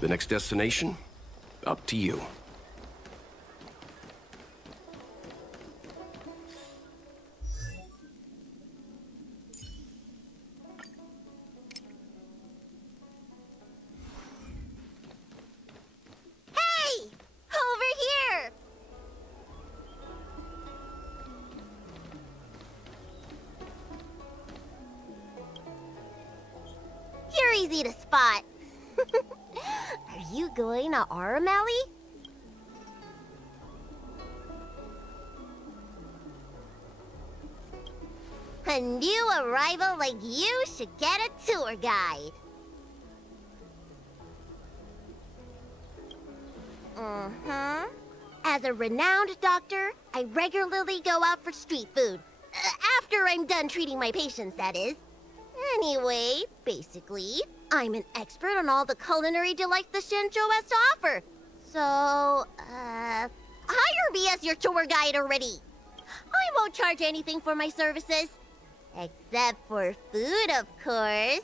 The next destination? Up to you. Hey! Over here! You're easy to spot. Are you going to Aramali? A new arrival like you should get a tour guide. As a renowned doctor, I regularly go out for street food. After I'm done treating my patients, that is. Anyway, basically, I'm an expert on all the culinary delights the Shenzhou has to offer. So, hire me as your tour guide already. I won't charge anything for my services. Except for food, of course.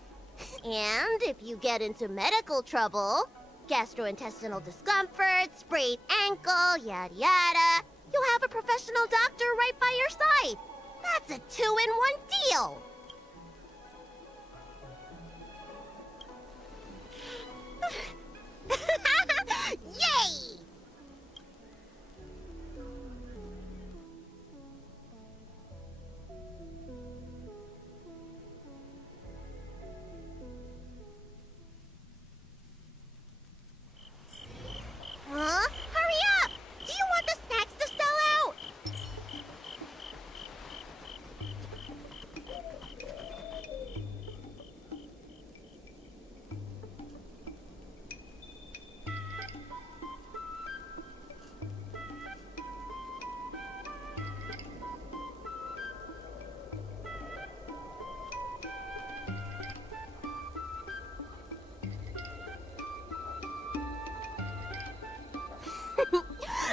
And if you get into medical trouble, gastrointestinal discomfort, sprained ankle, yada yada, you'll have a professional doctor right by your side. That's a 2-in-1 deal. Yay! Huh? Hurry up! Do you want the snacks to sell out?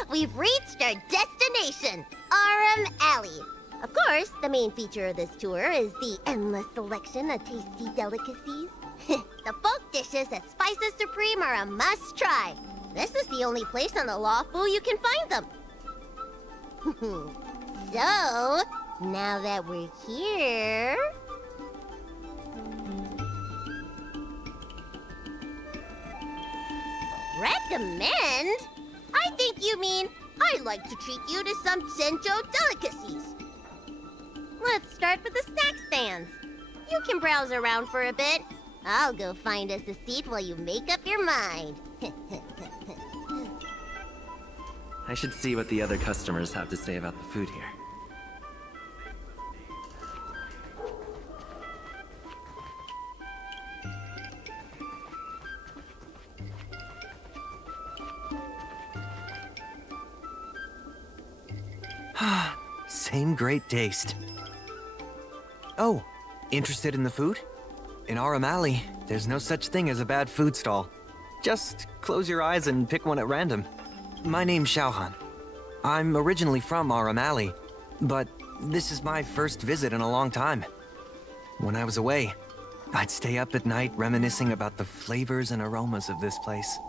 We've reached our destination, Aram Alley. Of course, the main feature of this tour is the endless selection of tasty delicacies. The folk dishes at Spices Supreme are a must-try. This is the only place on the Lawfu you can find them. So, now that we're here... Recommend? I think you mean I'd like to treat you to some Shenzhou delicacies. Let's start with the snack stands. You can browse around for a bit. I'll go find us a seat while you make up your mind. I should see what the other customers have to say about the food here. Same great taste. Oh, interested in the food? In Aramali, there's no such thing as a bad food stall. Just close your eyes and pick one at random. My name's Xiaohan. I'm originally from Aramali, but this is my first visit in a long time. When I was away, I'd stay up at night reminiscing about the flavors and aromas of this place.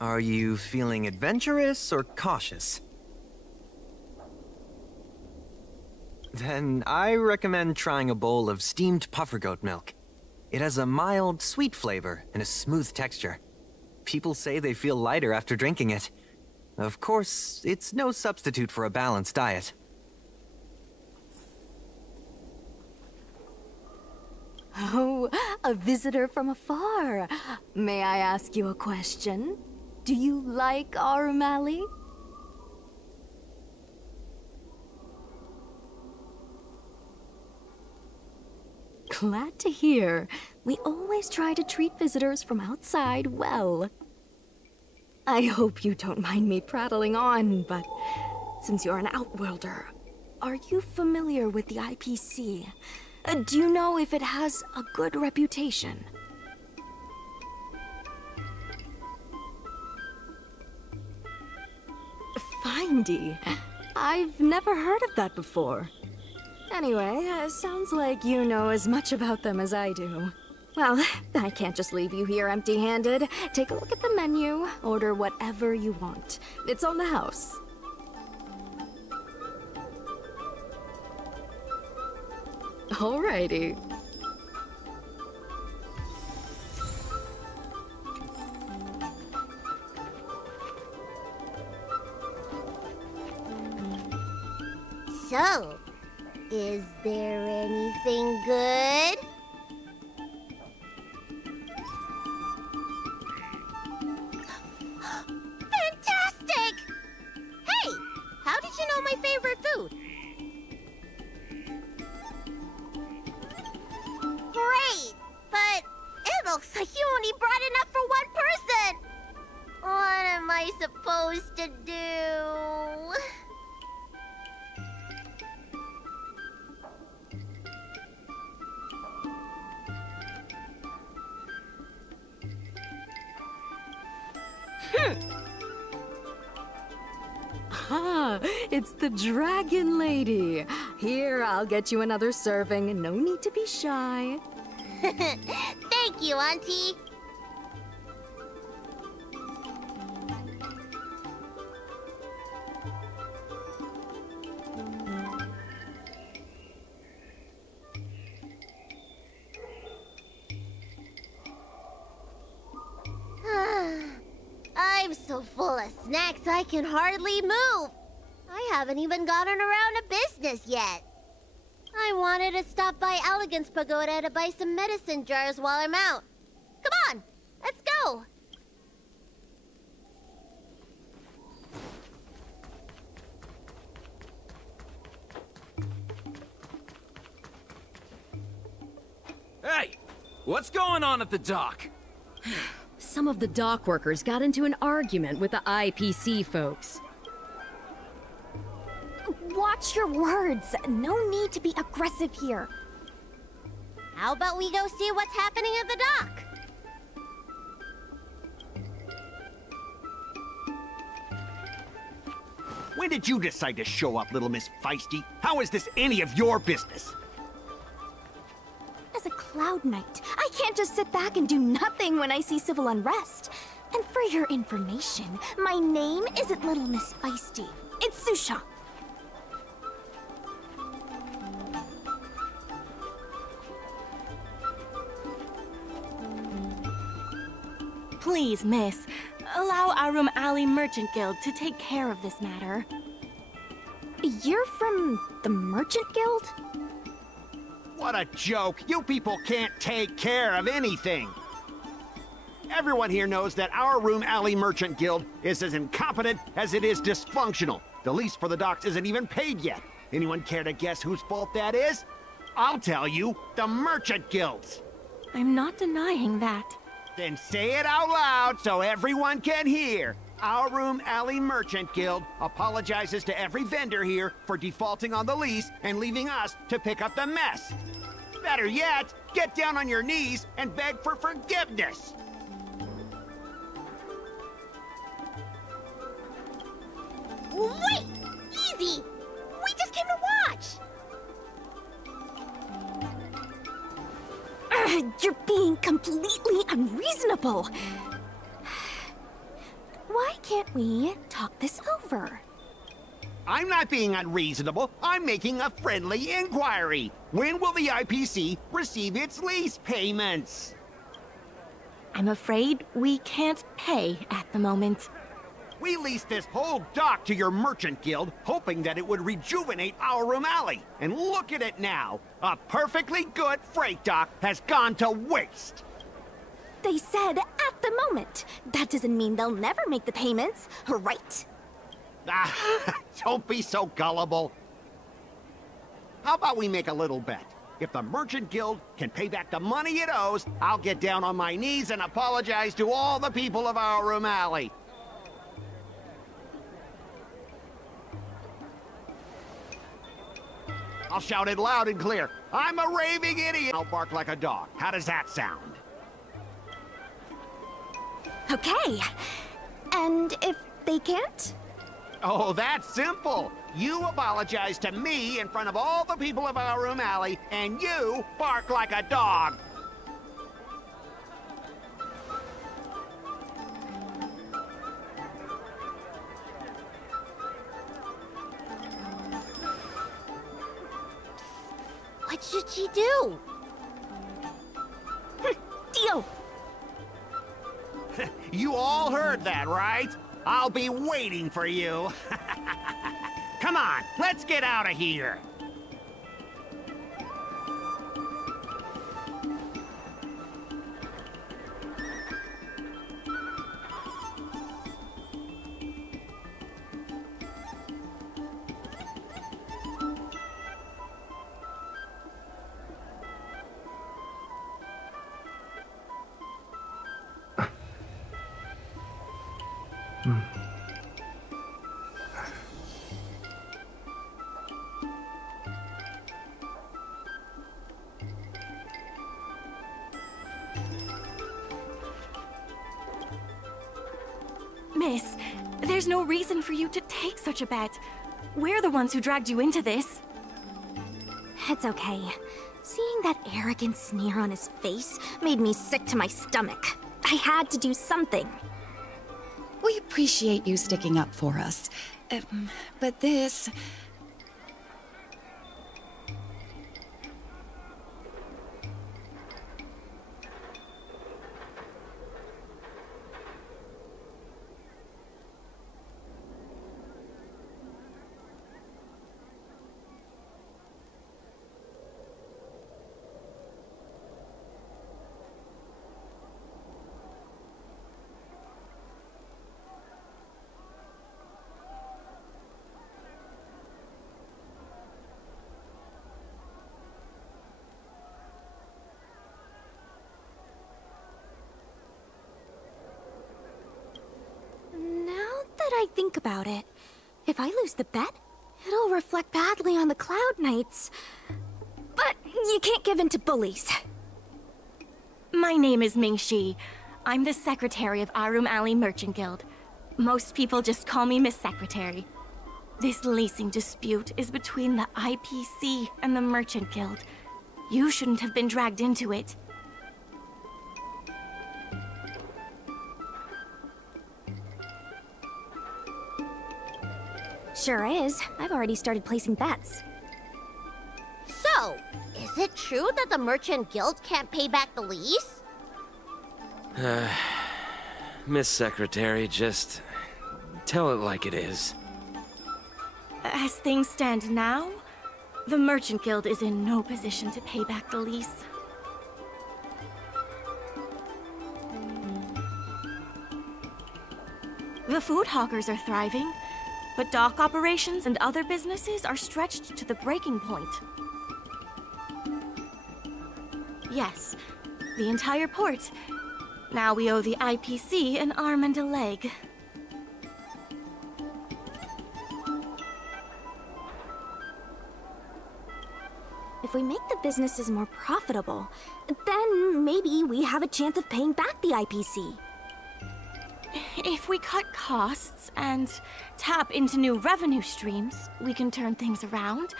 Are you feeling adventurous or cautious? Then I recommend trying a bowl of steamed puffer goat milk. It has a mild, sweet flavor and a smooth texture. People say they feel lighter after drinking it. Of course, it's no substitute for a balanced diet. Oh, a visitor from afar. May I ask you a question? Do you like Aramali? Glad to hear. We always try to treat visitors from outside well. I hope you don't mind me prattling on, but since you're an outworlder, are you familiar with the IPC? Do you know if it has a good reputation? Findy. I've never heard of that before. Anyway, sounds like you know as much about them as I do. Well, I can't just leave you here empty-handed. Take a look at the menu, order whatever you want. It's on the house. Alrighty. So, is there anything good? Fantastic! Hey, how did you know my favorite food? Great, but it looks like you only brought enough for one person. What am I supposed to do? Ah, it's the Dragon Lady. Here, I'll get you another serving. No need to be shy. Thank you, Auntie. I'm so full of snacks I can hardly move. I haven't even gotten around to business yet. I wanted to stop by Elegance Pagoda to buy some medicine jars while I'm out. Come on, let's go. Hey, what's going on at the dock? Some of the dock workers got into an argument with the IPC folks. Watch your words. No need to be aggressive here. How about we go see what's happening at the dock? When did you decide to show up, little Miss Feisty? How is this any of your business? As a Cloud Knight, I can't just sit back and do nothing when I see civil unrest. And for your information, my name isn't Little Miss Feisty. It's Susha. Please, miss, allow our Room Alley Merchant Guild to take care of this matter. You're from the Merchant Guild? What a joke! You people can't take care of anything! Everyone here knows that our Room Alley Merchant Guild is as incompetent as it is dysfunctional. The lease for the docks isn't even paid yet. Anyone care to guess whose fault that is? I'll tell you, the Merchant Guild's. I'm not denying that. Then say it out loud so everyone can hear. Our Room Alley Merchant Guild apologizes to every vendor here for defaulting on the lease and leaving us to pick up the mess. Better yet, get down on your knees and beg for forgiveness. Wait! Easy! We just came to watch! You're being completely unreasonable. Why can't we talk this over? I'm not being unreasonable. I'm making a friendly inquiry. When will the IPC receive its lease payments? I'm afraid we can't pay at the moment. We leased this whole dock to your merchant guild, hoping that it would rejuvenate our Room Alley. And look at it now. A perfectly good freight dock has gone to waste. They said at the moment. That doesn't mean they'll never make the payments, right? Ah, don't be so gullible. How about we make a little bet? If the Merchant Guild can pay back the money it owes, I'll get down on my knees and apologize to all the people of our Room Alley. I'll shout it loud and clear. I'm a raving idiot. I'll bark like a dog. How does that sound? Okay. And if they can't? Oh, that's simple. You apologize to me in front of all the people of our room alley, and you bark like a dog. What should she do? Deal! You all heard that, right? I'll be waiting for you. Come on, let's get out of here. Miss, there's no reason for you to take such a bet. We're the ones who dragged you into this. It's okay. Seeing that arrogant sneer on his face made me sick to my stomach. I had to do something. We appreciate you sticking up for us. But this... Now that I think about it, if I lose the bet, it'll reflect badly on the Cloud Knights. But you can't give in to bullies. My name is Ming-Shi. I'm the secretary of Arum Alley Merchant Guild. Most people just call me Miss Secretary. This leasing dispute is between the IPC and the Merchant Guild. You shouldn't have been dragged into it. Sure is. I've already started placing bets. So, is it true that the Merchant Guild can't pay back the lease? Miss Secretary, just tell it like it is. As things stand now, the Merchant Guild is in no position to pay back the lease. The food hawkers are thriving, but dock operations and other businesses are stretched to the breaking point. Yes, the entire port. Now we owe the IPC an arm and a leg. If we make the businesses more profitable, then maybe we have a chance of paying back the IPC. If we cut costs and tap into new revenue streams, we can turn things around.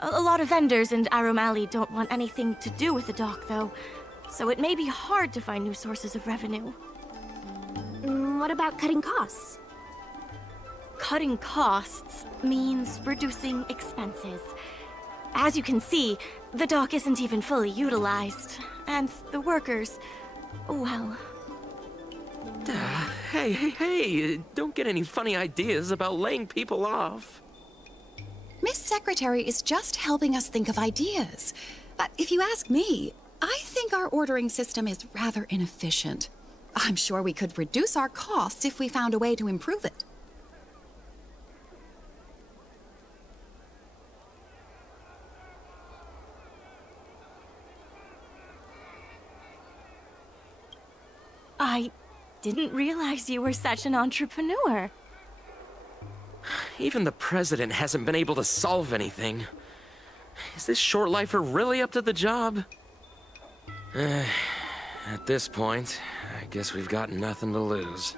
A lot of vendors in Arum Alley don't want anything to do with the dock, though, so it may be hard to find new sources of revenue. What about cutting costs? Cutting costs means reducing expenses. As you can see, the dock isn't even fully utilized, and the workers, well... Hey, don't get any funny ideas about laying people off. Miss Secretary is just helping us think of ideas. If you ask me, I think our ordering system is rather inefficient. I'm sure we could reduce our costs if we found a way to improve it. I didn't realize you were such an entrepreneur. Even the president hasn't been able to solve anything. Is this short lifer really up to the job? At this point, I guess we've got nothing to lose.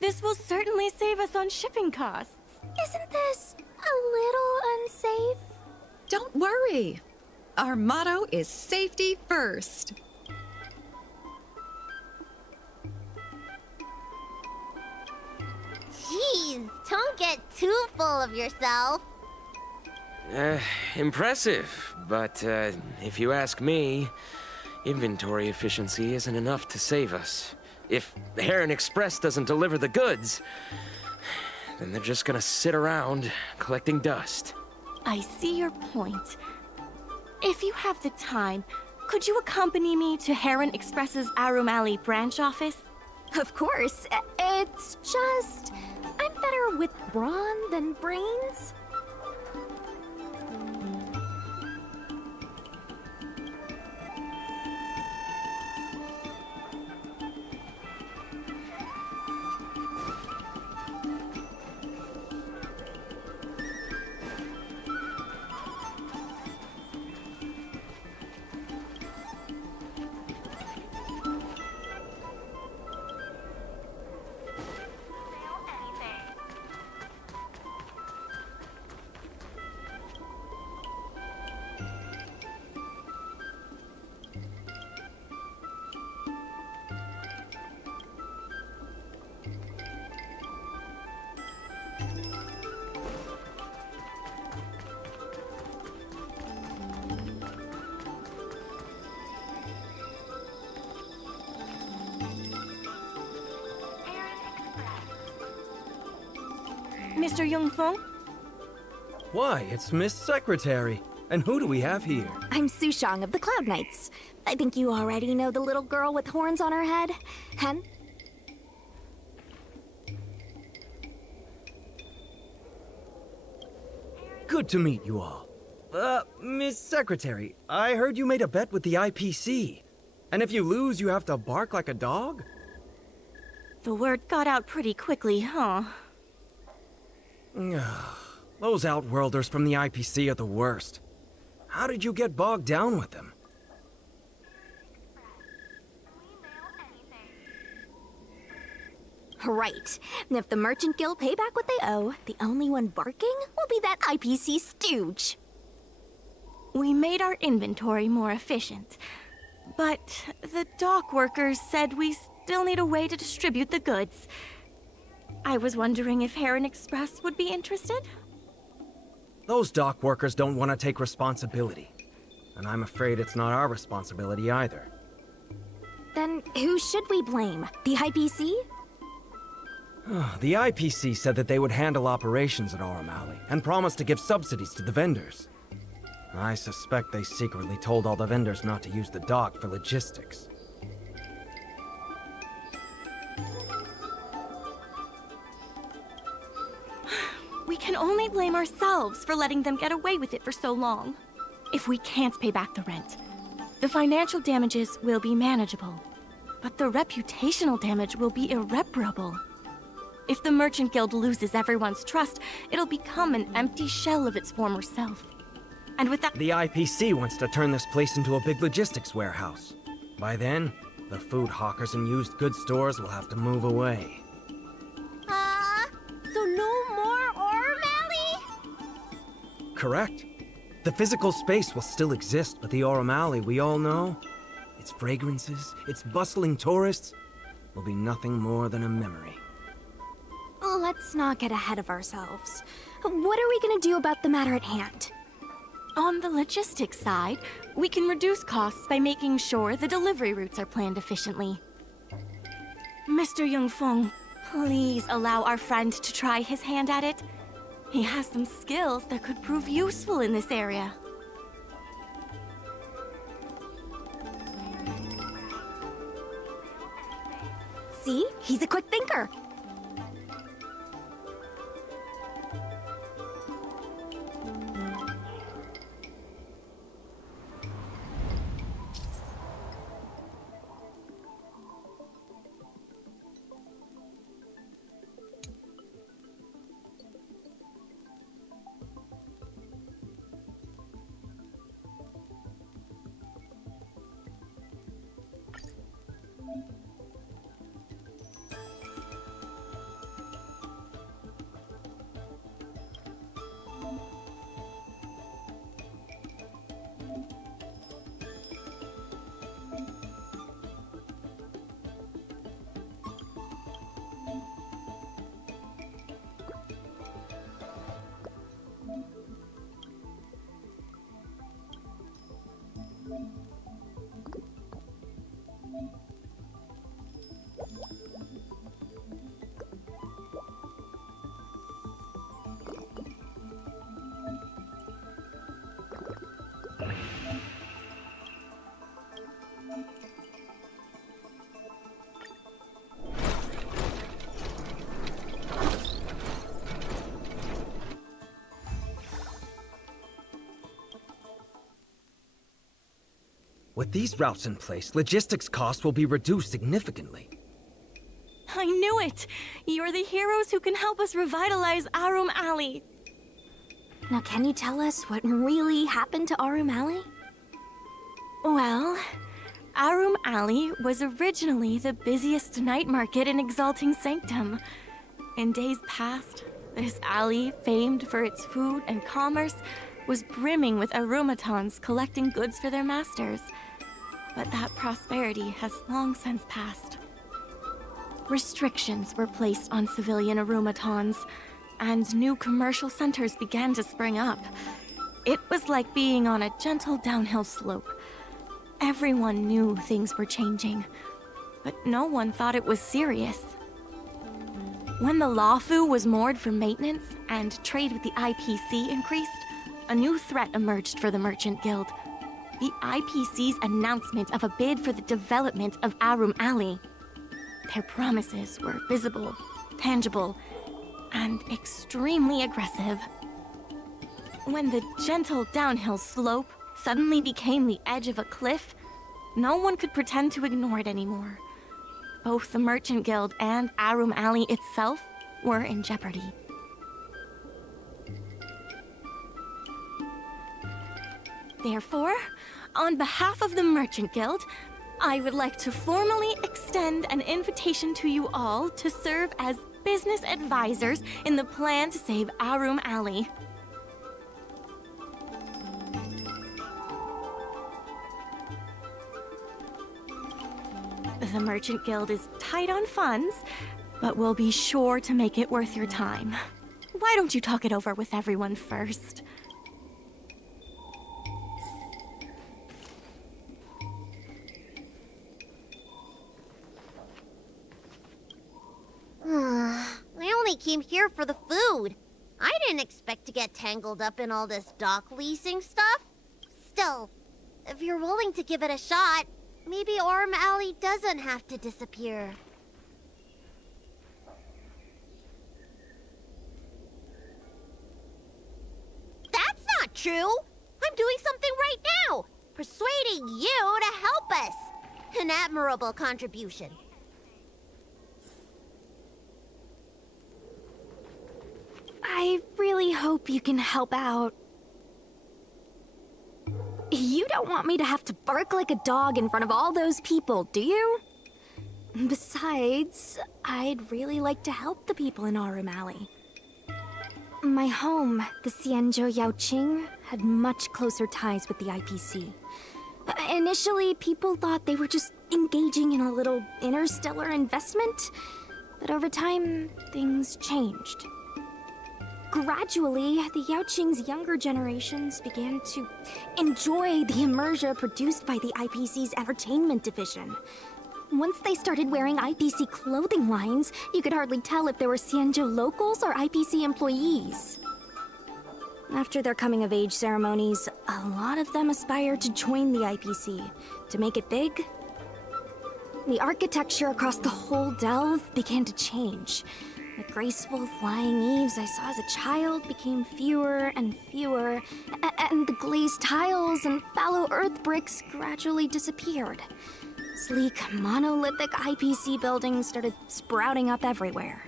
This will certainly save us on shipping costs. Isn't this a little unsafe? Don't worry. Our motto is safety first. Jeez, don't get too full of yourself. Impressive, but if you ask me, inventory efficiency isn't enough to save us. If Heron Express doesn't deliver the goods, then they're just gonna sit around collecting dust. I see your point. If you have the time, could you accompany me to Heron Express's Arum Alley branch office? Of course. It's just... I'm better with brawn than brains. Mr. Yongfeng? Why, it's Miss Secretary. And who do we have here? I'm Sushang of the Cloud Knights. I think you already know the little girl with horns on her head. Hen? Good to meet you all. Miss Secretary, I heard you made a bet with the IPC. And if you lose, you have to bark like a dog? The word got out pretty quickly, huh? Those Outworlders from the IPC are the worst. How did you get bogged down with them? Right. If the Merchant Guild pay back what they owe, the only one barking will be that IPC stooge. We made our inventory more efficient, but the dock workers said we still need a way to distribute the goods. I was wondering if Heron Express would be interested? Those dock workers don't want to take responsibility. And I'm afraid it's not our responsibility either. Then who should we blame? The IPC? The IPC said that they would handle operations at Arum Alley and promised to give subsidies to the vendors. I suspect they secretly told all the vendors not to use the dock for logistics. We can only blame ourselves for letting them get away with it for so long. If we can't pay back the rent, the financial damages will be manageable, but the reputational damage will be irreparable. If the Merchant Guild loses everyone's trust, it'll become an empty shell of its former self. And with that— The IPC wants to turn this place into a big logistics warehouse. By then, the food hawkers and used goods stores will have to move away. So no more Arum Alley? Correct. The physical space will still exist, but the Arum Alley we all know, its fragrances, its bustling tourists, will be nothing more than a memory. Let's not get ahead of ourselves. What are we gonna do about the matter at hand? On the logistics side, we can reduce costs by making sure the delivery routes are planned efficiently. Mr. Yongfeng, please allow our friend to try his hand at it. He has some skills that could prove useful in this area. See? He's a quick thinker. With these routes in place, logistics costs will be reduced significantly. I knew it! You're the heroes who can help us revitalize Arum Alley. Now, can you tell us what really happened to Arum Alley? Well, Arum Alley was originally the busiest night market in Exalting Sanctum. In days past, this alley, famed for its food and commerce, was brimming with arumatons collecting goods for their masters. But that prosperity has long since passed. Restrictions were placed on civilian arumatons, and new commercial centers began to spring up. It was like being on a gentle downhill slope. Everyone knew things were changing, but no one thought it was serious. When the Lawfu was moored for maintenance and trade with the IPC increased, a new threat emerged for the Merchant Guild. The IPC's announcement of a bid for the development of Arum Alley. Their promises were visible, tangible, and extremely aggressive. When the gentle downhill slope suddenly became the edge of a cliff, no one could pretend to ignore it anymore. Both the Merchant Guild and Arum Alley itself were in jeopardy. Therefore, on behalf of the Merchant Guild, I would like to formally extend an invitation to you all to serve as business advisors in the plan to save Arum Alley. The Merchant Guild is tight on funds, but we'll be sure to make it worth your time. Why don't you talk it over with everyone first? I only came here for the food. I didn't expect to get tangled up in all this dock leasing stuff. Still, if you're willing to give it a shot, maybe Arum Alley doesn't have to disappear. That's not true! I'm doing something right now! Persuading you to help us! An admirable contribution. I really hope you can help out. You don't want me to have to bark like a dog in front of all those people, do you? Besides, I'd really like to help the people in Arum Alley. My home, the Xianzhou Yaoqing, had much closer ties with the IPC. Initially, people thought they were just engaging in a little interstellar investment, but over time, things changed. Gradually, the Yaoqing's younger generations began to enjoy the immersion produced by the IPC's entertainment division. Once they started wearing IPC clothing lines, you could hardly tell if they were Xianzhou locals or IPC employees. After their coming-of-age ceremonies, a lot of them aspired to join the IPC, to make it big. The architecture across the whole delve began to change. The graceful flying eaves I saw as a child became fewer and fewer, and the glazed tiles and fallow earth bricks gradually disappeared. Sleek, monolithic IPC buildings started sprouting up everywhere.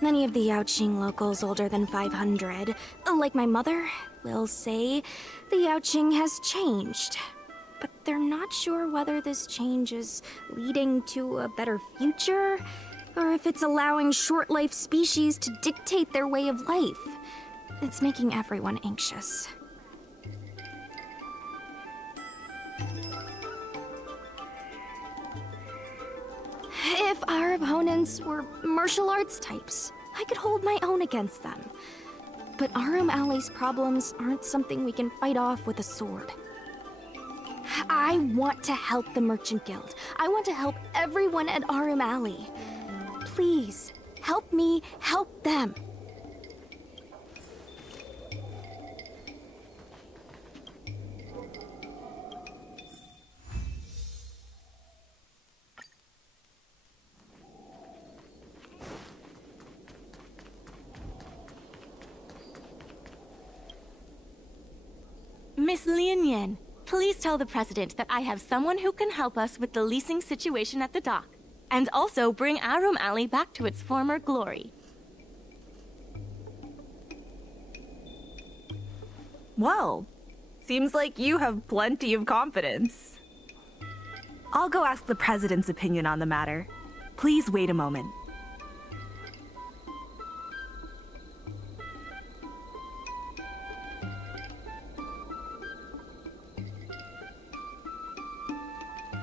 Many of the Yaoqing locals older than 500, like my mother, will say the Yaoqing has changed. But they're not sure whether this change is leading to a better future, or if it's allowing short-life species to dictate their way of life. It's making everyone anxious. If our opponents were martial arts types, I could hold my own against them. But Arum Alley's problems aren't something we can fight off with a sword. I want to help the Merchant Guild. I want to help everyone at Arum Alley. Please, help me help them. Miss Lian, Please tell the president that I have someone who can help us with the leasing situation at the dock, and also bring Arum Alley back to its former glory. Well, seems like you have plenty of confidence. I'll go ask the president's opinion on the matter. Please wait a moment.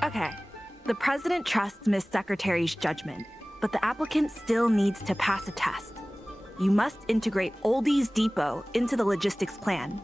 Okay. The president trusts Miss Secretary's judgment, but the applicant still needs to pass a test. You must integrate Oldie's Depot into the logistics plan.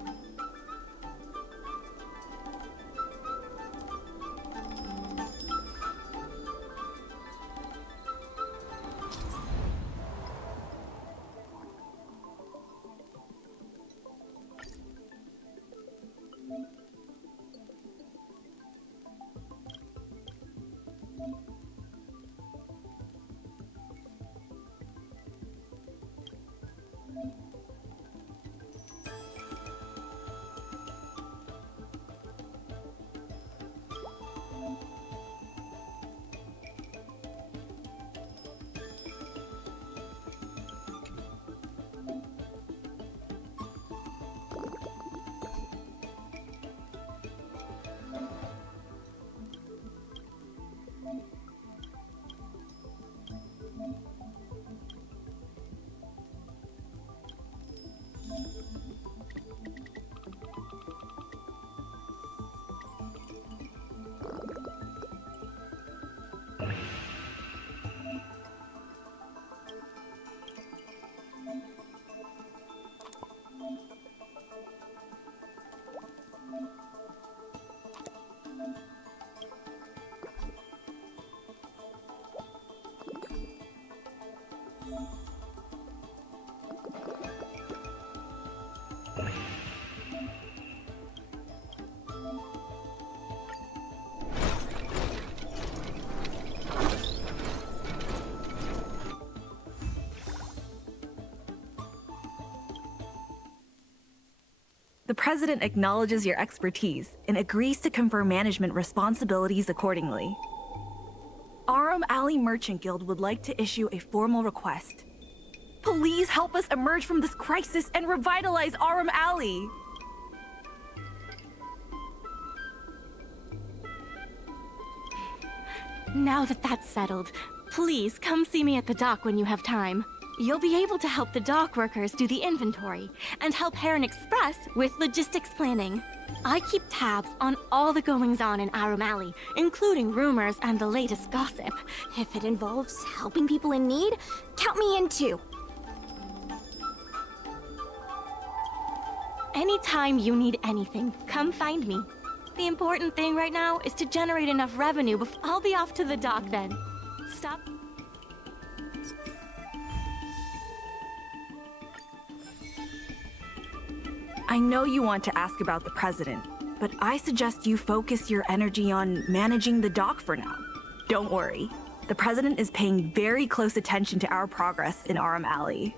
The president acknowledges your expertise and agrees to confer management responsibilities accordingly. Arum Alley Merchant Guild would like to issue a formal request. Please help us emerge from this crisis and revitalize Arum Alley! Now that that's settled, please come see me at the dock when you have time. You'll be able to help the dock workers do the inventory and help Heron Express with logistics planning. I keep tabs on all the goings-on in Arum Alley, including rumors and the latest gossip. If it involves helping people in need, count me in too. Anytime you need anything, come find me. The important thing right now is to generate enough revenue before I'll be off to the dock then. Stop. I know you want to ask about the president, but I suggest you focus your energy on managing the dock for now. Don't worry. The president is paying very close attention to our progress in Arum Alley.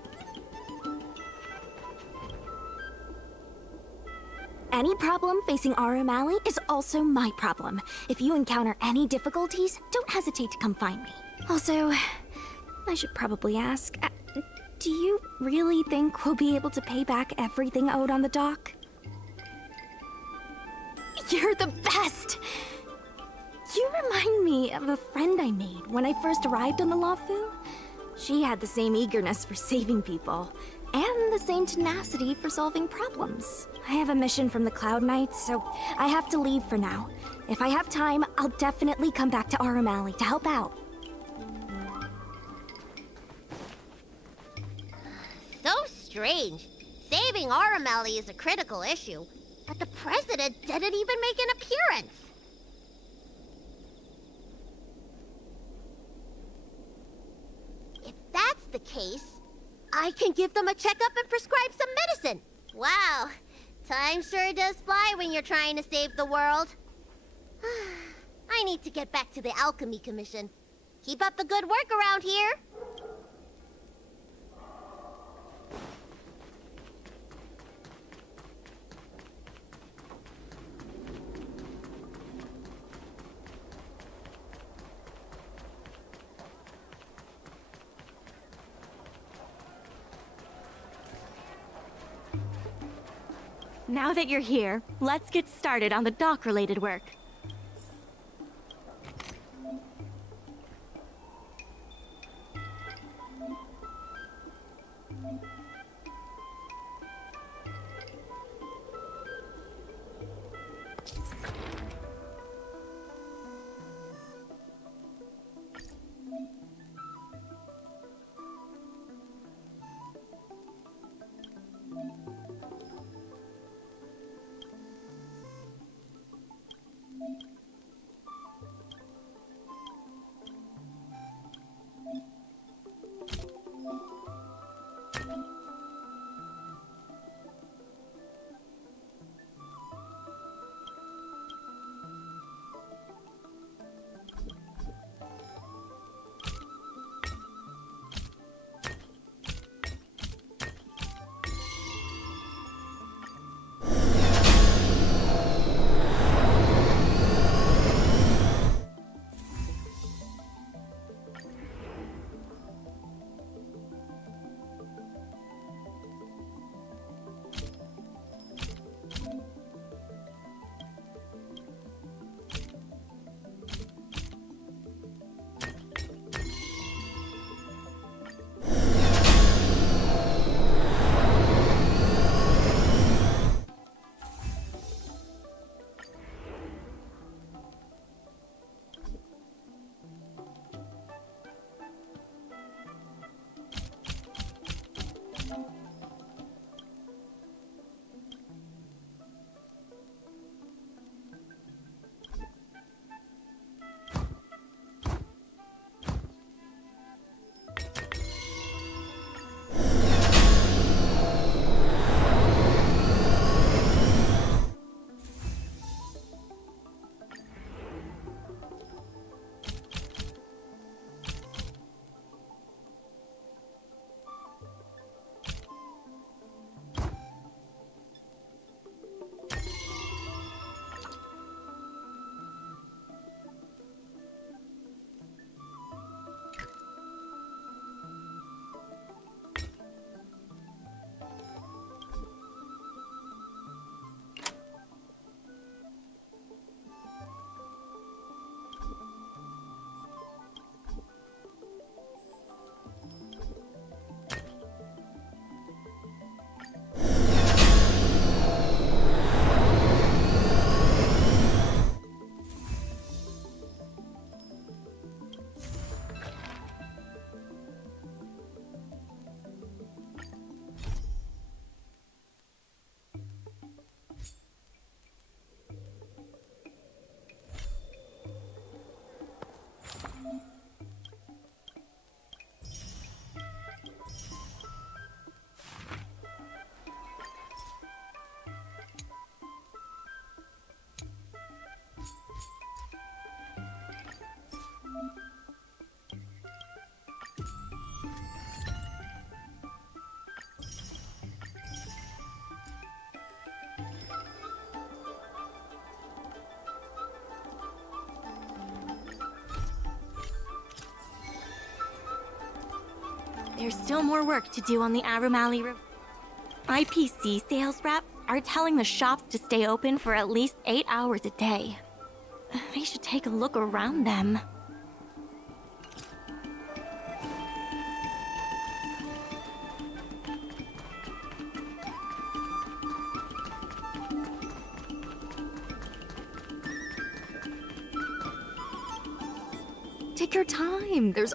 Any problem facing Arum Alley is also my problem. If you encounter any difficulties, don't hesitate to come find me. Also, I should probably ask, do you really think we'll be able to pay back everything owed on the dock? You're the best! You remind me of a friend I made when I first arrived on the Lawfu. She had the same eagerness for saving people, and the same tenacity for solving problems. I have a mission from the Cloud Knights, so I have to leave for now. If I have time, I'll definitely come back to Arum Alley to help out. So strange. Saving Arum Alley is a critical issue, but the president didn't even make an appearance. If that's the case, I can give them a checkup and prescribe some medicine. Wow, time sure does fly when you're trying to save the world. I need to get back to the Alchemy Commission. Keep up the good work around here. Now that you're here, let's get started on the dock-related work. There's still more work to do on the Arum Alley River. IPC sales reps are telling the shops to stay open for at least 8 hours a day. They should take a look around them. Take your time. There's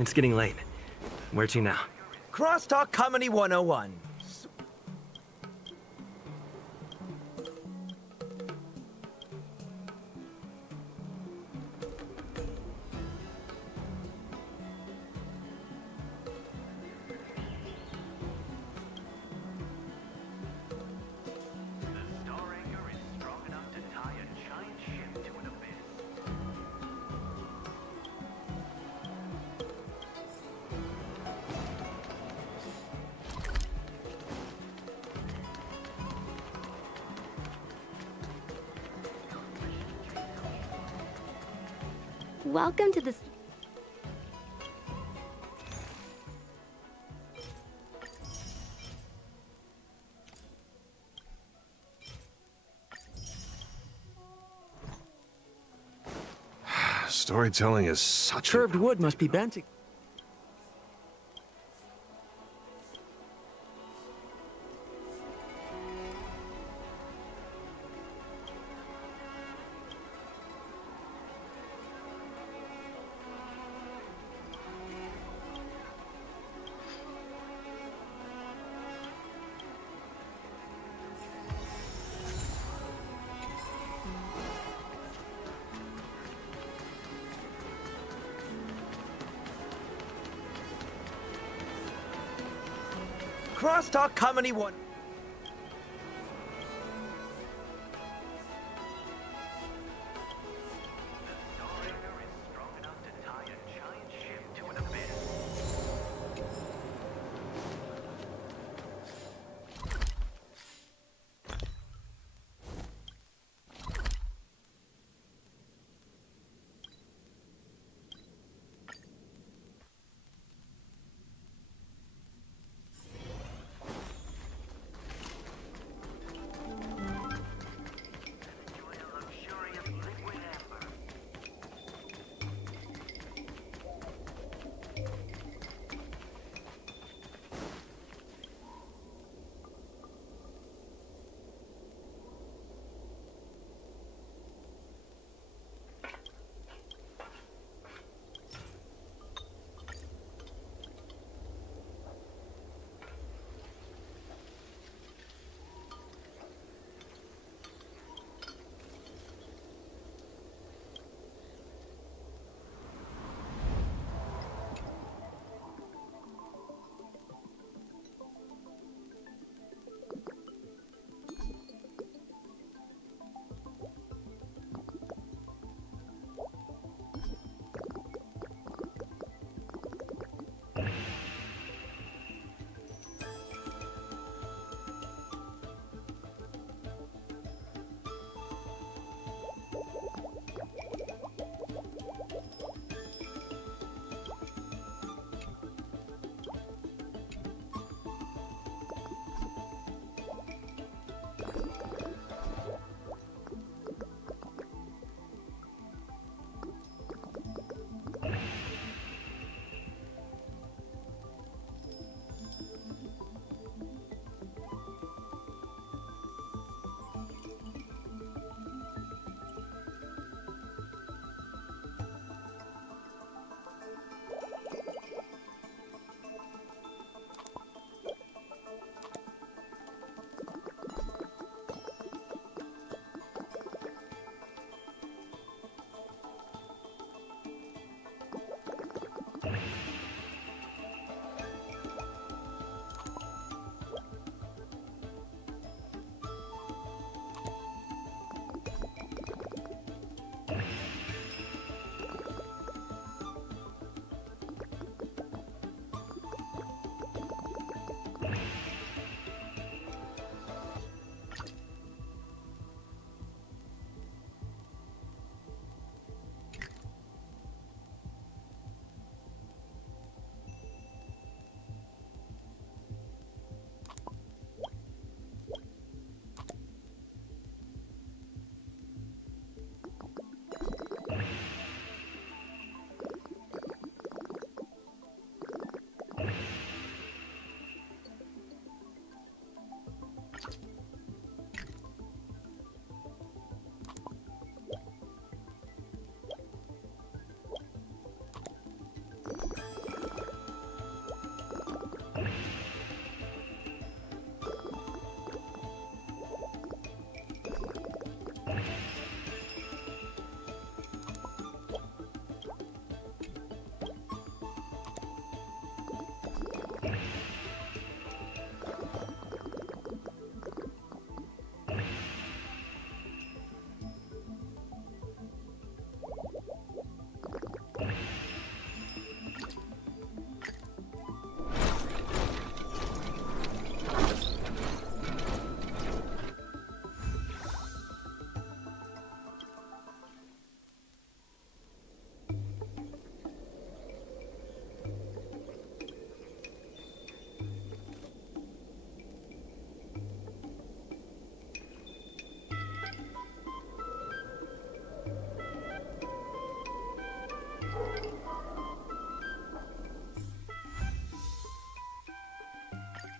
It's getting late. Where to now? Crosstalk Comedy 101. Welcome to the... Storytelling is such Curved wood must be bent. Crosstalk Comedy 1.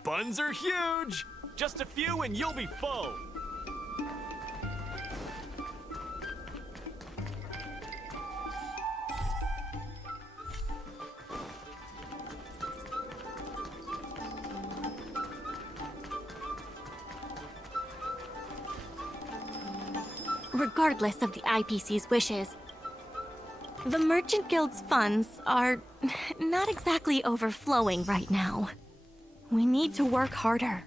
funds are huge! Just a few and you'll be full! Regardless of the IPC's wishes, the Merchant Guild's funds are not exactly overflowing right now. We need to work harder.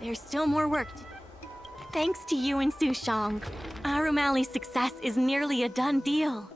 there's still more work to do. Thanks to you and Sushong, Arum Alley's success is nearly a done deal.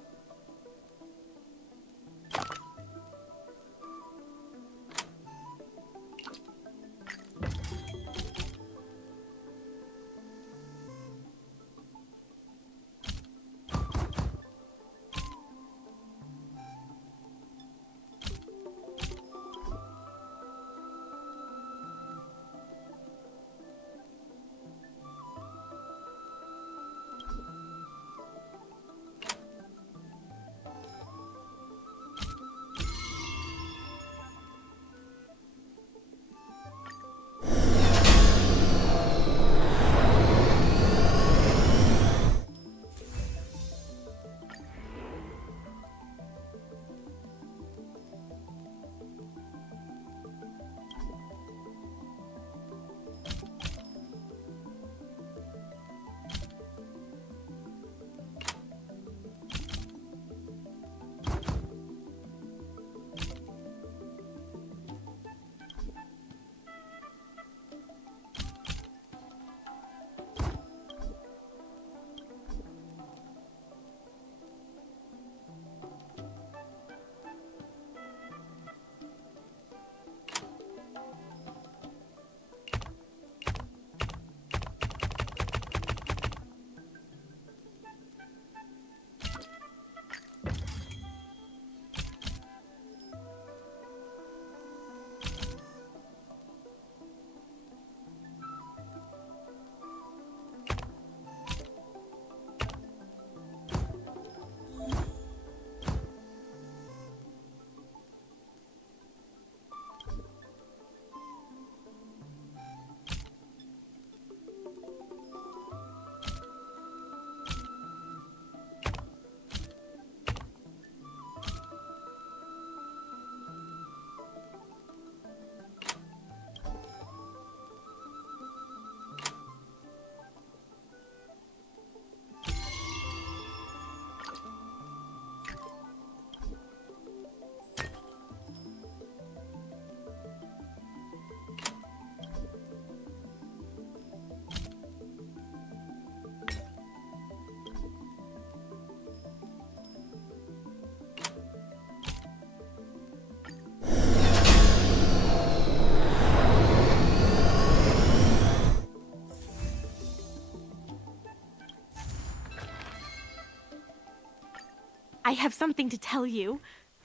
I have something to tell you.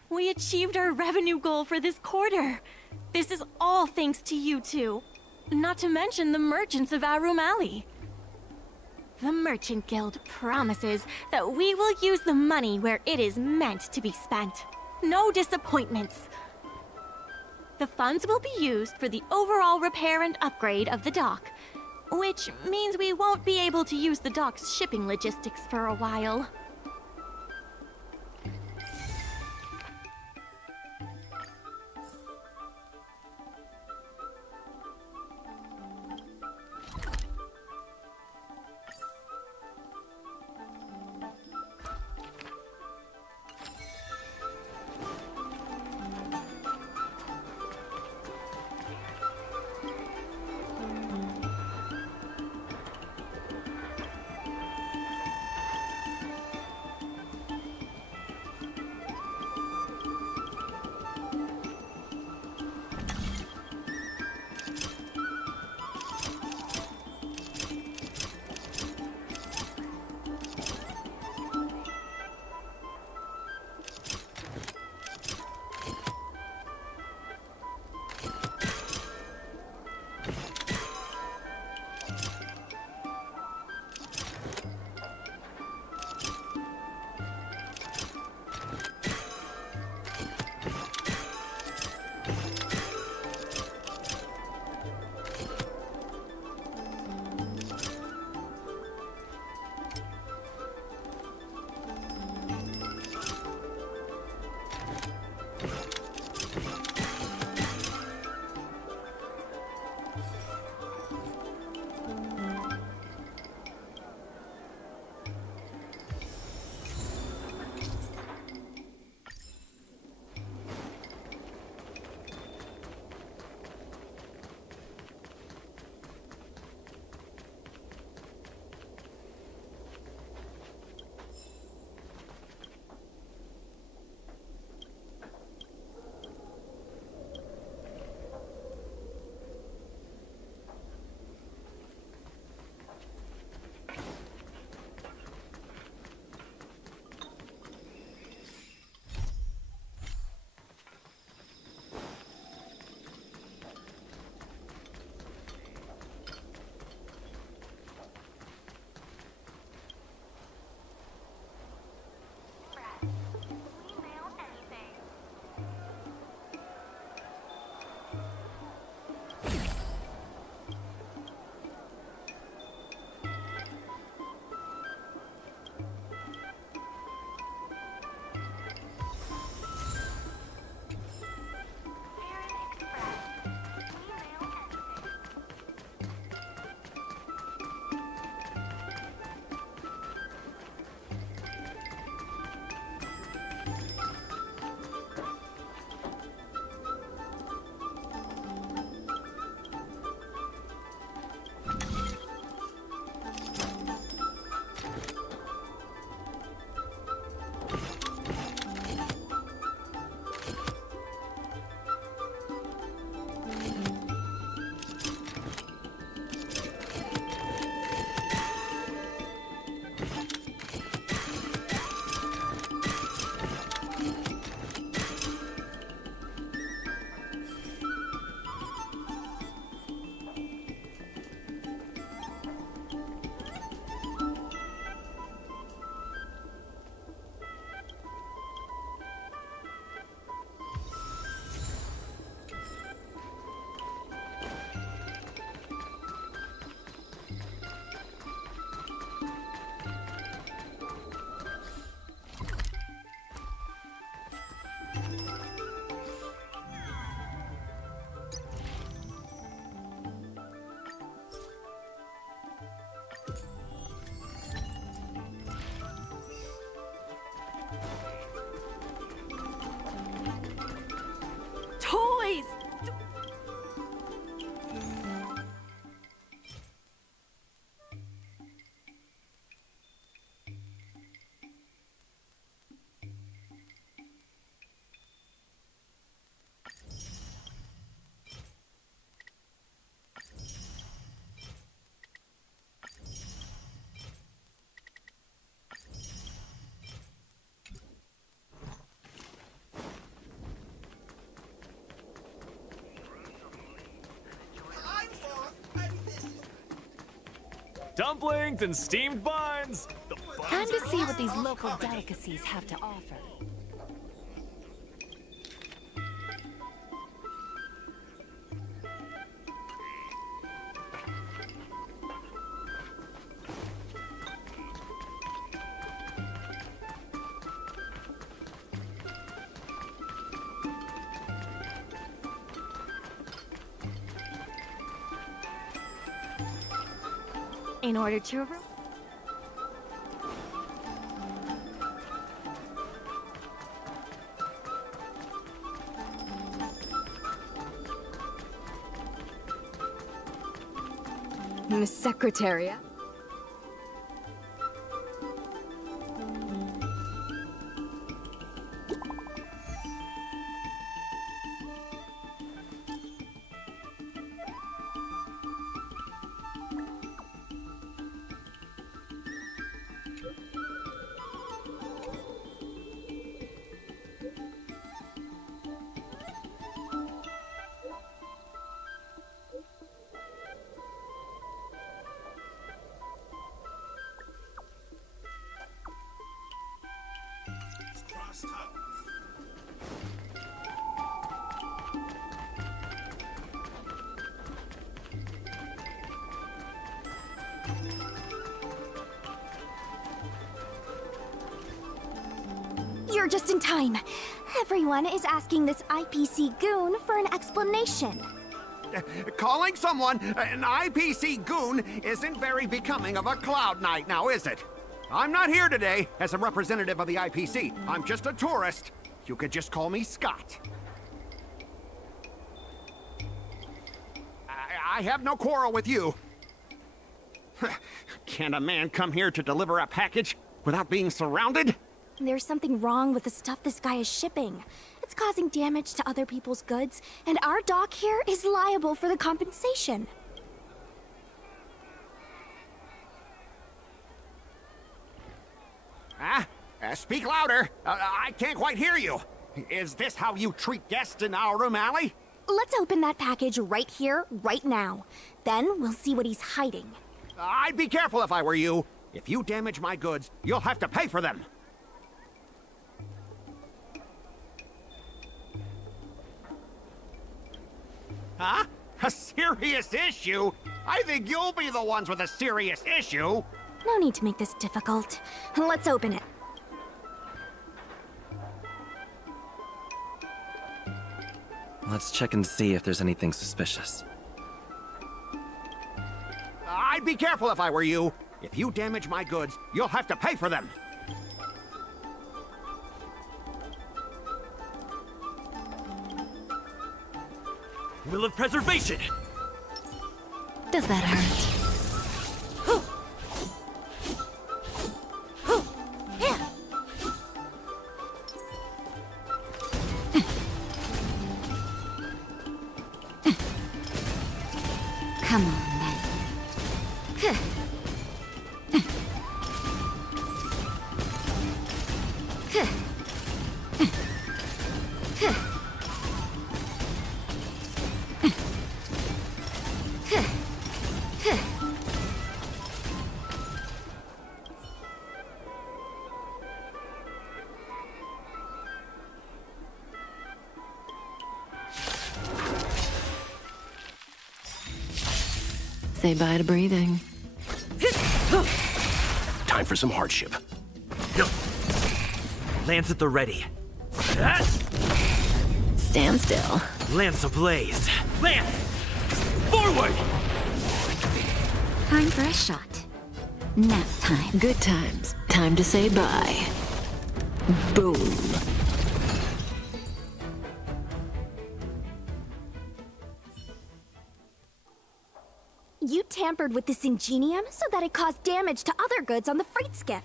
We achieved our revenue goal for this quarter. This is all thanks to you two. Not to mention the merchants of Arum Alley. The Merchant Guild promises that we will use the money where it is meant to be spent. No disappointments. The funds will be used for the overall repair and upgrade of the dock, which means we won't be able to use the dock's shipping logistics for a while. dumplings and steamed buns. Time to see what these local delicacies have to offer. In order to... Miss Secretary. You're just in time. Everyone is asking this IPC goon for an explanation. Calling someone an IPC goon isn't very becoming of a Cloud Knight now, is it? I'm not here today as a representative of the IPC. I'm just a tourist. You could just call me Scott. I have no quarrel with you. Can a man come here to deliver a package without being surrounded? There's something wrong with the stuff this guy is shipping. It's causing damage to other people's goods, and our dock here is liable for the compensation. Speak louder. I can't quite hear you. Is this how you treat guests in our room alley? Let's open that package right here, right now. Then we'll see what he's hiding. I'd be careful if I were you. If you damage my goods, you'll have to pay for them. Huh? A serious issue? I think you'll be the ones with a serious issue. No need to make this difficult. Let's open it. Let's check and see if there's anything suspicious. I'd be careful if I were you. If you damage my goods, you'll have to pay for them. Will of preservation! Does that hurt? Come on, then. Say bye to breathing. Time for some hardship. Lance at the ready. Stand still. Lance ablaze. Lance! Forward! Time for a shot. Nap time. Good times. Time to say bye. Boom. You tampered with this ingenium so that it caused damage to other goods on the freight skiff.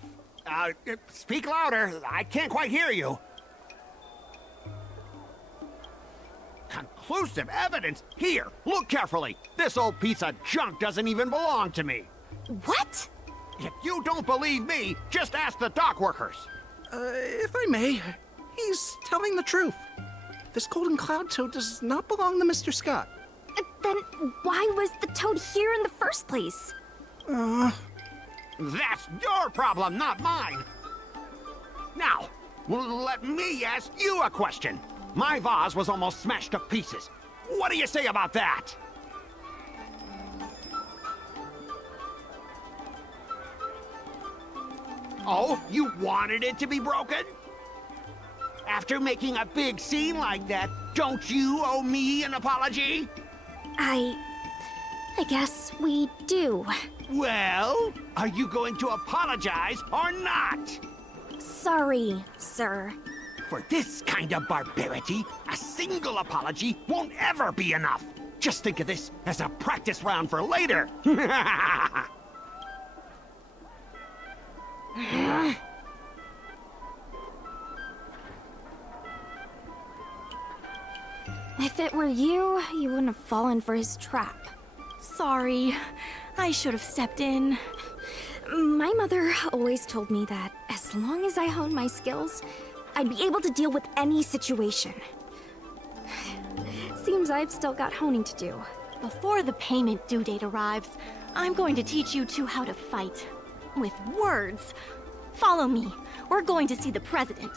Speak louder. I can't quite hear you. Conclusive evidence? Here, look carefully. This old piece of junk doesn't even belong to me. What? If you don't believe me, just ask the dock workers. If I may, he's telling the truth. This golden cloud toad does not belong to Mr. Scott. Then why was the toad here in the first place? That's your problem, not mine. Now, let me ask you a question. My vase was almost smashed to pieces. What do you say about that? Oh, you wanted it to be broken? After making a big scene like that, don't you owe me an apology? I guess we do. Well, are you going to apologize or not? Sorry, sir. For this kind of barbarity, a single apology won't ever be enough. Just think of this as a practice round for later. If it were you, you wouldn't have fallen for his trap. Sorry. I should have stepped in. My mother always told me that as long as I honed my skills, I'd be able to deal with any situation. Seems I've still got honing to do. Before the payment due date arrives, I'm going to teach you two how to fight. With words. Follow me. We're going to see the president.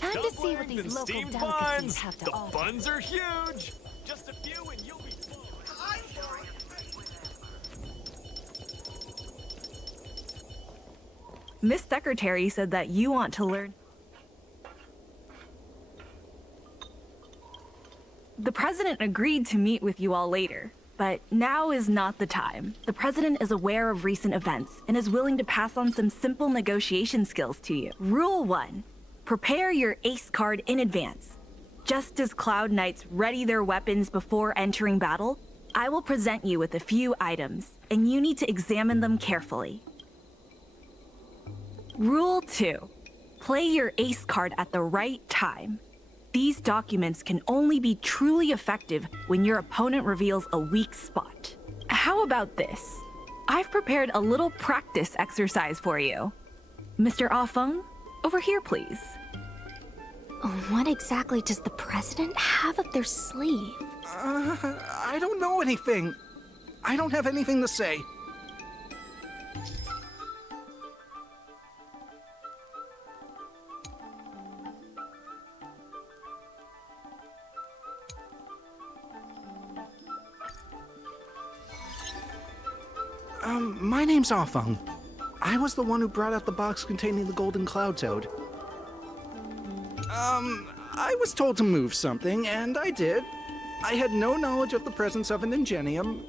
Time to see what these local steamed delicacies buns. have to The offer. buns are huge. Just a few and you'll be full. Miss Secretary said that you want to learn. The president agreed to meet with you all later, but now is not the time. The president is aware of recent events and is willing to pass on some simple negotiation skills to you. Rule 1. Prepare your ace card in advance. Just as Cloud Knights ready their weapons before entering battle, I will present you with a few items, and you need to examine them carefully. Rule 2. Play your ace card at the right time. These documents can only be truly effective when your opponent reveals a weak spot. How about this? I've prepared a little practice exercise for you. Mr. Ah Feng, over here, please. What exactly does the president have up their sleeve? I don't know anything. I don't have anything to say. My name's Ah Feng. I was the one who brought out the box containing the golden cloud toad. I was told to move something, and I did. I had no knowledge of the presence of an ingenium.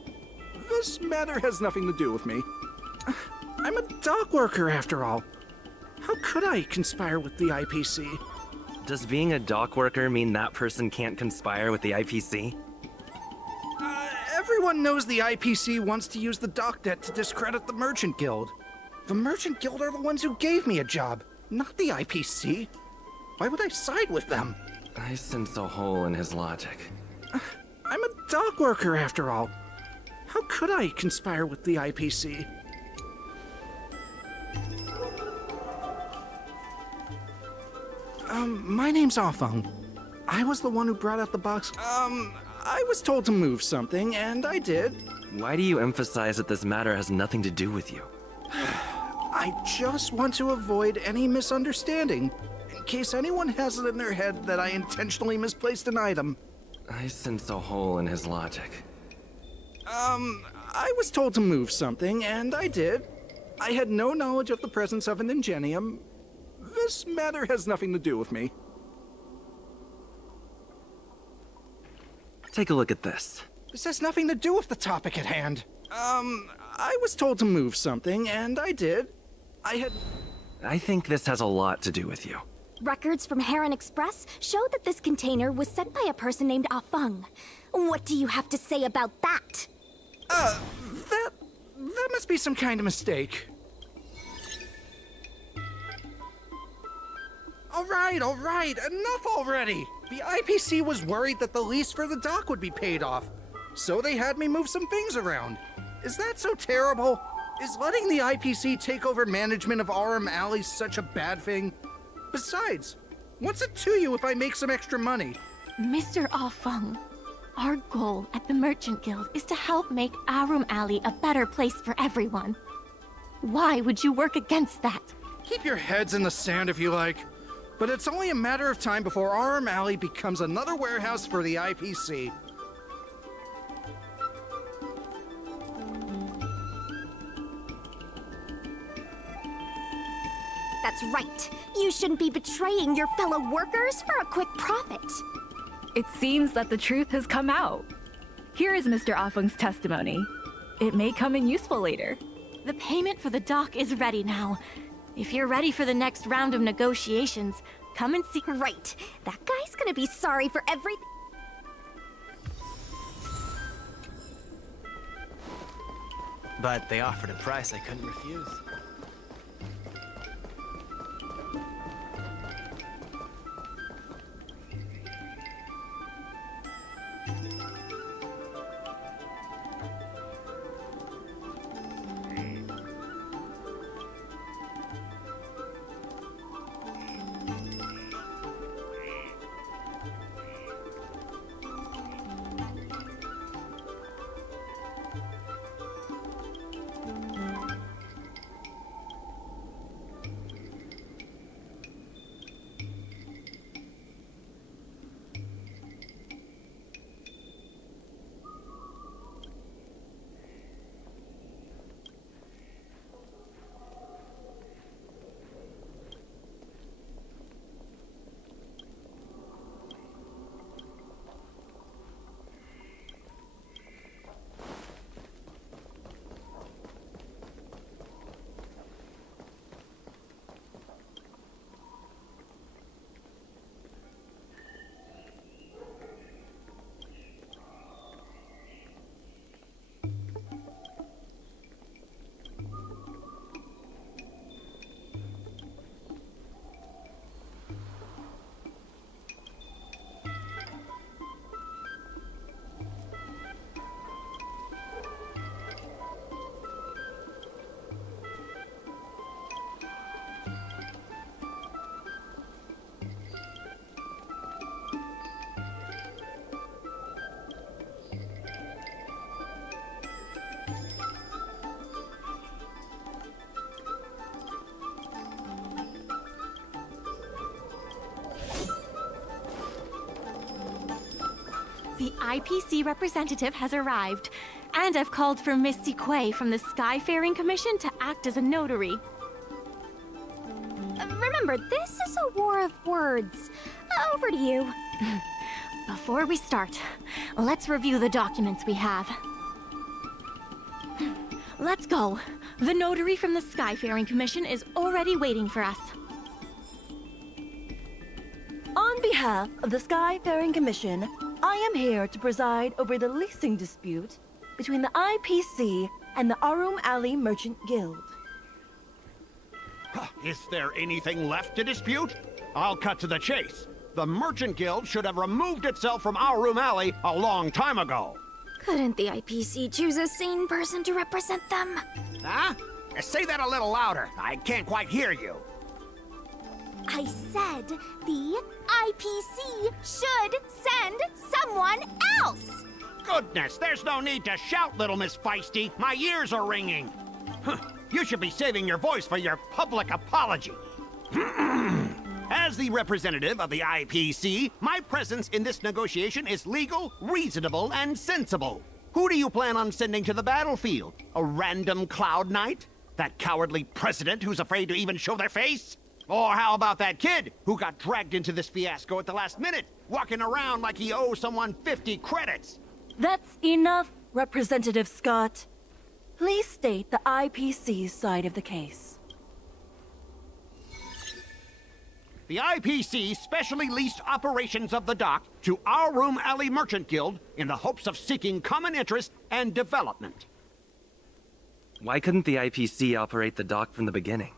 This matter has nothing to do with me. I'm a dock worker, after all. How could I conspire with the IPC? Does being a dock worker mean that person can't conspire with the IPC? Everyone knows the IPC wants to use the dock debt to discredit the Merchant Guild. The Merchant Guild are the ones who gave me a job, not the IPC. Why would I side with them? I sense a hole in his logic. I'm a dock worker, after all. How could I conspire with the IPC? My name's Ah Feng. I was the one who brought out the box. I was told to move something, and I did. Why do you emphasize that this matter has nothing to do with you? I just want to avoid any misunderstanding, in case anyone has it in their head that I intentionally misplaced an item. I sense a hole in his logic. I was told to move something, and I did. I had no knowledge of the presence of an ingenium. This matter has nothing to do with me. Take a look at this. This has nothing to do with the topic at hand. I was told to move something, and I did. I think this has a lot to do with you. Records from Heron Express show that this container was sent by a person named Ah Feng. What do you have to say about that? That must be some kind of mistake. All right, enough already! The IPC was worried that the lease for the dock would be paid off, so they had me move some things around. Is that so terrible? Is letting the IPC take over management of Aurum Alley such a bad thing? Besides, what's it to you if I make some extra money? Mr. Ah Feng, our goal at the Merchant Guild is to help make Aurum Alley a better place for everyone. Why would you work against that? Keep your heads in the sand if you like. But it's only a matter of time before Aurum Alley becomes another warehouse for the IPC. That's right. You shouldn't be betraying your fellow workers for a quick profit. It seems that the truth has come out. Here is Mr. Ah Feng's testimony. It may come in useful later. The payment for the dock is ready now. If you're ready for the next round of negotiations, come and see. Right. That guy's gonna be sorry for everything. But they offered a price I couldn't refuse. The IPC representative has arrived, and I've called for Miss Siquei from the Skyfaring Commission to act as a notary. Remember, this is a war of words. Over to you. Before we start, let's review the documents we have. Let's go. The notary from the Skyfaring Commission is already waiting for us. On behalf of the Skyfaring Commission, I am here to preside over the leasing dispute between the IPC and the Aurum Alley Merchant Guild. Is there anything left to dispute? I'll cut to the chase. The Merchant Guild should have removed itself from Aurum Alley a long time ago. Couldn't the IPC choose a sane person to represent them? Huh? Say that a little louder. I can't quite hear you. I said the IPC should send someone else! Goodness, there's no need to shout, little Miss Feisty. My ears are ringing. You should be saving your voice for your public apology. As the representative of the IPC, my presence in this negotiation is legal, reasonable, and sensible. Who do you plan on sending to the battlefield? A random Cloud Knight? That cowardly president who's afraid to even show their face? Or how about that kid who got dragged into this fiasco at the last minute, walking around like he owes someone 50 credits? That's enough, Representative Scott. Please state the IPC's side of the case. The IPC specially leased operations of the dock to Aurum Alley Merchant Guild in the hopes of seeking common interest and development. Why couldn't the IPC operate the dock from the beginning?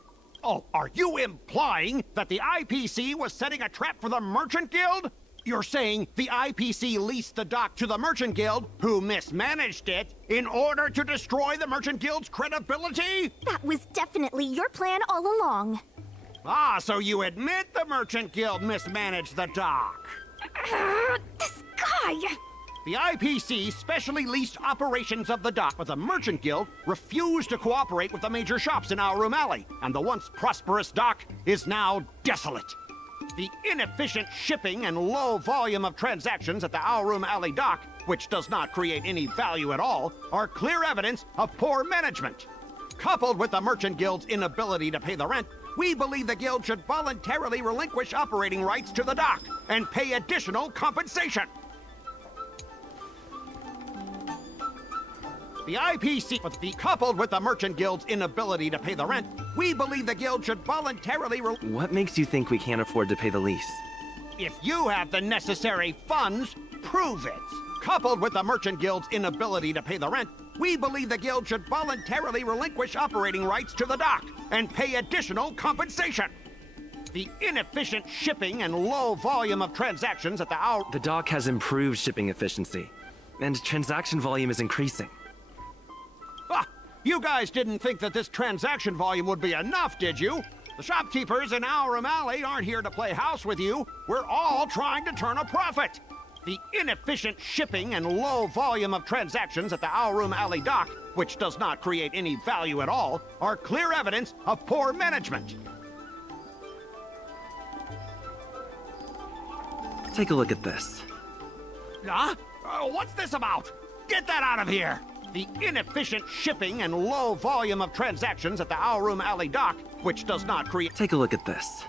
Oh, are you implying that the IPC was setting a trap for the Merchant Guild? You're saying the IPC leased the dock to the Merchant Guild, who mismanaged it, in order to destroy the Merchant Guild's credibility? That was definitely your plan all along. Ah, so you admit the Merchant Guild mismanaged the dock. This guy! The IPC specially leased operations of the dock, but the Merchant Guild refused to cooperate with the major shops in Our Room Alley, and the once prosperous dock is now desolate. The inefficient shipping and low volume of transactions at the Our Room Alley dock, which does not create any value at all, are clear evidence of poor management. Coupled with the Merchant Guild's inability to pay the rent, we believe the Guild should voluntarily relinquish operating rights to the dock and pay additional compensation. The IPC, coupled with the Merchant Guild's inability to pay the rent, we believe the Guild should voluntarily What makes you think we can't afford to pay the lease? If you have the necessary funds, prove it. Coupled with the Merchant Guild's inability to pay the rent, we believe the Guild should voluntarily relinquish operating rights to the dock and pay additional compensation. The inefficient shipping and low volume of transactions at The dock has improved shipping efficiency, and transaction volume is increasing. Ah, you guys didn't think that this transaction volume would be enough, did you? The shopkeepers in Our Room Alley aren't here to play house with you. We're all trying to turn a profit. The inefficient shipping and low volume of transactions at the Our Room Alley dock, which does not create any value at all, are clear evidence of poor management. Take a look at this. Huh? What's this about? Get that out of here! The inefficient shipping and low volume of transactions at the Our Room Alley dock, which does not create... Take a look at this.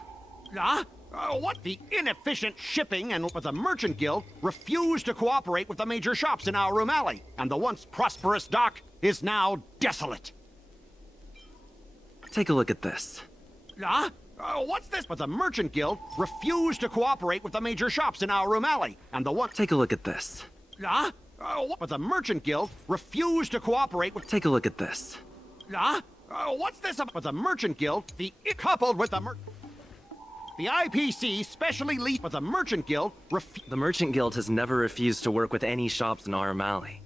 Huh? What? The inefficient shipping and the Merchant Guild refused to cooperate with the major shops in Our Room Alley, and the once prosperous dock is now desolate. Take a look at this. Huh? What's this? But the Merchant Guild refused to cooperate with the major shops in Our Room Alley, and the one... Take a look at this. Huh? But the Merchant Guild refused to cooperate with... Take a look at this. Huh? What's this about? But the Merchant Guild, coupled with the IPC specially leased, but the Merchant Guild The Merchant Guild has never refused to work with any shops in Aurum Alley.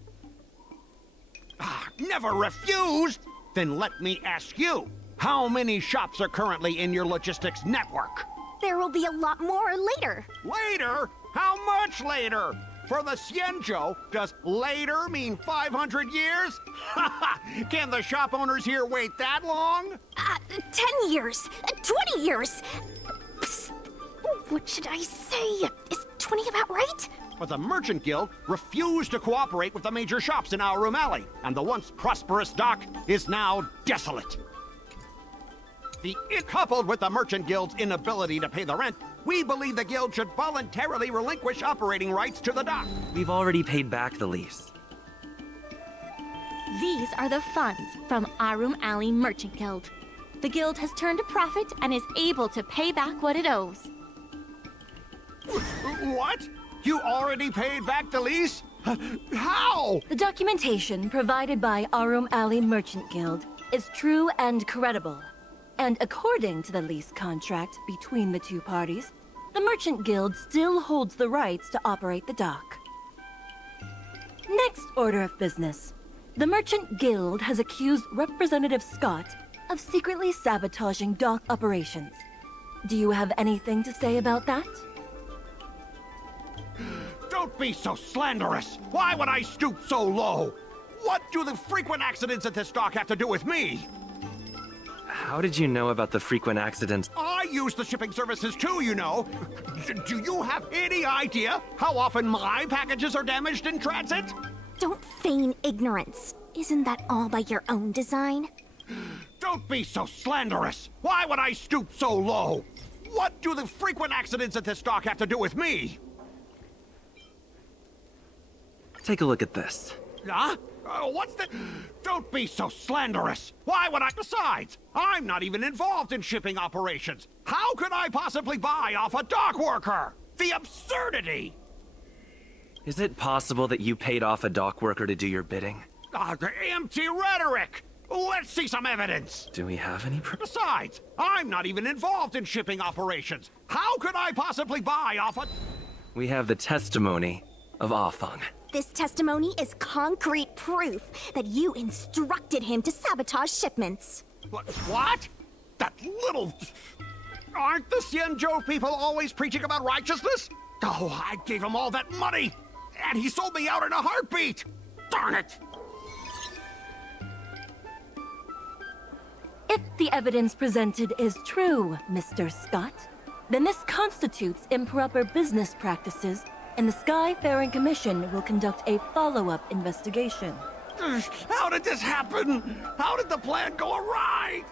Never refused? Then let me ask you, how many shops are currently in your logistics network? There will be a lot more later. Later? How much later? For the Xianzhou, does later mean 500 years? Can the shop owners here wait that long? 10 years. 20 years. Psst. What should I say? Is 20 about right? But the Merchant Guild refused to cooperate with the major shops in Our Room Alley, and the once prosperous dock is now desolate. Coupled with the Merchant Guild's inability to pay the rent, we believe the Guild should voluntarily relinquish operating rights to the dock. We've already paid back the lease. These are the funds from Our Room Alley Merchant Guild. The Guild has turned a profit and is able to pay back what it owes. What? You already paid back the lease? How? The documentation provided by Aurum Alley Merchant Guild is true and credible. And according to the lease contract between the two parties, the Merchant Guild still holds the rights to operate the dock. Next order of business. The Merchant Guild has accused Representative Scott of secretly sabotaging dock operations. Do you have anything to say about that? Don't be so slanderous! Why would I stoop so low? What do the frequent accidents at this dock have to do with me? How did you know about the frequent accidents? I use the shipping services too, you know. Do you have any idea how often my packages are damaged in transit? Don't feign ignorance. Isn't that all by your own design? Don't be so slanderous! Why would I stoop so low? What do the frequent accidents at this dock have to do with me? Take a look at this. Huh? What's the... Don't be so slanderous! Why would I... Besides, I'm not even involved in shipping operations. How could I possibly buy off a dock worker? The absurdity! Is it possible that you paid off a dock worker to do your bidding? The empty rhetoric! Let's see some evidence! Do we have any proof? Besides, I'm not even involved in shipping operations. How could I possibly buy off a... We have the testimony of Afeng. This testimony is concrete proof that you instructed him to sabotage shipments. What? That little... Aren't the Xianzhou people always preaching about righteousness? Oh, I gave him all that money, and he sold me out in a heartbeat! Darn it! If the evidence presented is true, Mr. Scott, then this constitutes improper business practices, and the Skyfaring Commission will conduct a follow-up investigation. How did this happen? How did the plan go awry?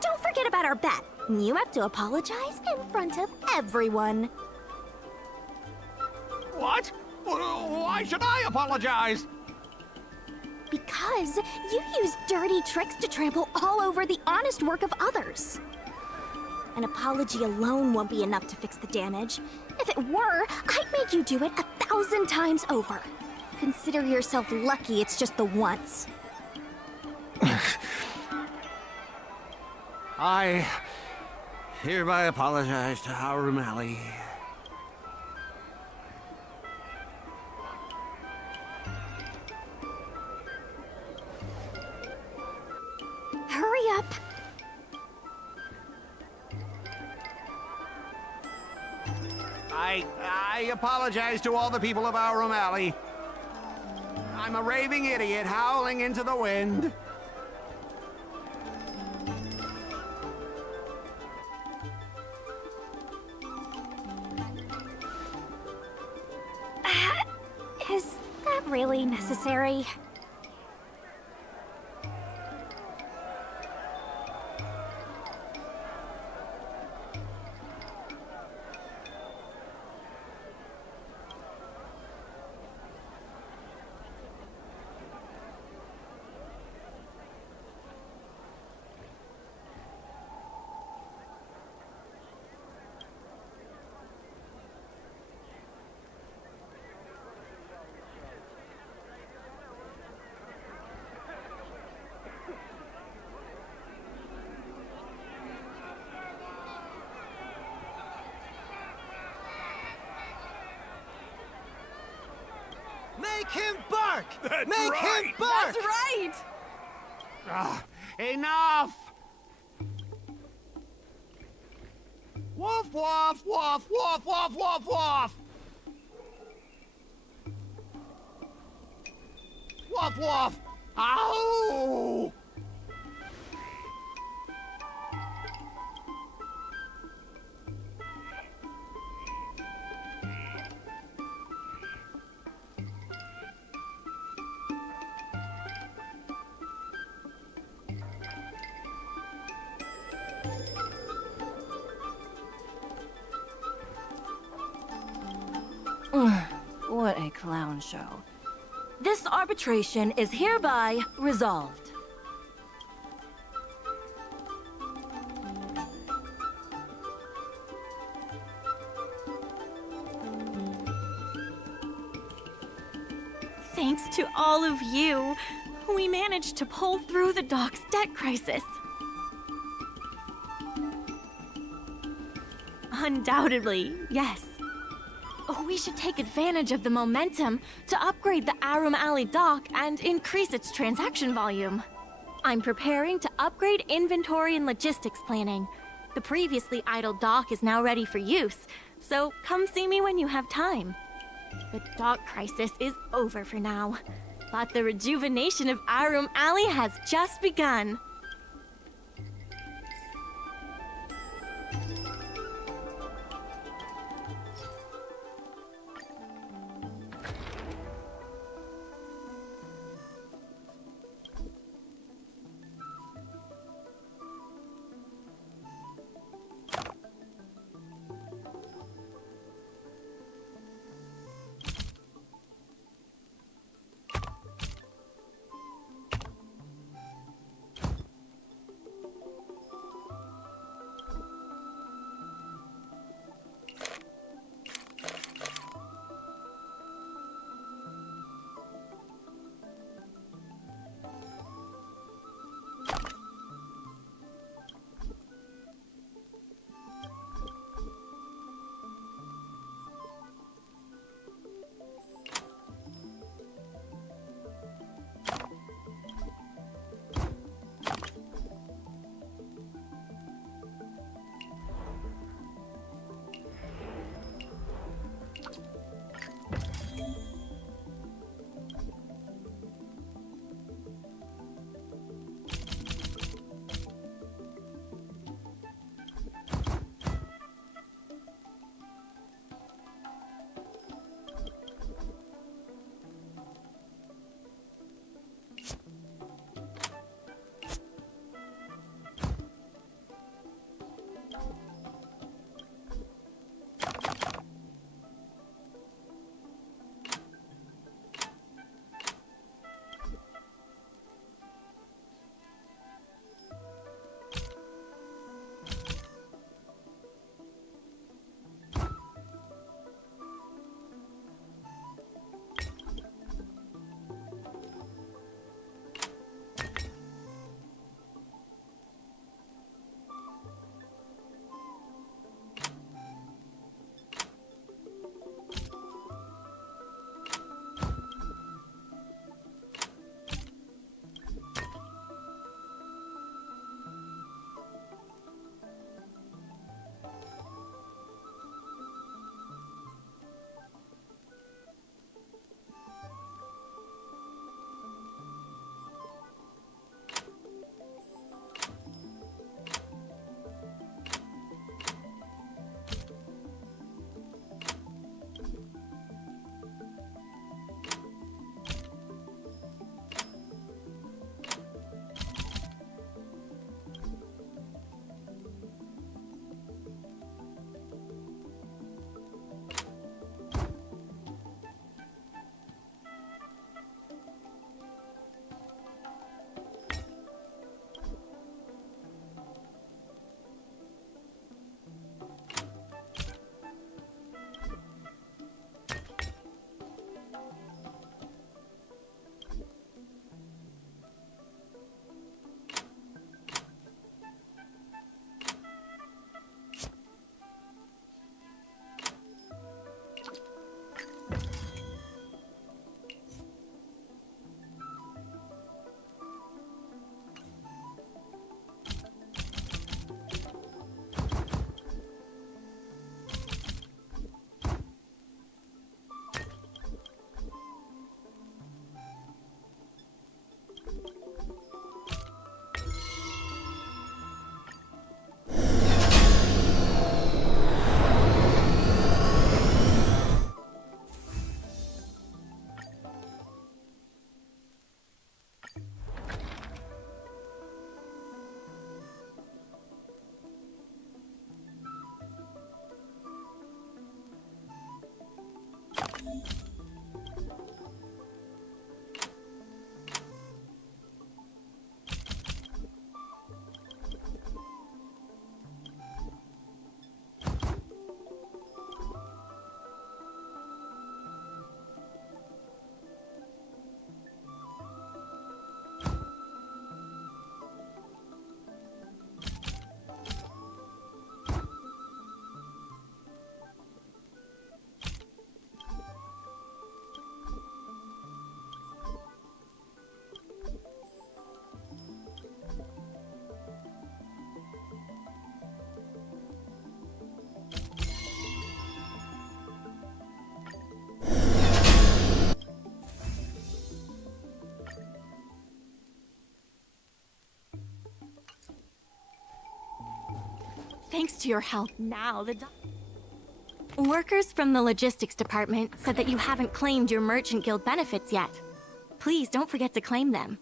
Don't forget about our bet. You have to apologize in front of everyone. What? Why should I apologize? Because you use dirty tricks to trample all over the honest work of others. An apology alone won't be enough to fix the damage. If it were, I'd make you do it 1,000 times over. Consider yourself lucky it's just the once. I hereby apologize to Aurum Alley. Hurry up. I apologize to all the people of Aurum Alley. I'm a raving idiot howling into the wind. Is that really necessary? Make him bark! That's Make right! him bark! That's right! Enough! Woof, woof, woof, woof, woof, woof, woof! Woof, woof! Ow! What a clown show. This arbitration is hereby resolved. Thanks to all of you, we managed to pull through the dock's debt crisis. Undoubtedly, yes. We should take advantage of the momentum to upgrade the Aurum Alley dock and increase its transaction volume. I'm preparing to upgrade inventory and logistics planning. The previously idle dock is now ready for use, so come see me when you have time. The dock crisis is over for now, but the rejuvenation of Aurum Alley has just begun. thanks to your help now, Workers from the logistics department said that you haven't claimed your Merchant Guild benefits yet. Please don't forget to claim them.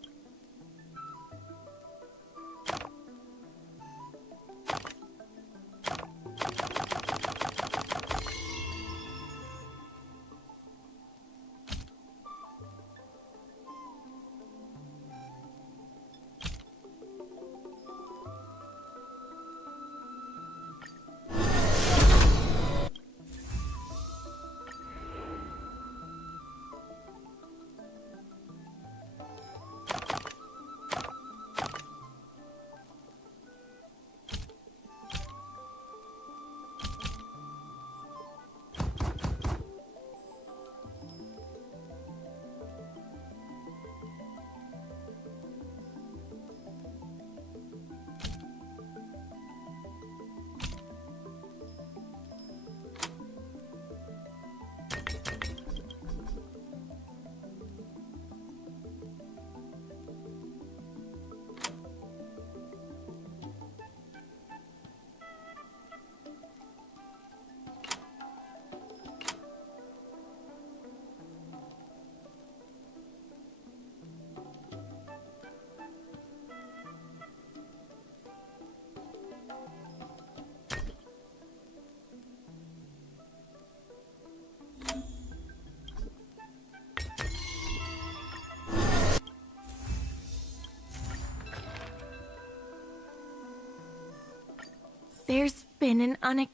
There's been an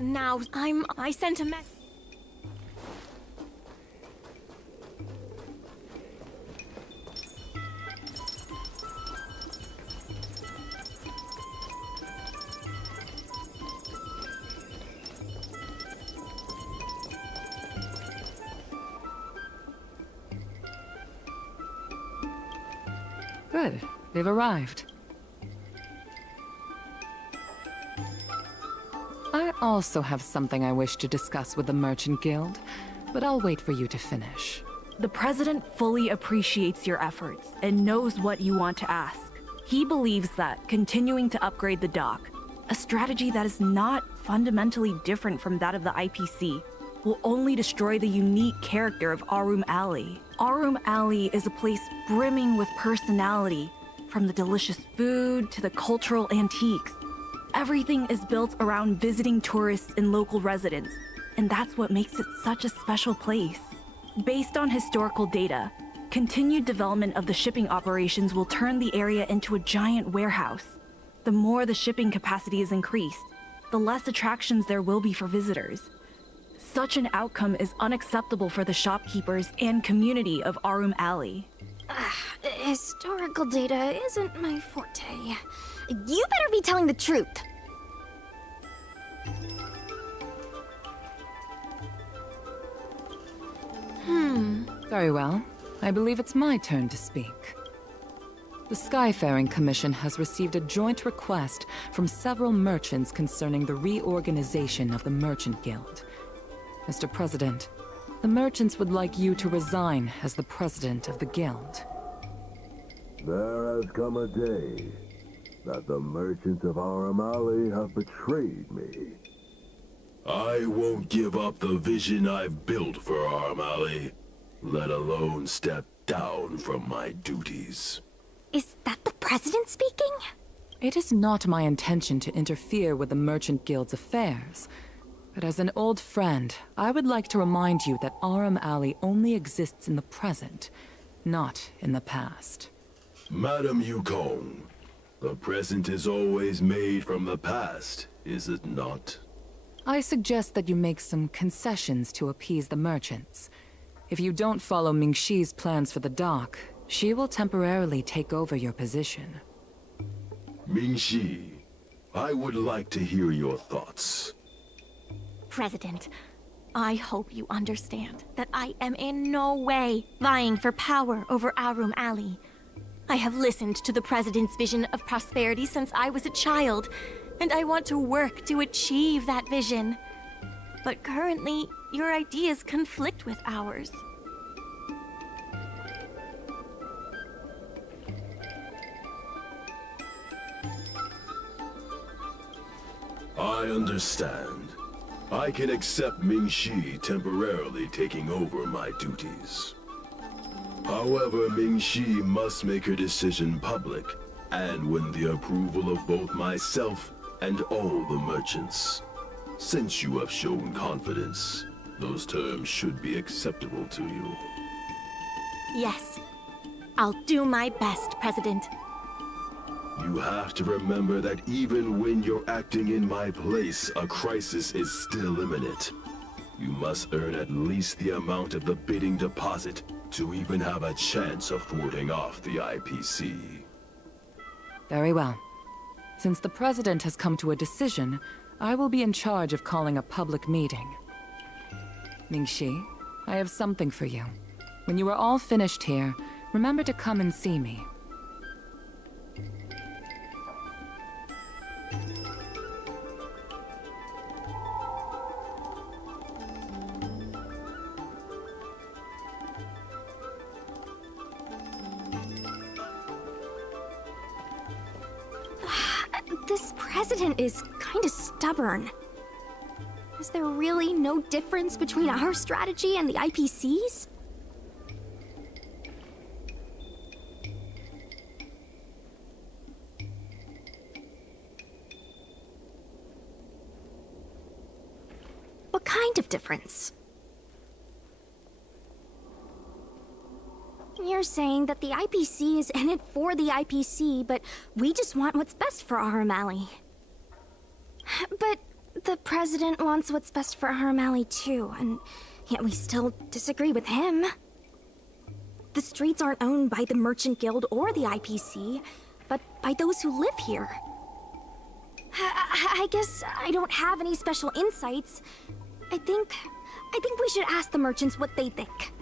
Now, I sent a message. Good. They've arrived. I also have something I wish to discuss with the Merchant Guild, but I'll wait for you to finish. The President fully appreciates your efforts and knows what you want to ask. He believes that continuing to upgrade the dock, a strategy that is not fundamentally different from that of the IPC, will only destroy the unique character of Arum Alley. Arum Alley is a place brimming with personality, from the delicious food to the cultural antiques. Everything is built around visiting tourists and local residents, and that's what makes it such a special place. Based on historical data, continued development of the shipping operations will turn the area into a giant warehouse. The more the shipping capacity is increased, the less attractions there will be for visitors. Such an outcome is unacceptable for the shopkeepers and community of Arum Alley. Historical data isn't my forte. You better be telling the truth. Very well. I believe it's my turn to speak. The Skyfaring Commission has received a joint request from several merchants concerning the reorganization of the Merchant Guild. Mr. President, the merchants would like you to resign as the president of the guild. There has come a day that the merchants of Arum Alley have betrayed me. I won't give up the vision I've built for Arum Alley, let alone step down from my duties. Is that the president speaking? It is not my intention to interfere with the Merchant Guild's affairs, but as an old friend, I would like to remind you that Arum Alley only exists in the present, not in the past. Madam Yukong, the present is always made from the past, is it not? I suggest that you make some concessions to appease the merchants. If you don't follow Mingxi's plans for the dock, she will temporarily take over your position. Mingxi, I would like to hear your thoughts. President, I hope you understand that I am in no way vying for power over Arum Alley. I have listened to the President's vision of prosperity since I was a child, and I want to work to achieve that vision. But currently, your ideas conflict with ours. I understand. I can accept Ming-Shi temporarily taking over my duties. However, Ming-Shi must make her decision public and win the approval of both myself and all the merchants. Since you have shown confidence, those terms should be acceptable to you. Yes. I'll do my best, President. You have to remember that even when you're acting in my place, a crisis is still imminent. You must earn at least the amount of the bidding deposit to even have a chance of thwarting off the IPC. Very well. Since the President has come to a decision, I will be in charge of calling a public meeting. Ming-Shi, I have something for you. When you are all finished here, remember to come and see me. This president is kinda stubborn. Is there really no difference between our strategy and the IPC's? What kind of difference? You're saying that the IPC is in it for the IPC, but we just want what's best for Arum Alley. But the president wants what's best for Arum Alley too, and yet we still disagree with him. The streets aren't owned by the Merchant Guild or the IPC, but by those who live here. I guess I don't have any special insights. I think we should ask the merchants what they think.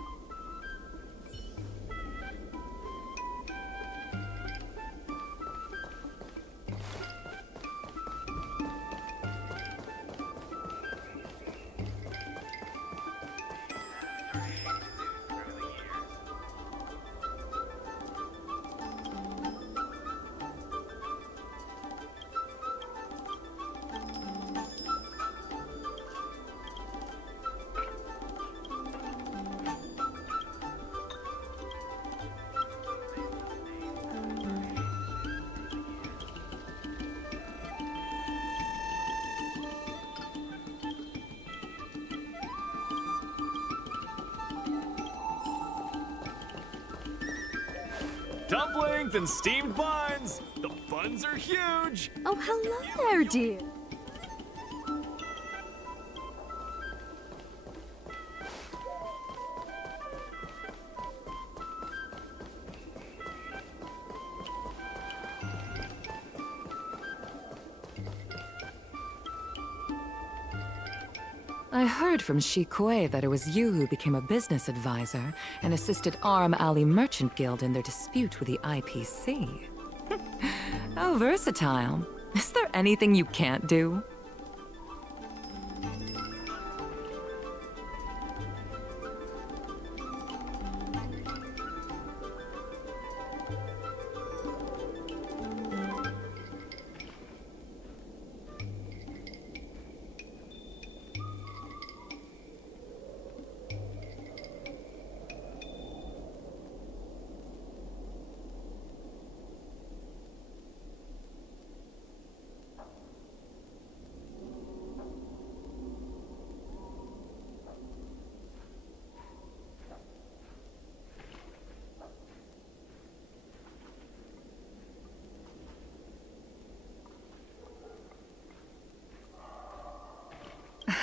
Dumplings and steamed buns! The buns are huge! Oh, hello there, dear. I heard from Shikue that it was you who became a business advisor and assisted Arum Alley Merchant Guild in their dispute with the IPC. How versatile. Is there anything you can't do?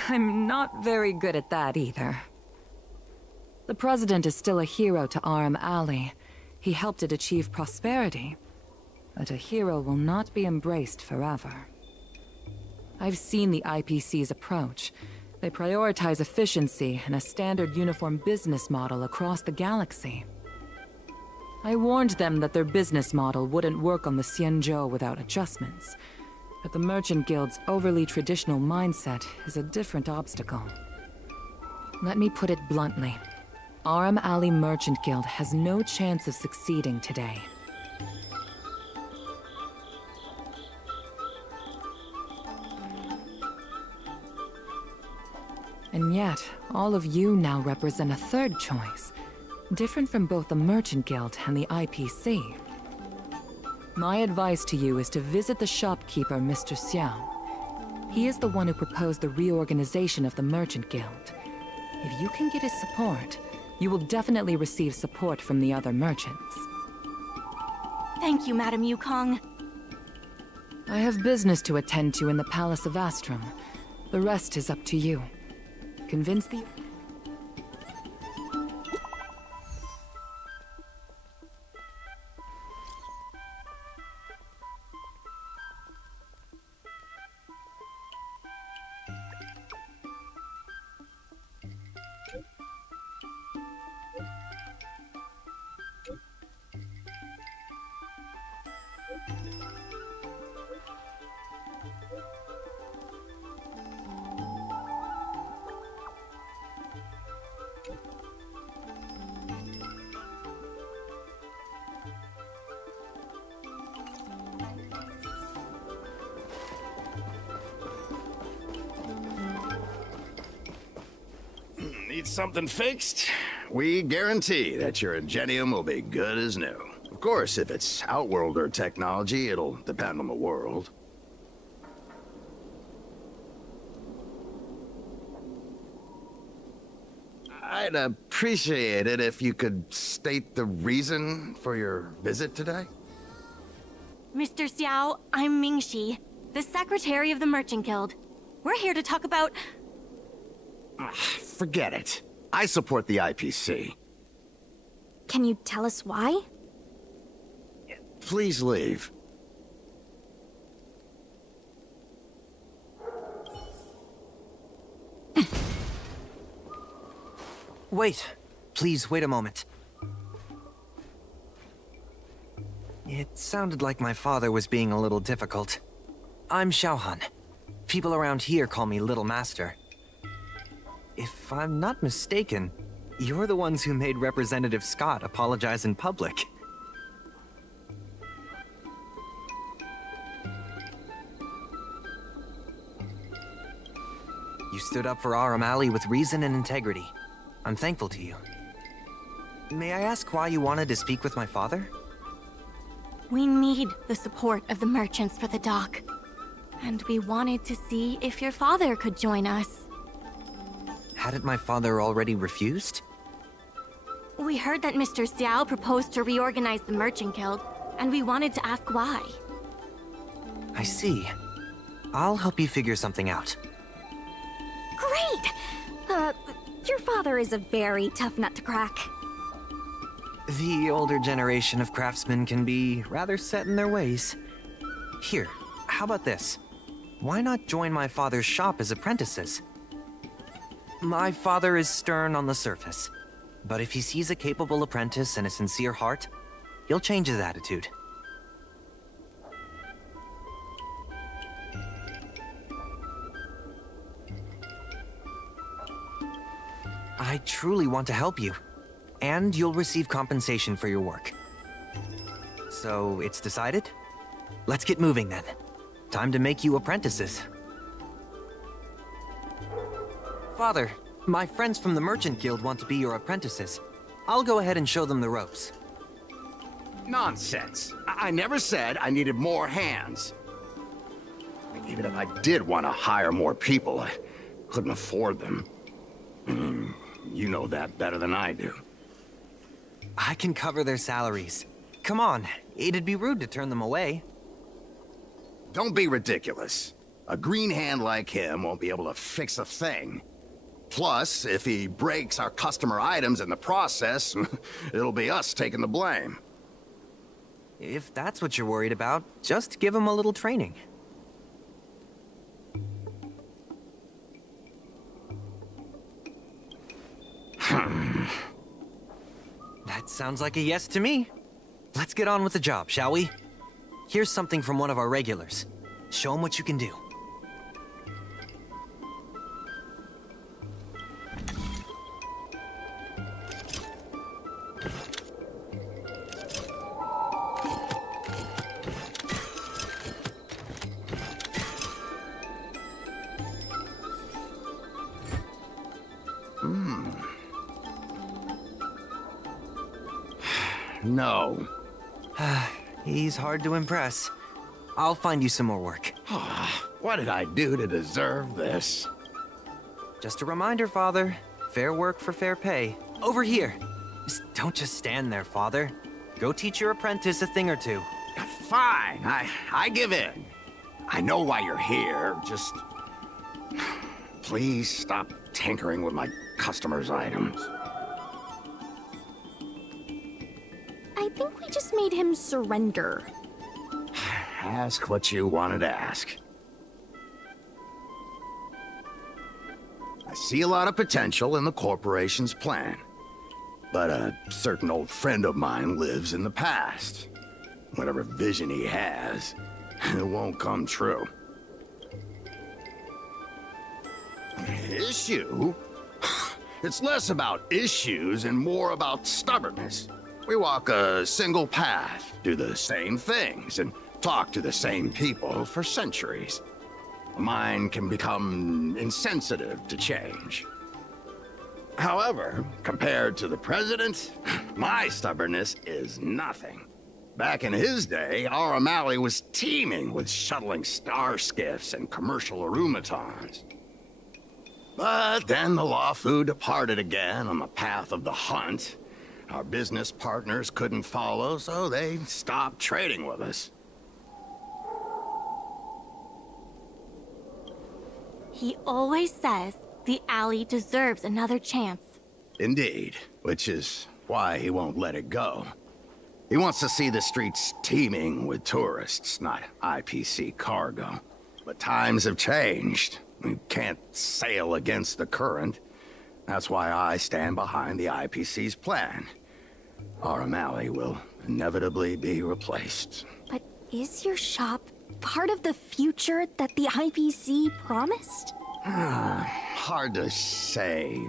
I'm not very good at that either. The President is still a hero to Arum Alley. He helped it achieve prosperity. But a hero will not be embraced forever. I've seen the IPC's approach. They prioritize efficiency and a standard uniform business model across the galaxy. I warned them that their business model wouldn't work on the Xianzhou without adjustments. But the Merchant Guild's overly traditional mindset is a different obstacle. Let me put it bluntly. Arum Alley Merchant Guild has no chance of succeeding today. And yet, all of you now represent a third choice, different from both the Merchant Guild and the IPC. My advice to you is to visit the shopkeeper, Mr. Xiao. He is the one who proposed the reorganization of the Merchant Guild. If you can get his support, you will definitely receive support from the other merchants. Thank you, Madam Yukong. I have business to attend to in the Palace of Astrum. The rest is up to you. Convince the... Need something fixed? We guarantee that your Ingenium will be good as new. Of course, if it's Outworlder technology, it'll depend on the world. I'd appreciate it if you could state the reason for your visit today. Mr. Xiao, I'm Mingxi, the Secretary of the Merchant Guild. We're here to talk about... Forget it. I support the IPC. Can you tell us why? Please leave. Wait. Please wait a moment. It sounded like my father was being a little difficult. I'm Xiaohan. People around here call me Little Master. If I'm not mistaken, you're the ones who made Representative Scott apologize in public. You stood up for Aram Alley with reason and integrity. I'm thankful to you. May I ask why you wanted to speak with my father? We need the support of the merchants for the dock. And we wanted to see if your father could join us. Hadn't my father already refused? We heard that Mr. Xiao proposed to reorganize the Merchant Guild, and we wanted to ask why. I see. I'll help you figure something out. Great! Your father is a very tough nut to crack. The older generation of craftsmen can be rather set in their ways. Here, how about this? Why not join my father's shop as apprentices? My father is stern on the surface, but if he sees a capable apprentice and a sincere heart, he'll change his attitude. I truly want to help you, and you'll receive compensation for your work. So, it's decided? Let's get moving then. Time to make you apprentices. Father, my friends from the Merchant Guild want to be your apprentices. I'll go ahead and show them the ropes. Nonsense. I never said I needed more hands. Even if I did want to hire more people, I couldn't afford them. You know that better than I do. I can cover their salaries. Come on, it'd be rude to turn them away. Don't be ridiculous. A green hand like him won't be able to fix a thing. Plus, if he breaks our customer items in the process, it'll be us taking the blame. If that's what you're worried about, just give him a little training. That sounds like a yes to me. Let's get on with the job, shall we? Here's something from one of our regulars. Show him what you can do. No. He's hard to impress. I'll find you some more work. What did I do to deserve this? Just a reminder, Father. Fair work for fair pay. Over here. Don't just stand there, Father. Go teach your apprentice a thing or two. Fine, I give in. I know why you're here, just... Please stop tinkering with my customers' items. I think we just made him surrender. Ask what you wanted to ask. I see a lot of potential in the corporation's plan. But a certain old friend of mine lives in the past. Whatever vision he has, it won't come true. Issue? It's less about issues and more about stubbornness. We walk a single path, do the same things, and talk to the same people for centuries. The mind can become insensitive to change. However, compared to the president, my stubbornness is nothing. Back in his day, our O'Malley was teeming with shuttling star skiffs and commercial automatons. But then the Lawfu departed again on the path of the hunt. Our business partners couldn't follow, so they stopped trading with us. He always says the alley deserves another chance. Indeed, which is why he won't let it go. He wants to see the streets teeming with tourists, not IPC cargo. But times have changed. We can't sail against the current. That's why I stand behind the IPC's plan. Our O'Malley will inevitably be replaced. But is your shop part of the future that the IPC promised? Hard to say.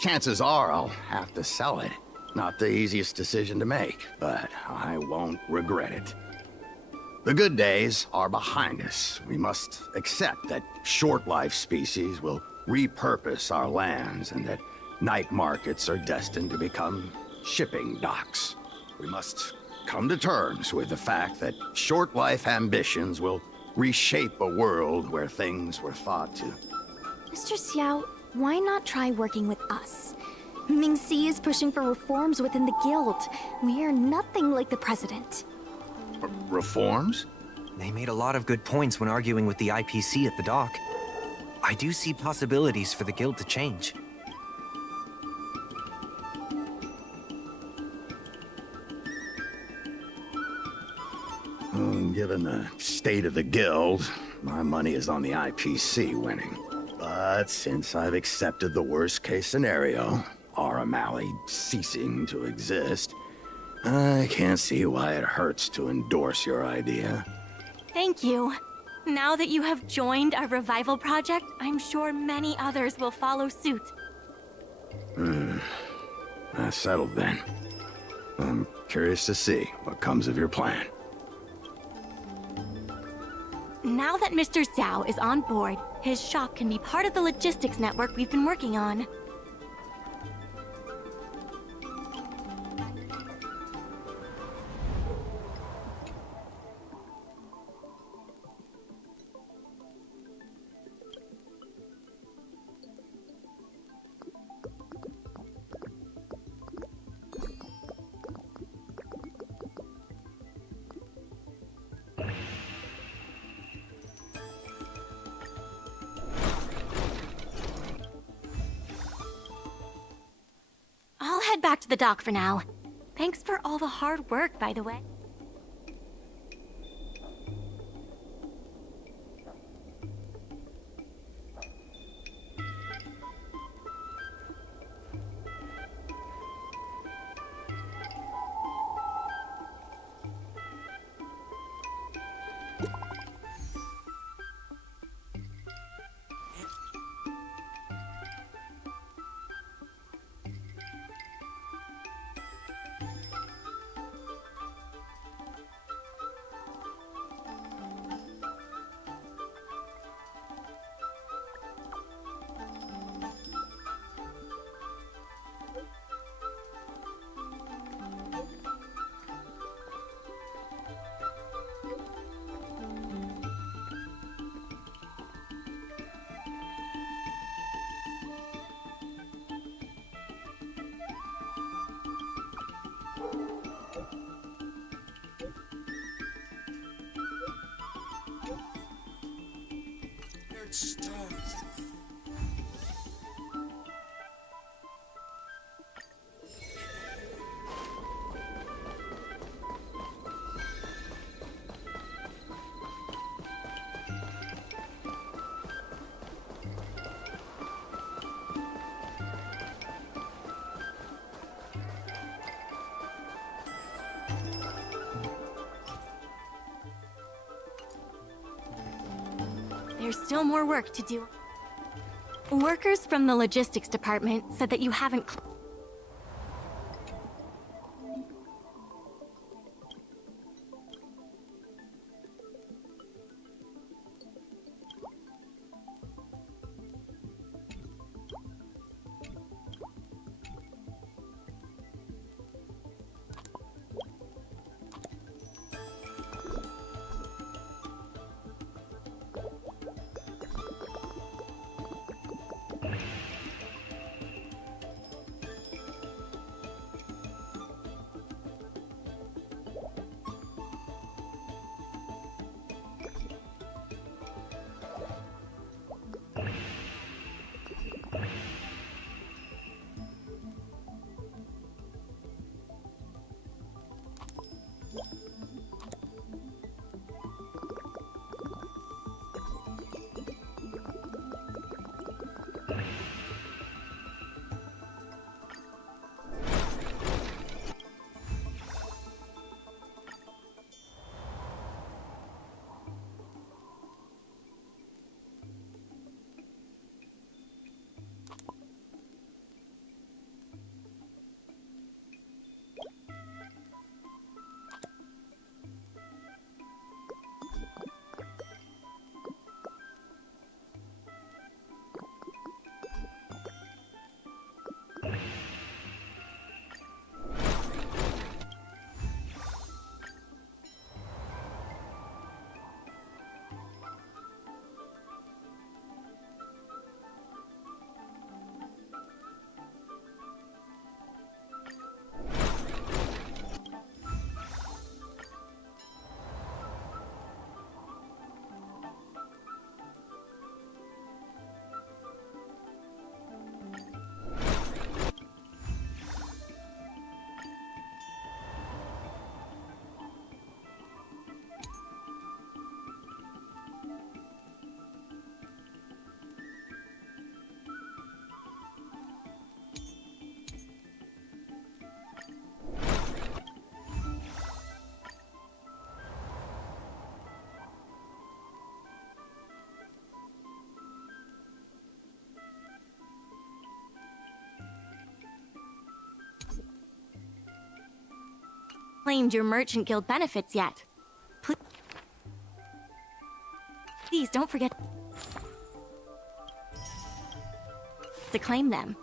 Chances are I'll have to sell it. Not the easiest decision to make, but I won't regret it. The good days are behind us. We must accept that short-life species will repurpose our lands and that night markets are destined to become shipping docks. We must come to terms with the fact that short-life ambitions will reshape a world where things were thought to. Mr. Xiao, why not try working with us? Mingxi is pushing for reforms within the guild. We are nothing like the president. Reforms? They made a lot of good points when arguing with the IPC at the dock. I do see possibilities for the guild to change. Given the state of the guild, my money is on the IPC winning. But since I've accepted the worst-case scenario, our O'Malley ceasing to exist, I can't see why it hurts to endorse your idea. Thank you. Now that you have joined our revival project, I'm sure many others will follow suit. That's settled then. I'm curious to see what comes of your plan. Now that Mr. Xiao is on board, his shop can be part of the logistics network we've been working on. I'll head back to the dock for now. Thanks for all the hard work, by the way. There's still more work to do. Workers from the logistics department said that you haven't. Claimed your Merchant Guild benefits yet. Please don't forget to claim them.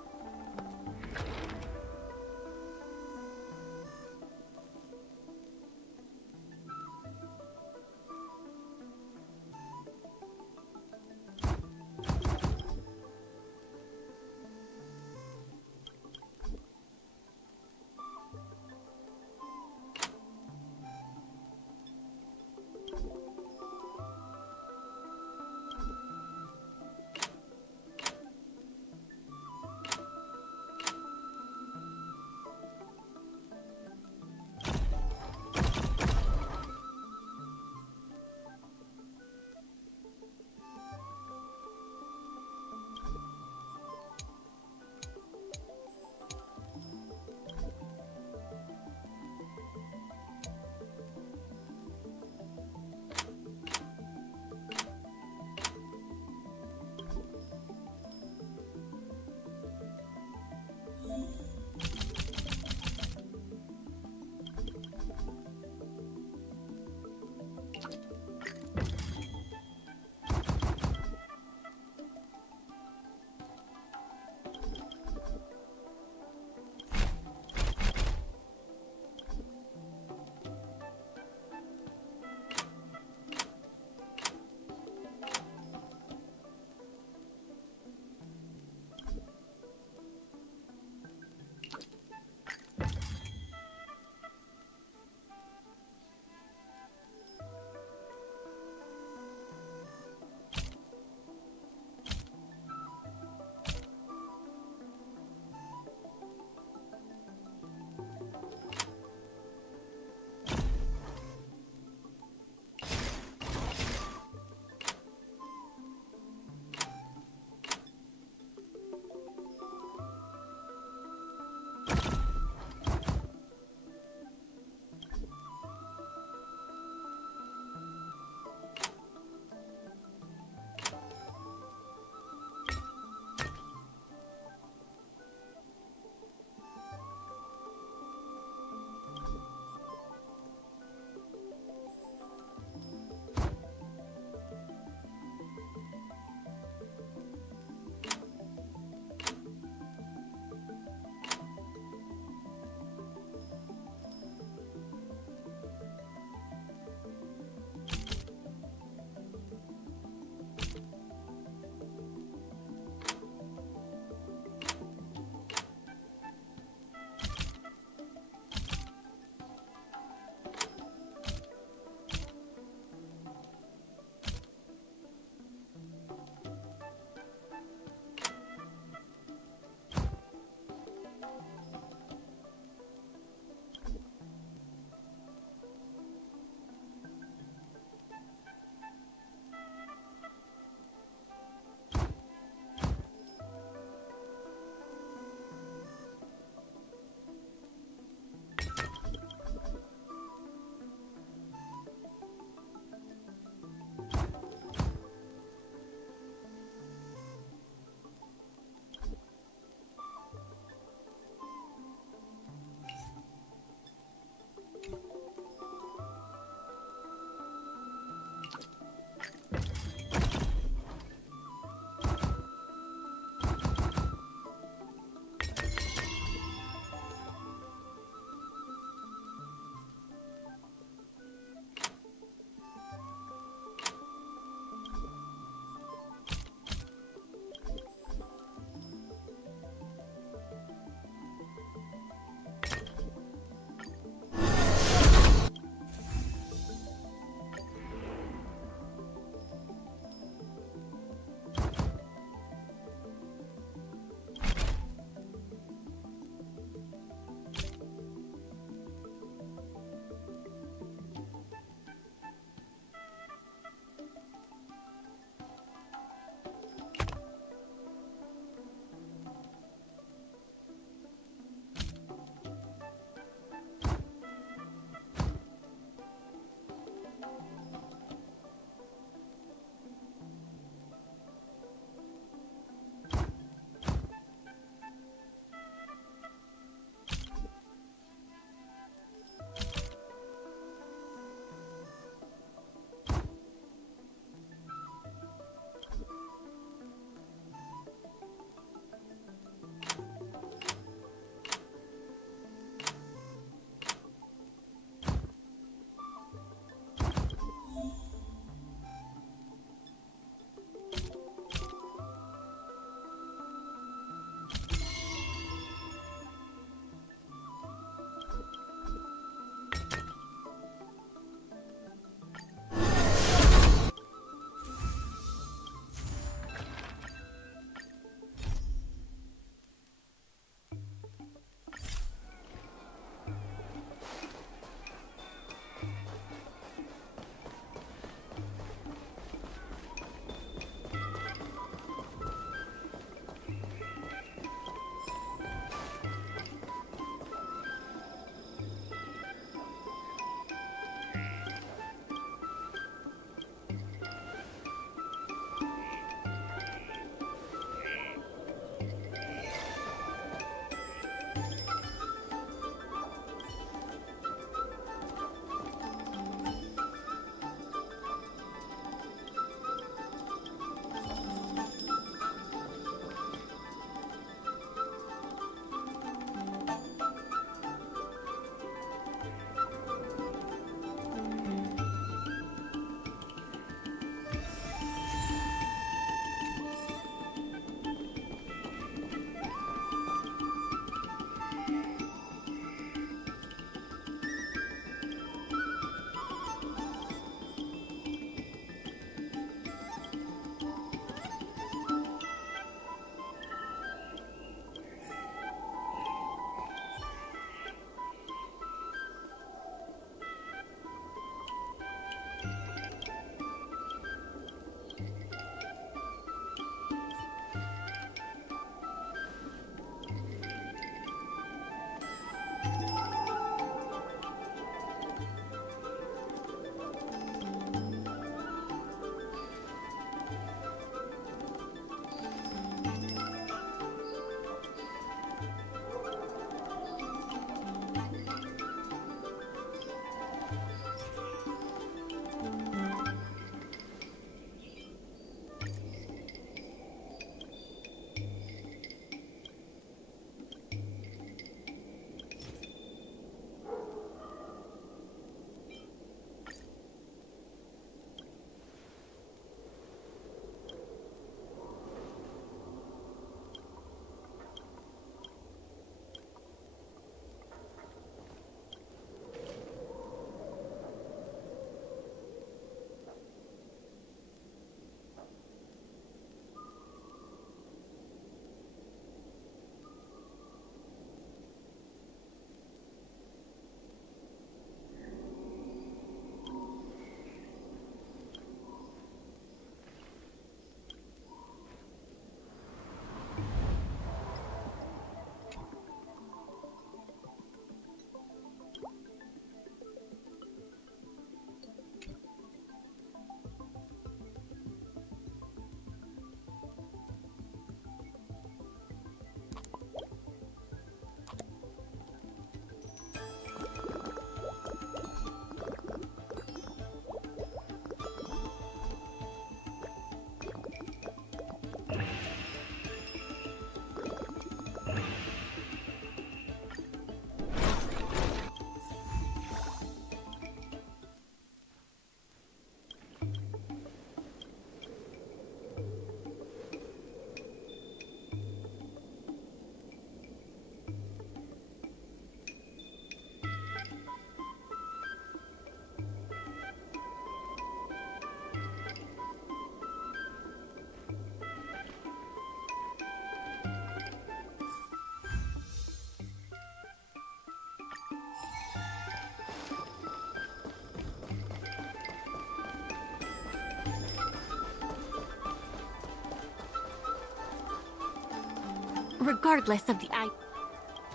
regardless of the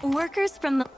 workers from the...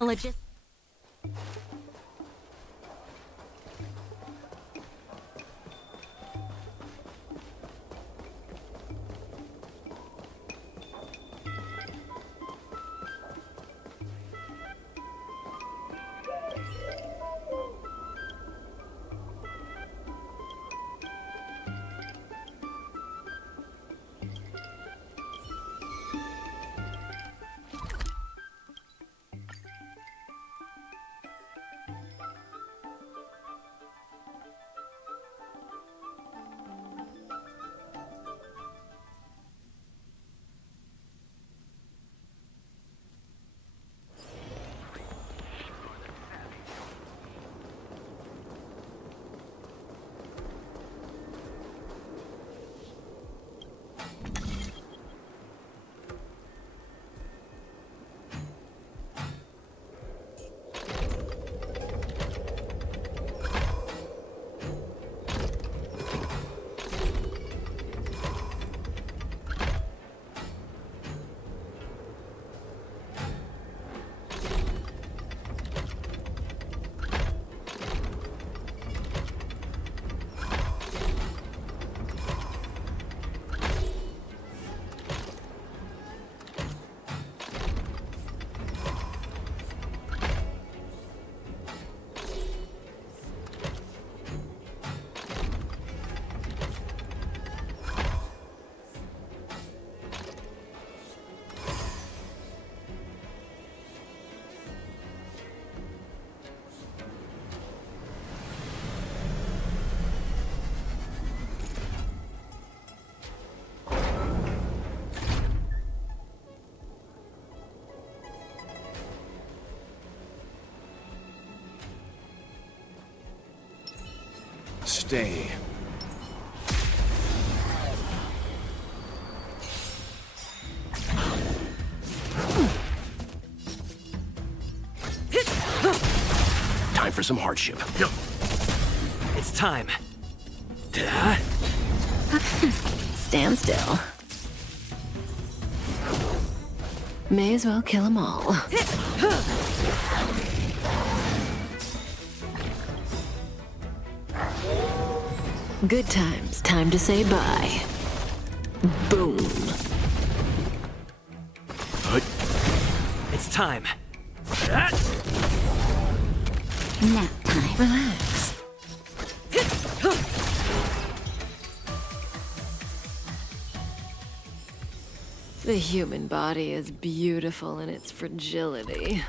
Logis- stay. Time for some hardship. It's time. Stand still. May as well kill them all. Good times. Time to say bye. Boom. It's time. Nap time. Relax. The human body is beautiful in its fragility.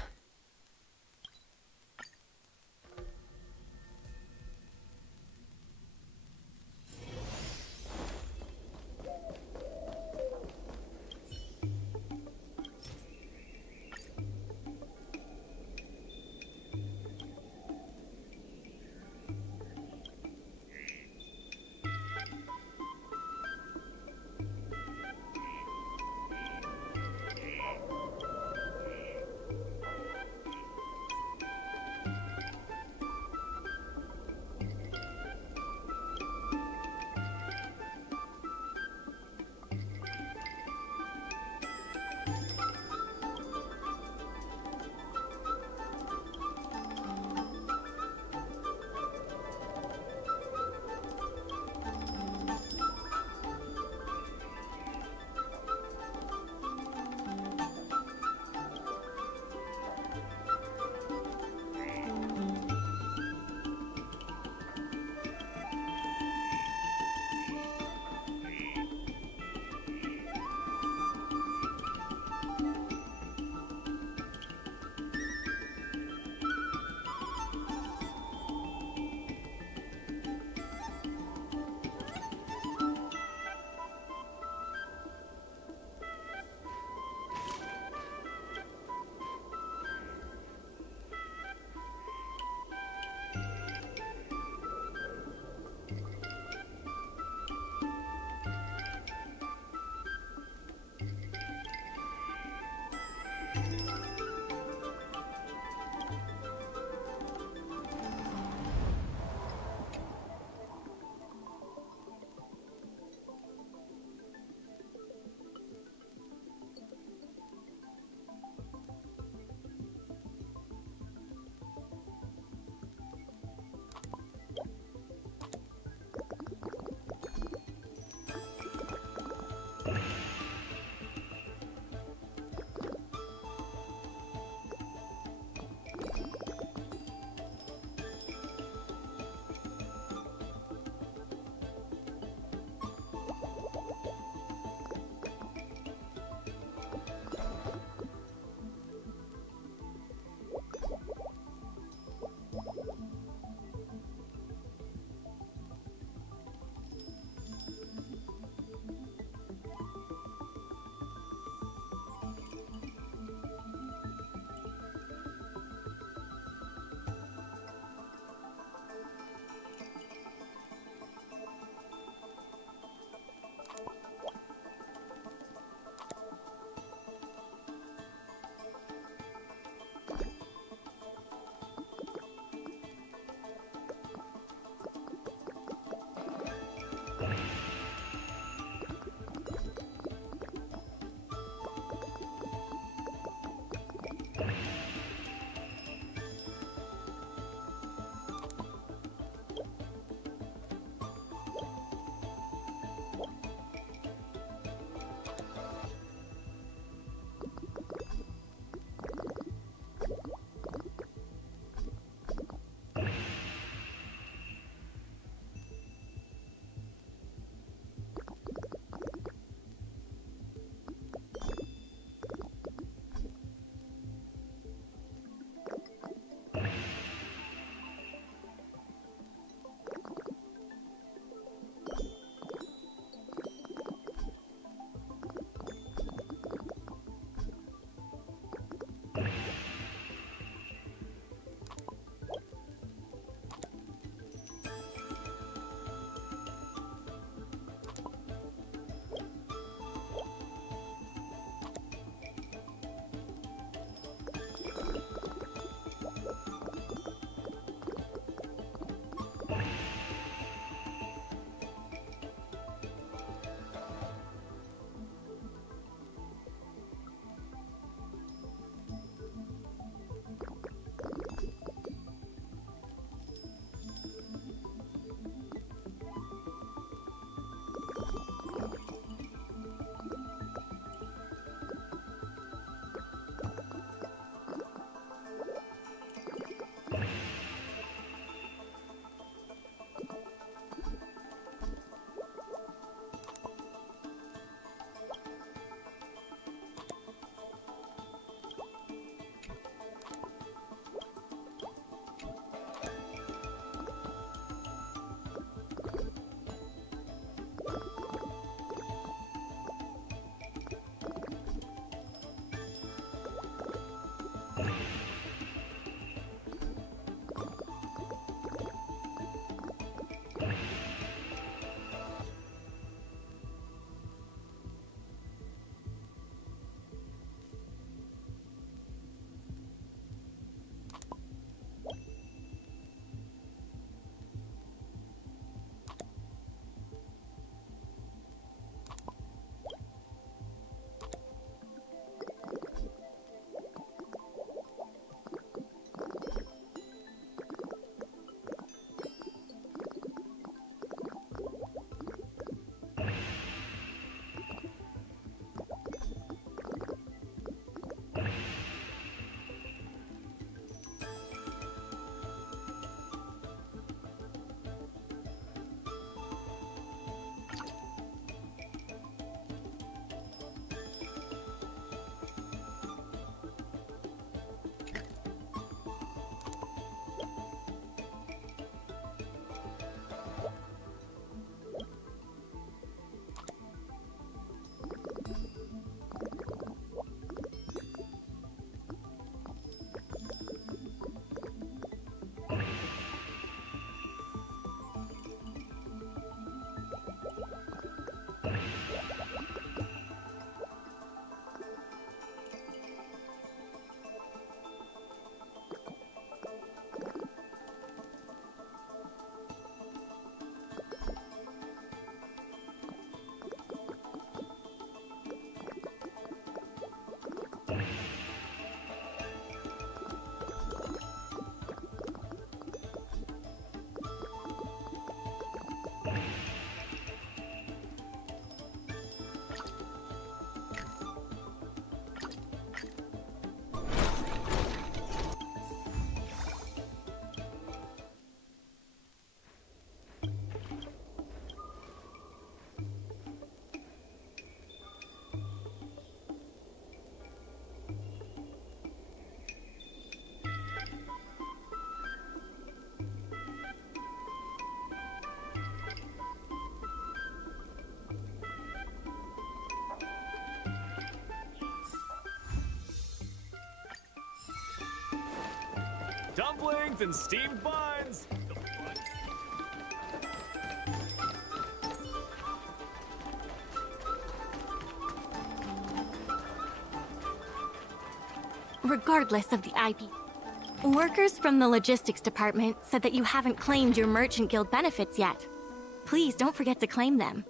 dumplings and steamed buns. Regardless of the IP, workers from the logistics department said that you haven't claimed your Merchant Guild benefits yet. Please don't forget to claim them.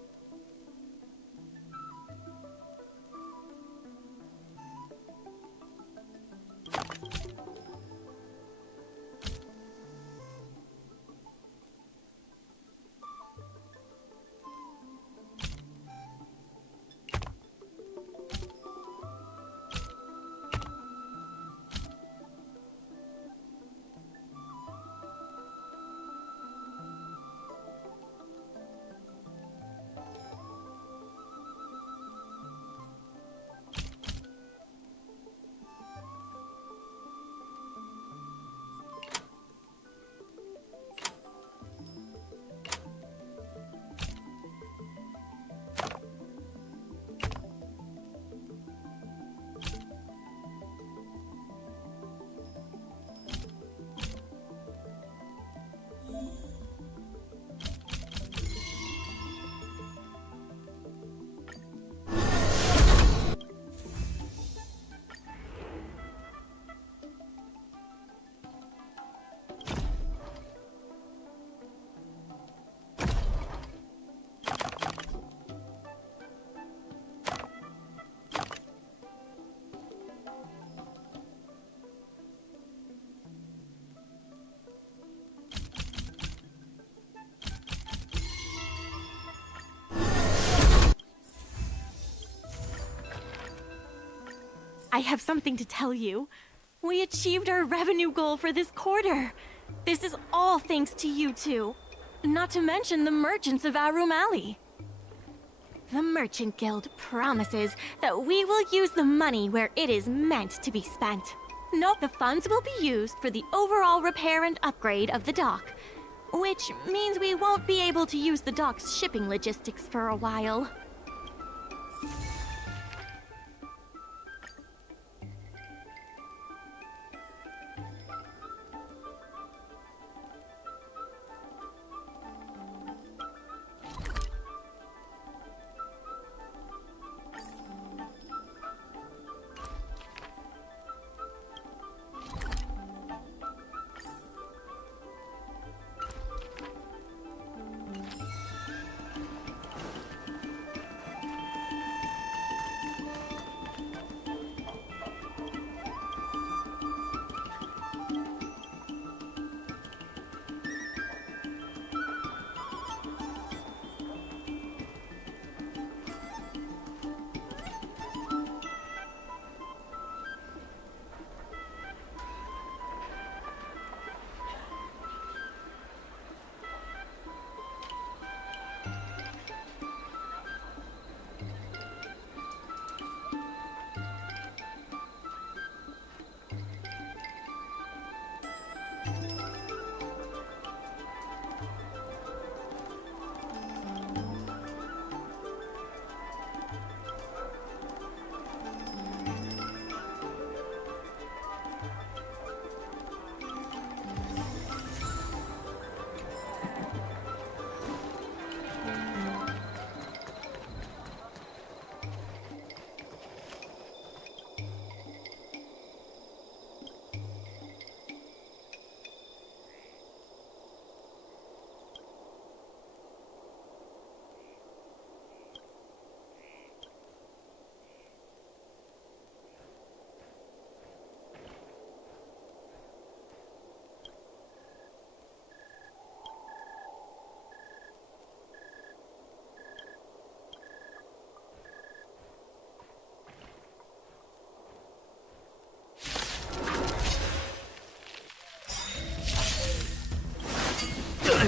I have something to tell you. We achieved our revenue goal for this quarter. This is all thanks to you two. Not to mention the merchants of Arum Alley. The Merchant Guild promises that we will use the money where it is meant to be spent. Note the funds will be used for the overall repair and upgrade of the dock, which means we won't be able to use the dock's shipping logistics for a while.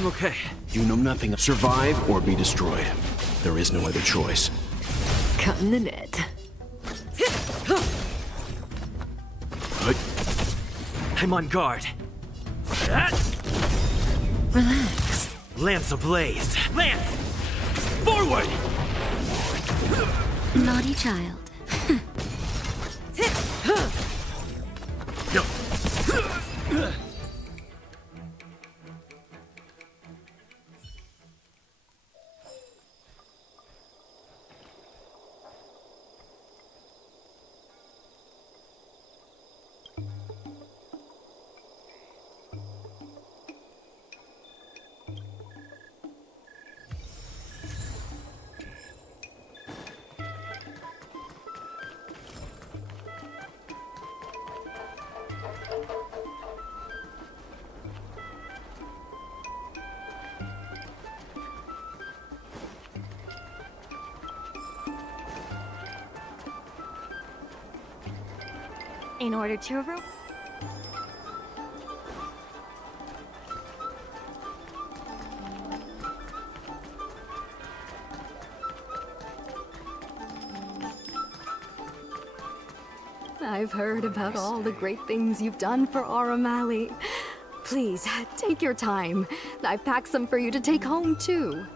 I'm okay. You know nothing of survive or be destroyed. There is no other choice. Cutting the net. I'm on guard. Relax. Lance ablaze. Lance! Forward! Naughty child. In order to I've heard about all the great things you've done for Aurum Alley. Please, take your time. I've packed some for you to take home, too.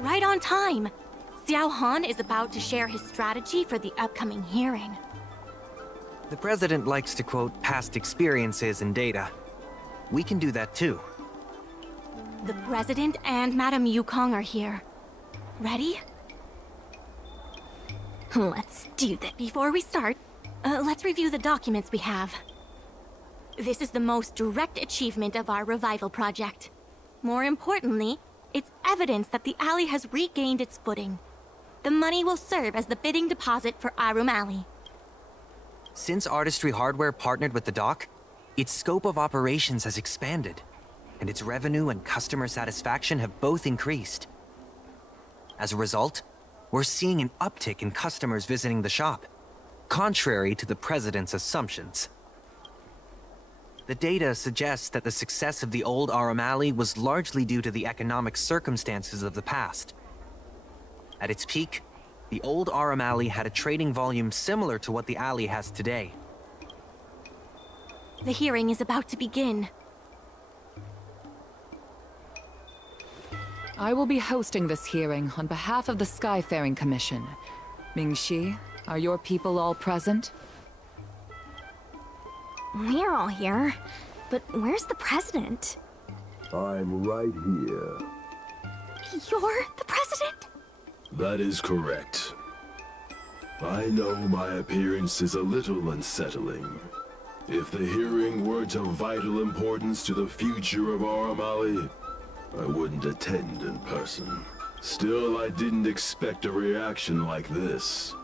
Right on time! Xiao Han is about to share his strategy for the upcoming hearing. The president likes to quote past experiences and data. We can do that too. The president and Madame Yukong are here. Ready? Let's do this. Before we start, let's review the documents we have. This is the most direct achievement of our revival project. More importantly, it's evidence that the alley has regained its footing. The money will serve as the bidding deposit for Aurum Alley. Since Artistry Hardware partnered with the dock, its scope of operations has expanded, and its revenue and customer satisfaction have both increased. As a result, we're seeing an uptick in customers visiting the shop, contrary to the president's assumptions. The data suggests that the success of the old Aurum Alley was largely due to the economic circumstances of the past. At its peak, the old Aurum Alley had a trading volume similar to what the alley has today. The hearing is about to begin. I will be hosting this hearing on behalf of the Skyfaring Commission. Ming-Shi, are your people all present? We're all here, but where's the president? I'm right here. You're the president? That is correct. I know my appearance is a little unsettling. If the hearing weren't of vital importance to the future of Aurum Alley, I wouldn't attend in person. Still, I didn't expect a reaction like this.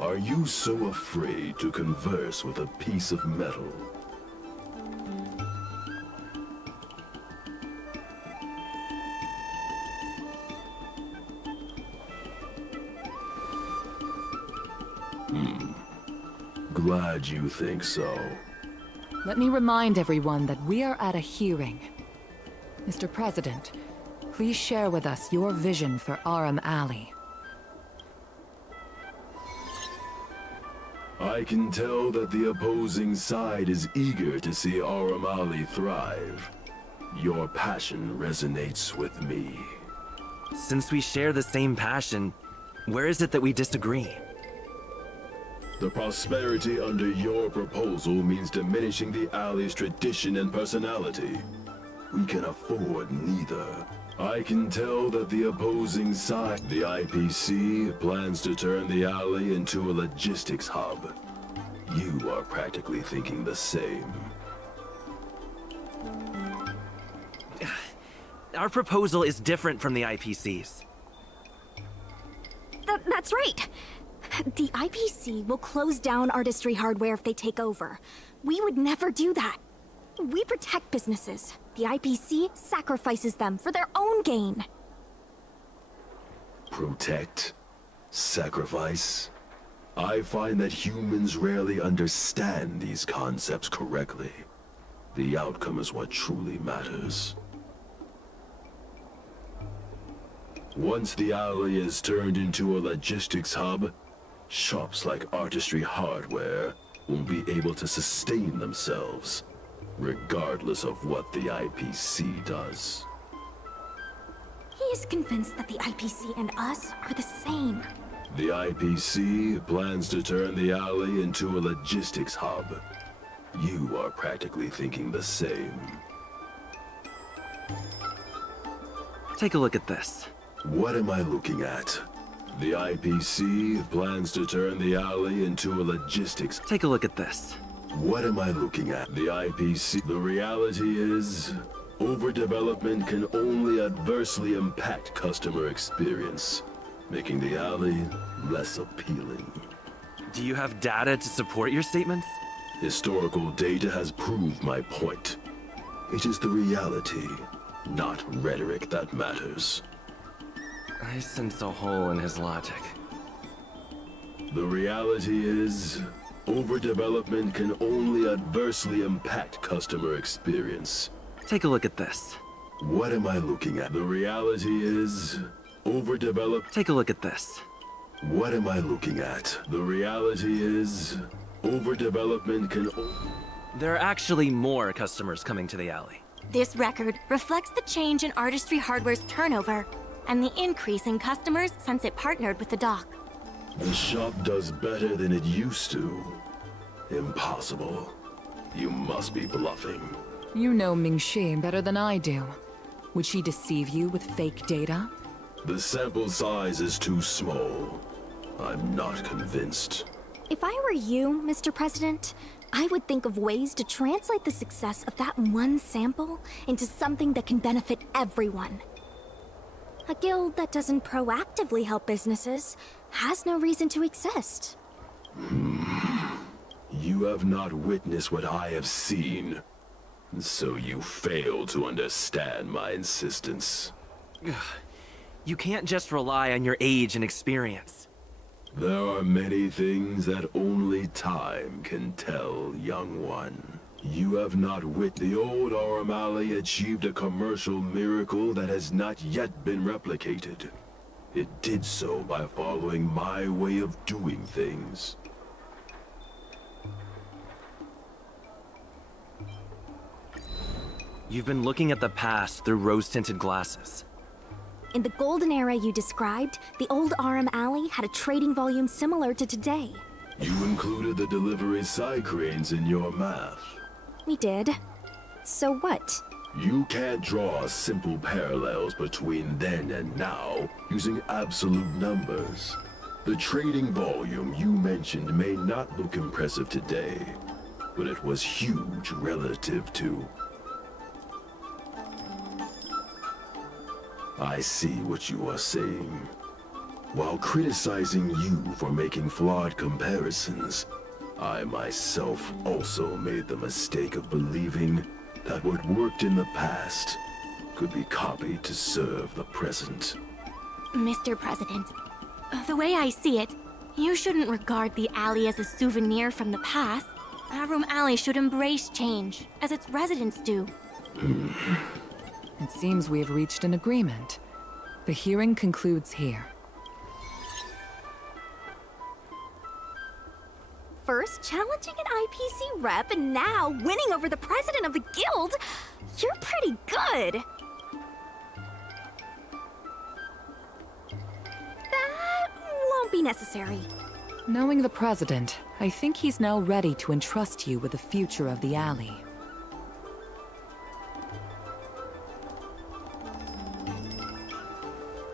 Are you so afraid to converse with a piece of metal? Glad you think so. Let me remind everyone that we are at a hearing. Mr. President, please share with us your vision for Aurum Alley. I can tell that the opposing side is eager to see Aurum Alley thrive. Your passion resonates with me. Since we share the same passion, where is it that we disagree? The prosperity under your proposal means diminishing the alley's tradition and personality. We can afford neither. I can tell that the opposing side, the IPC, plans to turn the alley into a logistics hub. You are practically thinking the same. Our proposal is different from the IPC's. That's right. The IPC will close down Artistry Hardware if they take over. We would never do that. We protect businesses. The IPC sacrifices them for their own gain. Protect? Sacrifice? I find that humans rarely understand these concepts correctly. The outcome is what truly matters. Once the alley is turned into a logistics hub, shops like Artistry Hardware won't be able to sustain themselves, regardless of what the IPC does. He is convinced that the IPC and us are the same. The IPC plans to turn the alley into a logistics hub. You are practically thinking the same. Take a look at this. What am I looking at? The IPC plans to turn the alley into a logistics... Take a look at this. What am I looking at? The IPC... The reality is, overdevelopment can only adversely impact customer experience, making the alley less appealing. Do you have data to support your statements? Historical data has proved my point. It is the reality, not rhetoric, that matters. I sense a hole in his logic. The reality is, overdevelopment can only adversely impact customer experience. Take a look at this. What am I looking at? The reality is, overdeveloped... Take a look at this. What am I looking at? The reality is, overdevelopment can... There are actually more customers coming to the alley. This record reflects the change in Artistry Hardware's turnover and the increase in customers since it partnered with the dock. The shop does better than it used to. Impossible. You must be bluffing. You know Ming-Shi better than I do. Would she deceive you with fake data? The sample size is too small. I'm not convinced. If I were you, Mr. President, I would think of ways to translate the success of that one sample into something that can benefit everyone. A guild that doesn't proactively help businesses has no reason to exist. You have not witnessed what I have seen, so you fail to understand my insistence. You can't just rely on your age and experience. There are many things that only time can tell, young one. You have not the old Aurum Alley achieved a commercial miracle that has not yet been replicated. It did so by following my way of doing things. You've been looking at the past through rose-tinted glasses. In the golden era you described, the old Aurum Alley had a trading volume similar to today. You included the delivery side cranes in your math. We did. So what? You can't draw simple parallels between then and now using absolute numbers. The trading volume you mentioned may not look impressive today, but it was huge relative to... I see what you are saying. While criticizing you for making flawed comparisons, I myself also made the mistake of believing that what worked in the past could be copied to serve the present. Mr. President, the way I see it, you shouldn't regard the alley as a souvenir from the past. Aurum Alley should embrace change, as its residents do. It seems we have reached an agreement. The hearing concludes here. First challenging an IPC rep and now winning over the president of the guild. You're pretty good. That won't be necessary. Knowing the president, I think he's now ready to entrust you with the future of the alley.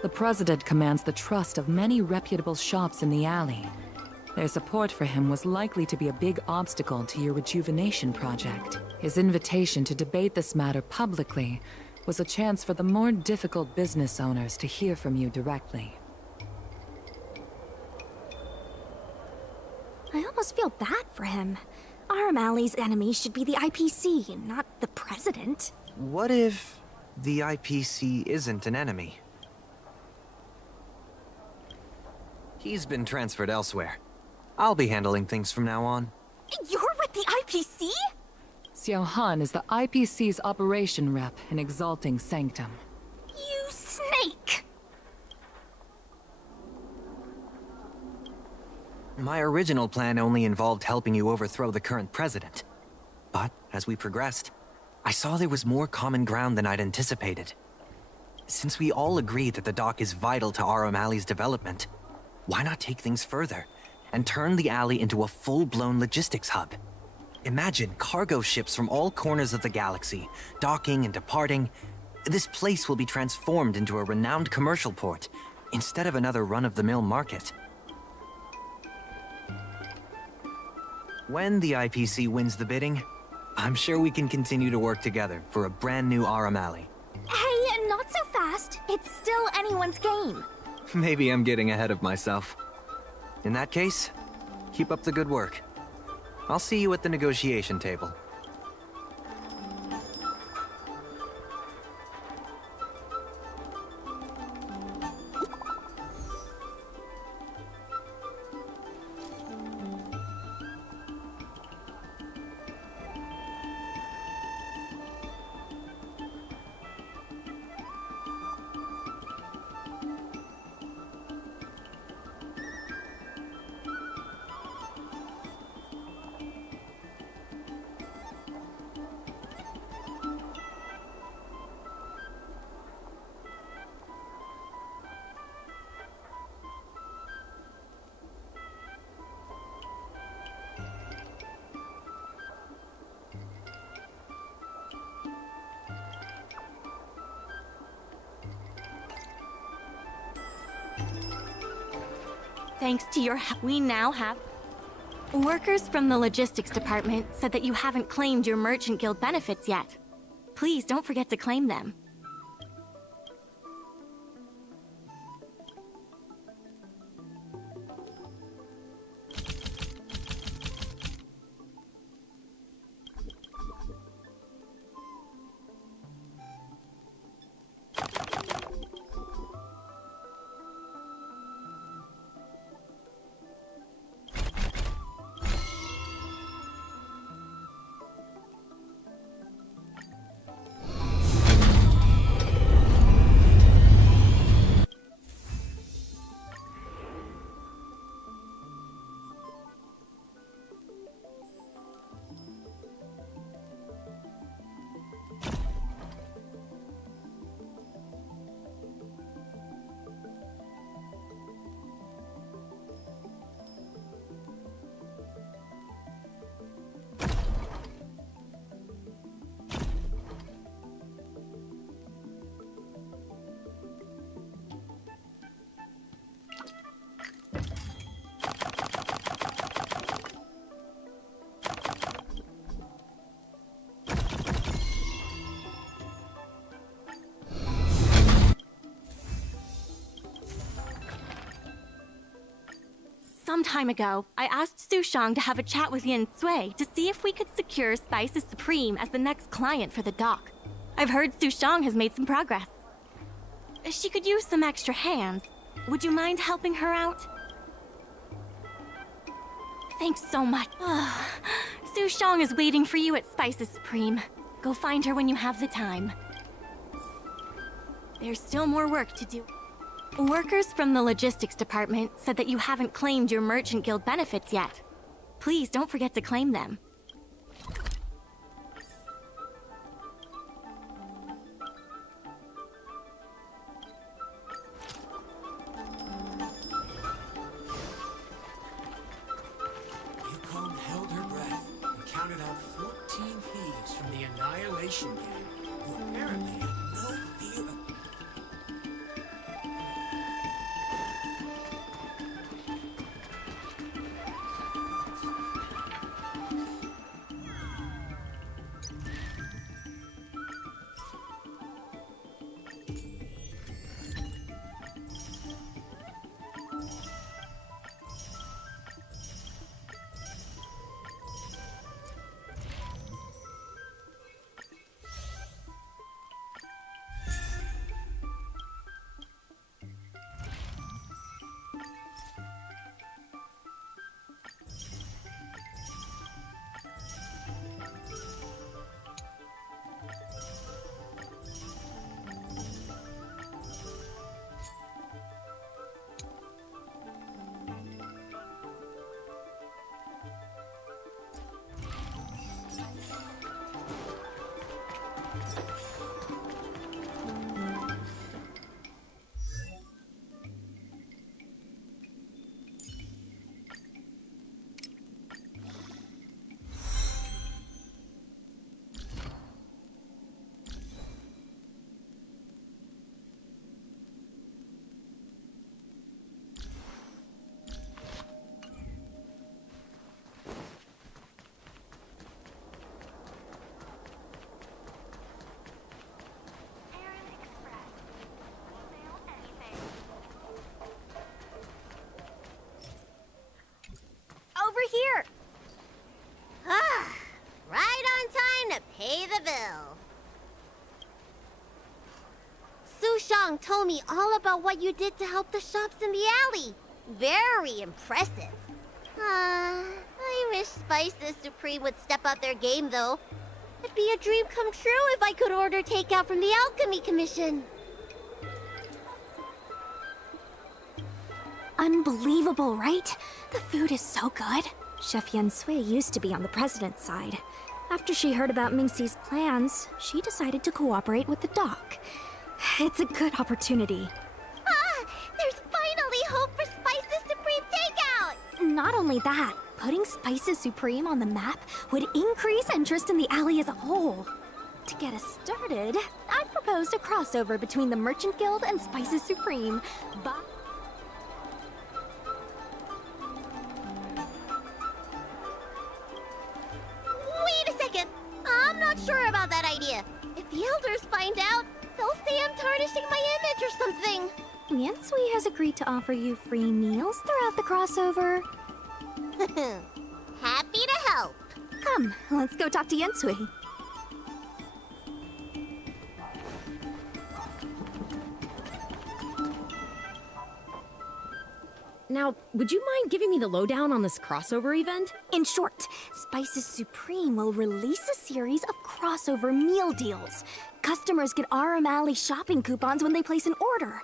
The president commands the trust of many reputable shops in the alley. Their support for him was likely to be a big obstacle to your rejuvenation project. His invitation to debate this matter publicly was a chance for the more difficult business owners to hear from you directly. I almost feel bad for him. Aurum Alley's enemy should be the IPC, not the president. What if the IPC isn't an enemy? He's been transferred elsewhere. I'll be handling things from now on. You're with the IPC? Xiao Han is the IPC's operation rep in Exalting Sanctum. You snake! My original plan only involved helping you overthrow the current president. But as we progressed, I saw there was more common ground than I'd anticipated. Since we all agree that the dock is vital to Aurum Alley's development, Why not take things further and turn the alley into a full-blown logistics hub? Imagine cargo ships from all corners of the galaxy, docking and departing. This place will be transformed into a renowned commercial port, instead of another run-of-the-mill market. When the IPC wins the bidding, I'm sure we can continue to work together for a brand new Aurum Alley. Hey, not so fast. It's still anyone's game. Maybe I'm getting ahead of myself. In that case, keep up the good work. I'll see you at the negotiation table. Thanks to your help, we now have... Workers from the logistics department said that you haven't claimed your Merchant Guild benefits yet. Please don't forget to claim them. Some time ago, I asked Su Shang to have a chat with Yin Sui to see if we could secure Spices Supreme as the next client for the dock. I've heard Su Shang has made some progress. She could use some extra hands. Would you mind helping her out? Thanks so much. Su Shang is waiting for you at Spices Supreme. Go find her when you have the time. There's still more work to do. Workers from the logistics department said that you haven't claimed your Merchant Guild benefits yet. Please don't forget to claim them. Yukon held her breath and counted out 14 thieves from the Annihilation Gang, who apparently had no fear of... Song told me all about what you did to help the shops in the alley. Very impressive. I wish Spices Supreme would step up their game, though. It'd be a dream come true if I could order takeout from the Alchemy Commission. Unbelievable, right? The food is so good. Chef Yen Sui used to be on the president's side. After she heard about Mingxi's plans, she decided to cooperate with the doc. It's a good opportunity. There's finally hope for Spices Supreme takeout! Not only that, putting Spices Supreme on the map would increase interest in the alley as a whole. To get us started, I've proposed a crossover between the Merchant Guild and Spices Supreme. But wait a second! I'm not sure about that idea. If the elders find out, they'll say I'm tarnishing my image or something. Yen Sui has agreed to offer you free meals throughout the crossover. Happy to help. Come, let's go talk to Yen Sui. Now, would you mind giving me the lowdown on this crossover event? In short, Spices Supreme will release a series of crossover meal deals. Customers get RM Alley shopping coupons when they place an order.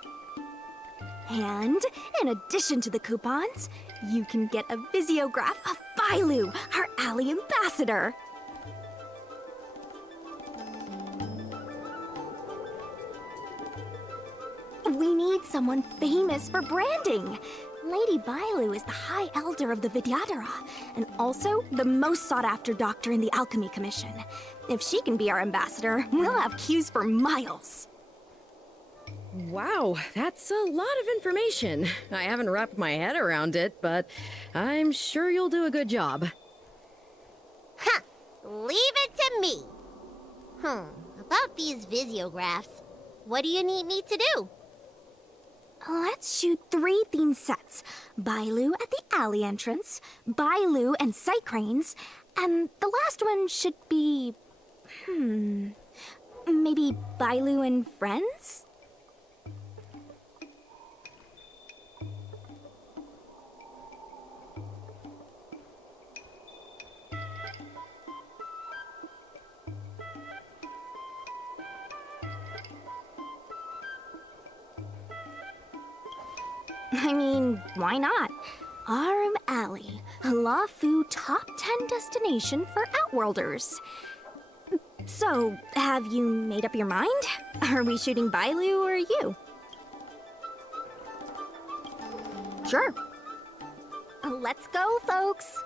And in addition to the coupons, you can get a visiograph of Bailu, our alley ambassador. We need someone famous for branding. Lady Bailu is the High Elder of the Vidyadhara, and also the most sought-after doctor in the Alchemy Commission. If she can be our ambassador, we'll have queues for miles. Wow, that's a lot of information. I haven't wrapped my head around it, but I'm sure you'll do a good job. Huh! Leave it to me! About these visiographs, what do you need me to do? Let's shoot 3 theme sets. Bailu at the alley entrance, Bailu and sight cranes, and the last one should be... maybe Bailu and friends? I mean, why not? RM Alley, a LaFu top 10 destination for Outworlders. So, have you made up your mind? Are we shooting Bailu or you? Sure. Let's go, folks.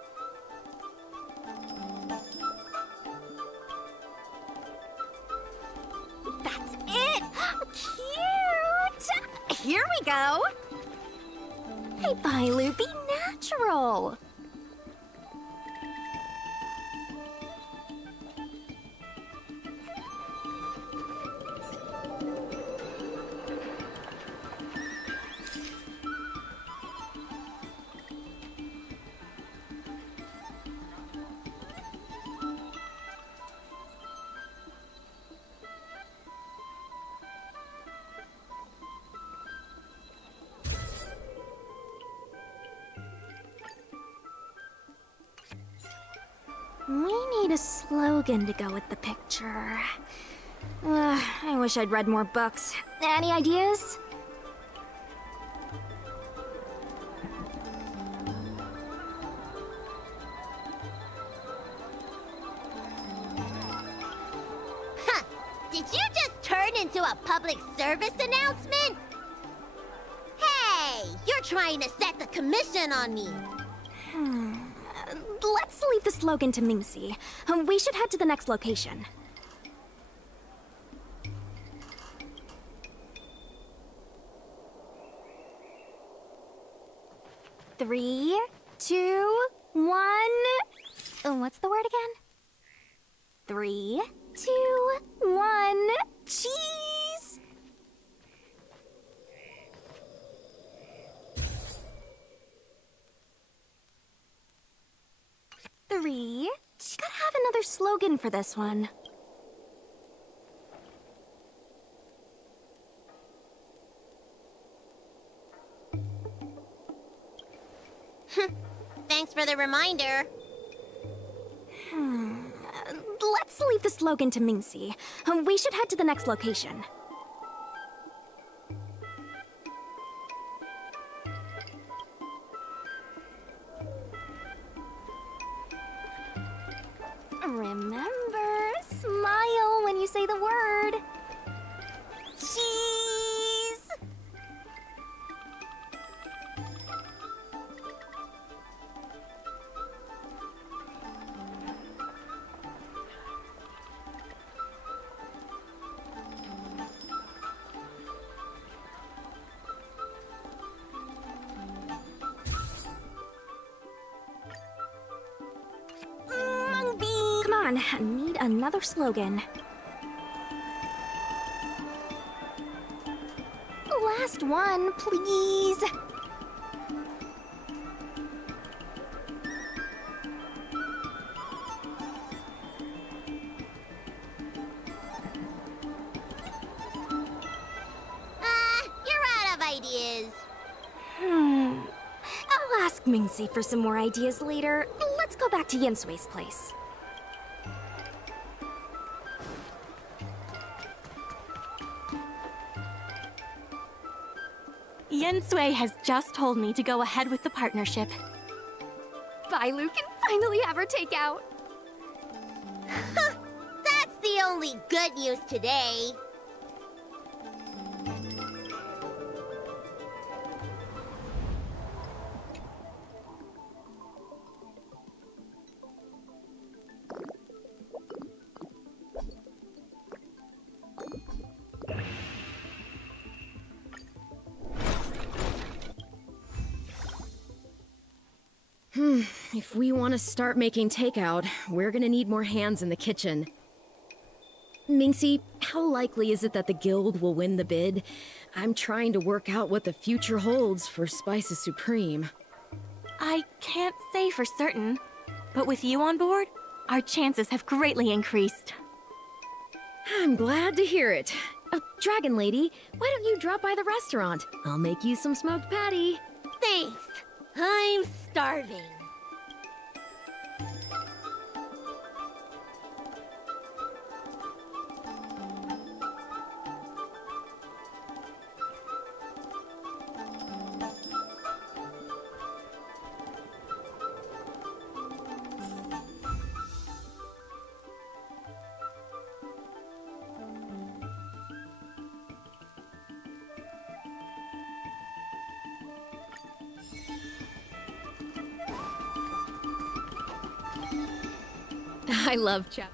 That's it! Cute! Here we go! Hey, Bailu, be natural! We need a slogan to go with the picture. I wish I'd read more books. Any ideas? Huh! Did you just turn into a public service announcement? Hey! You're trying to set the commission on me! Let's leave the slogan to Mingxi. We should head to the next location. Three, 2, 1... what's the word again? 3, 2, 1... Cheese! Three. Gotta have another slogan for this one. for the reminder. Let's leave the slogan to Mingxi. We should head to the next location. Remember, smile when you say the word. Cheese! Come on, I need another slogan. Last one, please. You're out of ideas. I'll ask Mingxi for some more ideas later. Let's go back to Yinsui's place. Yensui has just told me to go ahead with the partnership. Bailu can finally have her takeout. That's the only good news today. If we want to start making takeout, we're gonna need more hands in the kitchen. Mingxi, how likely is it that the guild will win the bid? I'm trying to work out what the future holds for Spices Supreme. I can't say for certain, but with you on board, our chances have greatly increased. I'm glad to hear it. Dragon Lady, why don't you drop by the restaurant? I'll make you some smoked patty. Thanks. I'm starving. I love chap.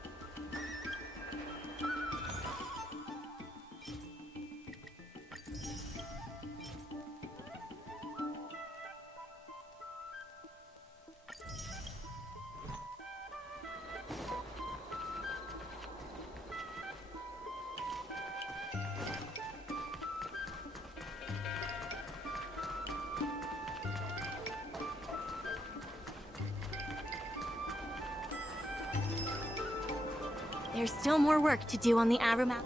There's still more work to do on the Aruma.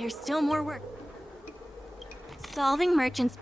there's still more work. Solving merchants'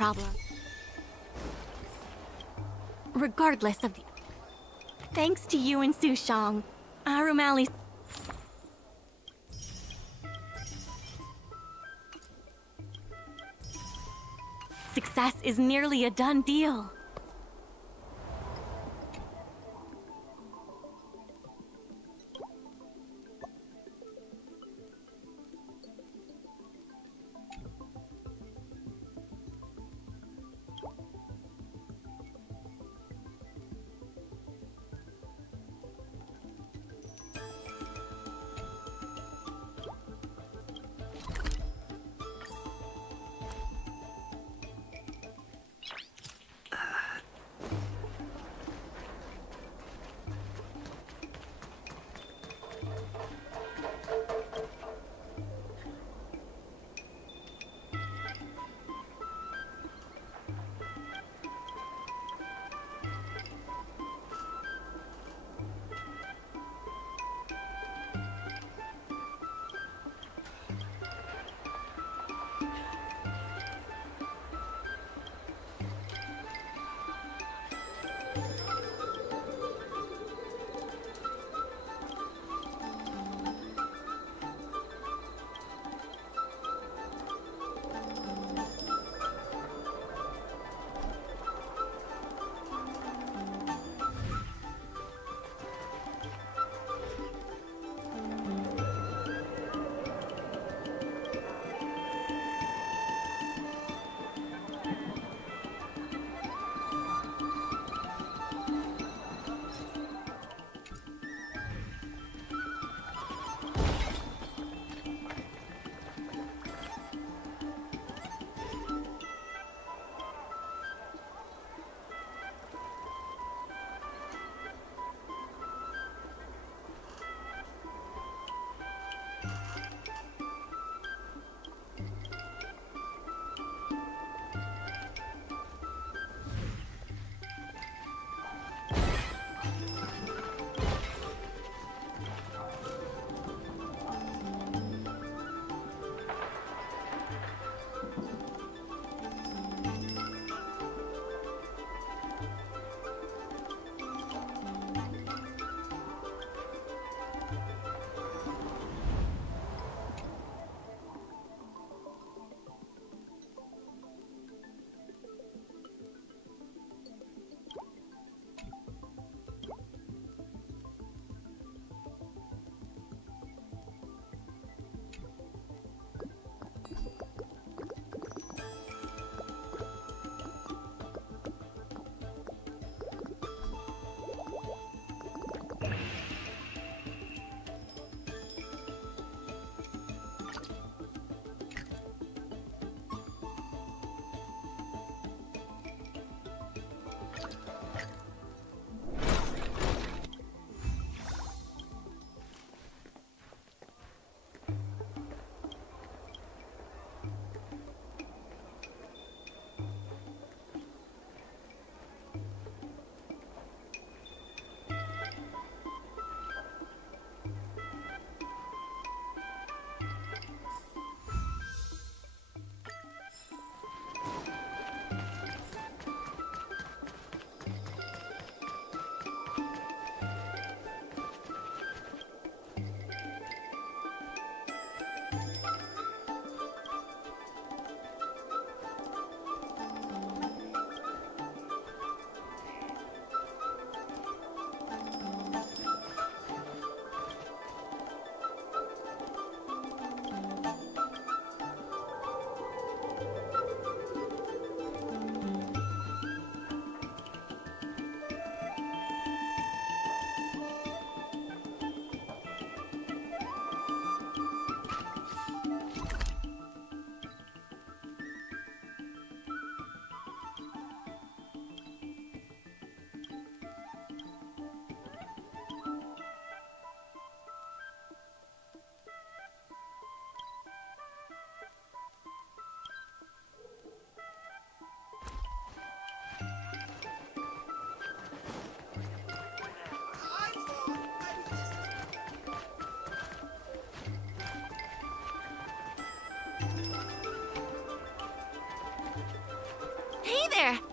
problem. Regardless of the... Thanks to you and Sushong, Arum Alley... Success is nearly a done deal.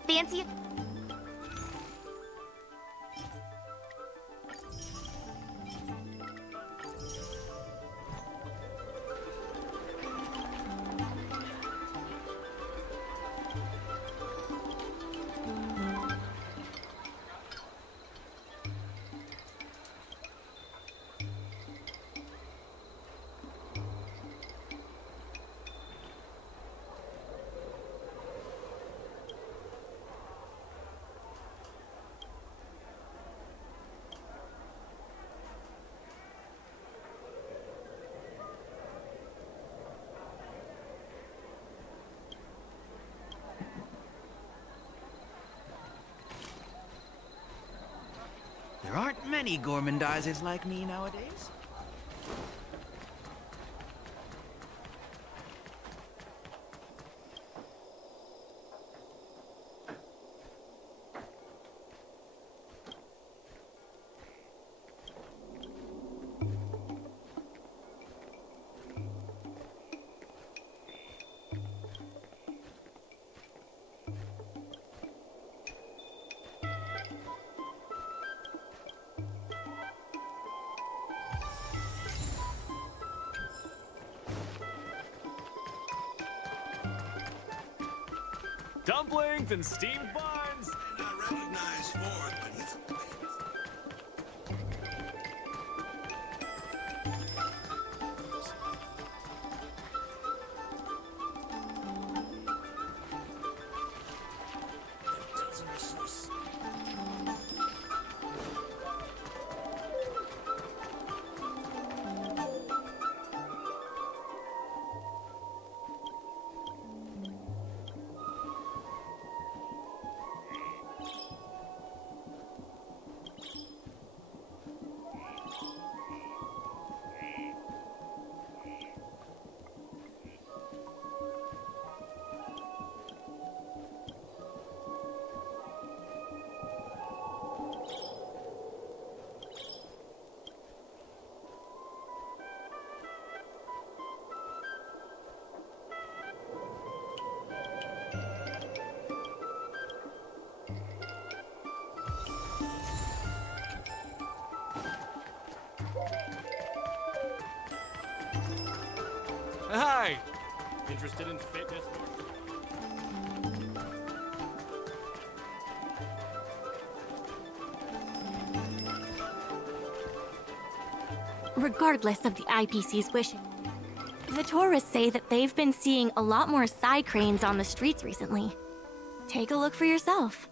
Fancy? There aren't many gourmandizers like me nowadays. Dumplings and steamed buns! And I recognize Ford, but he's... Hi! Interested in fitness? Regardless of the IPC's wishes, the tourists say that they've been seeing a lot more side cranes on the streets recently. Take a look for yourself.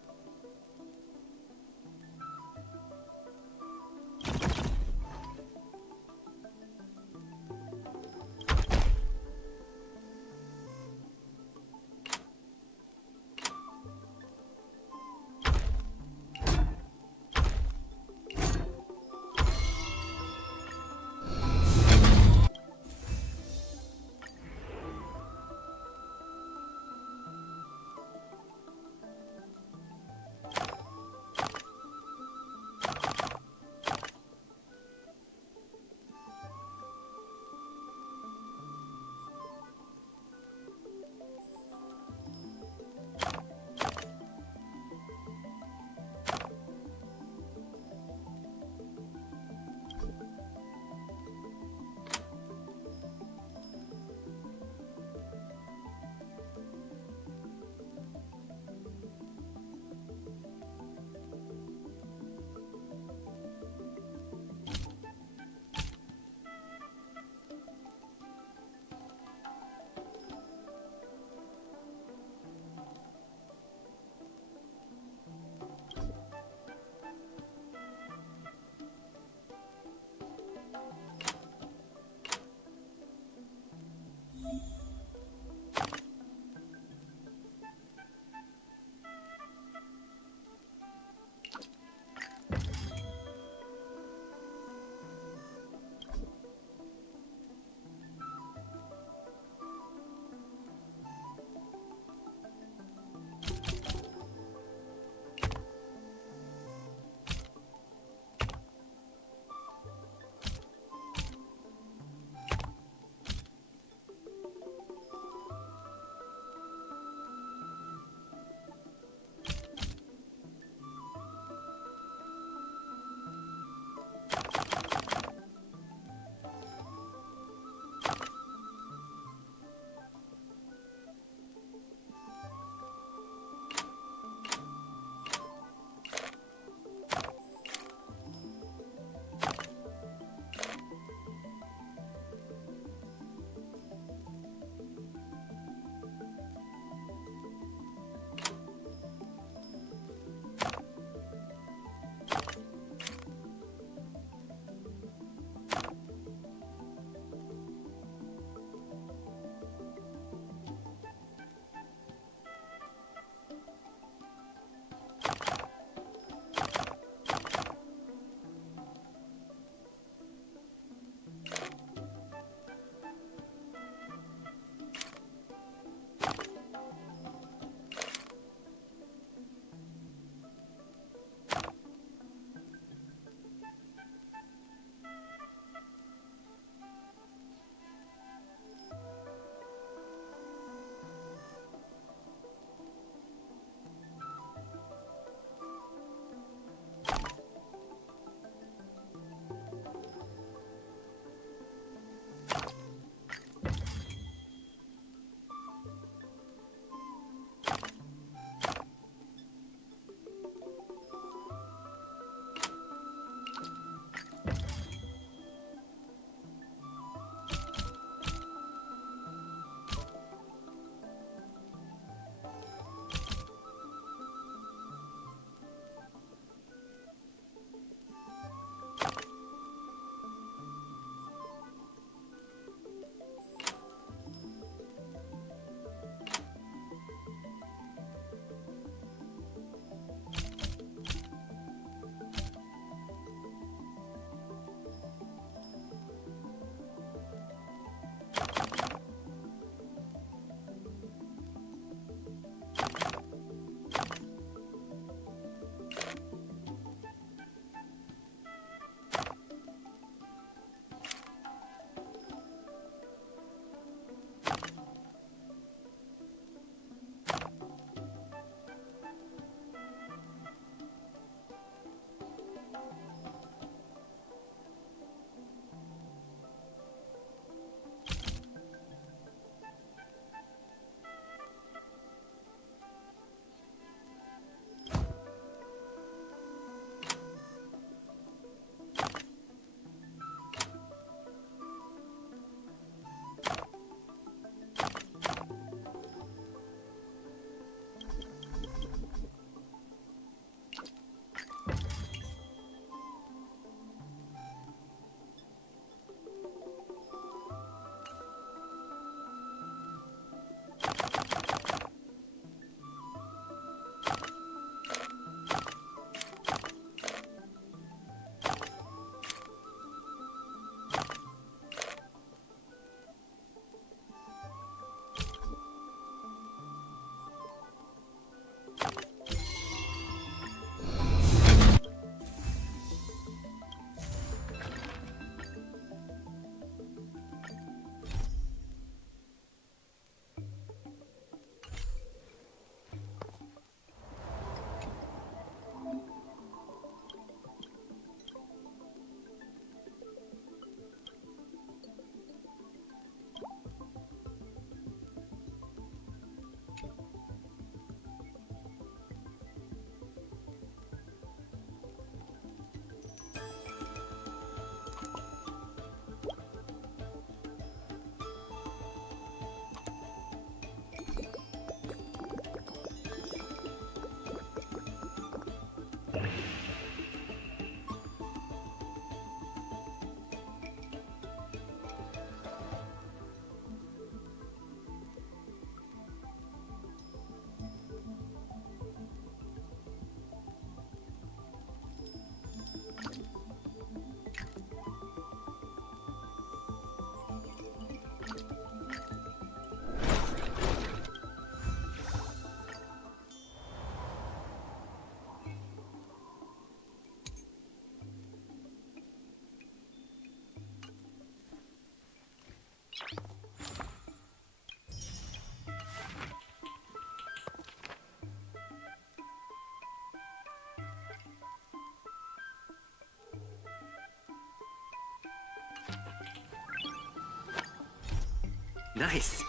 Nice.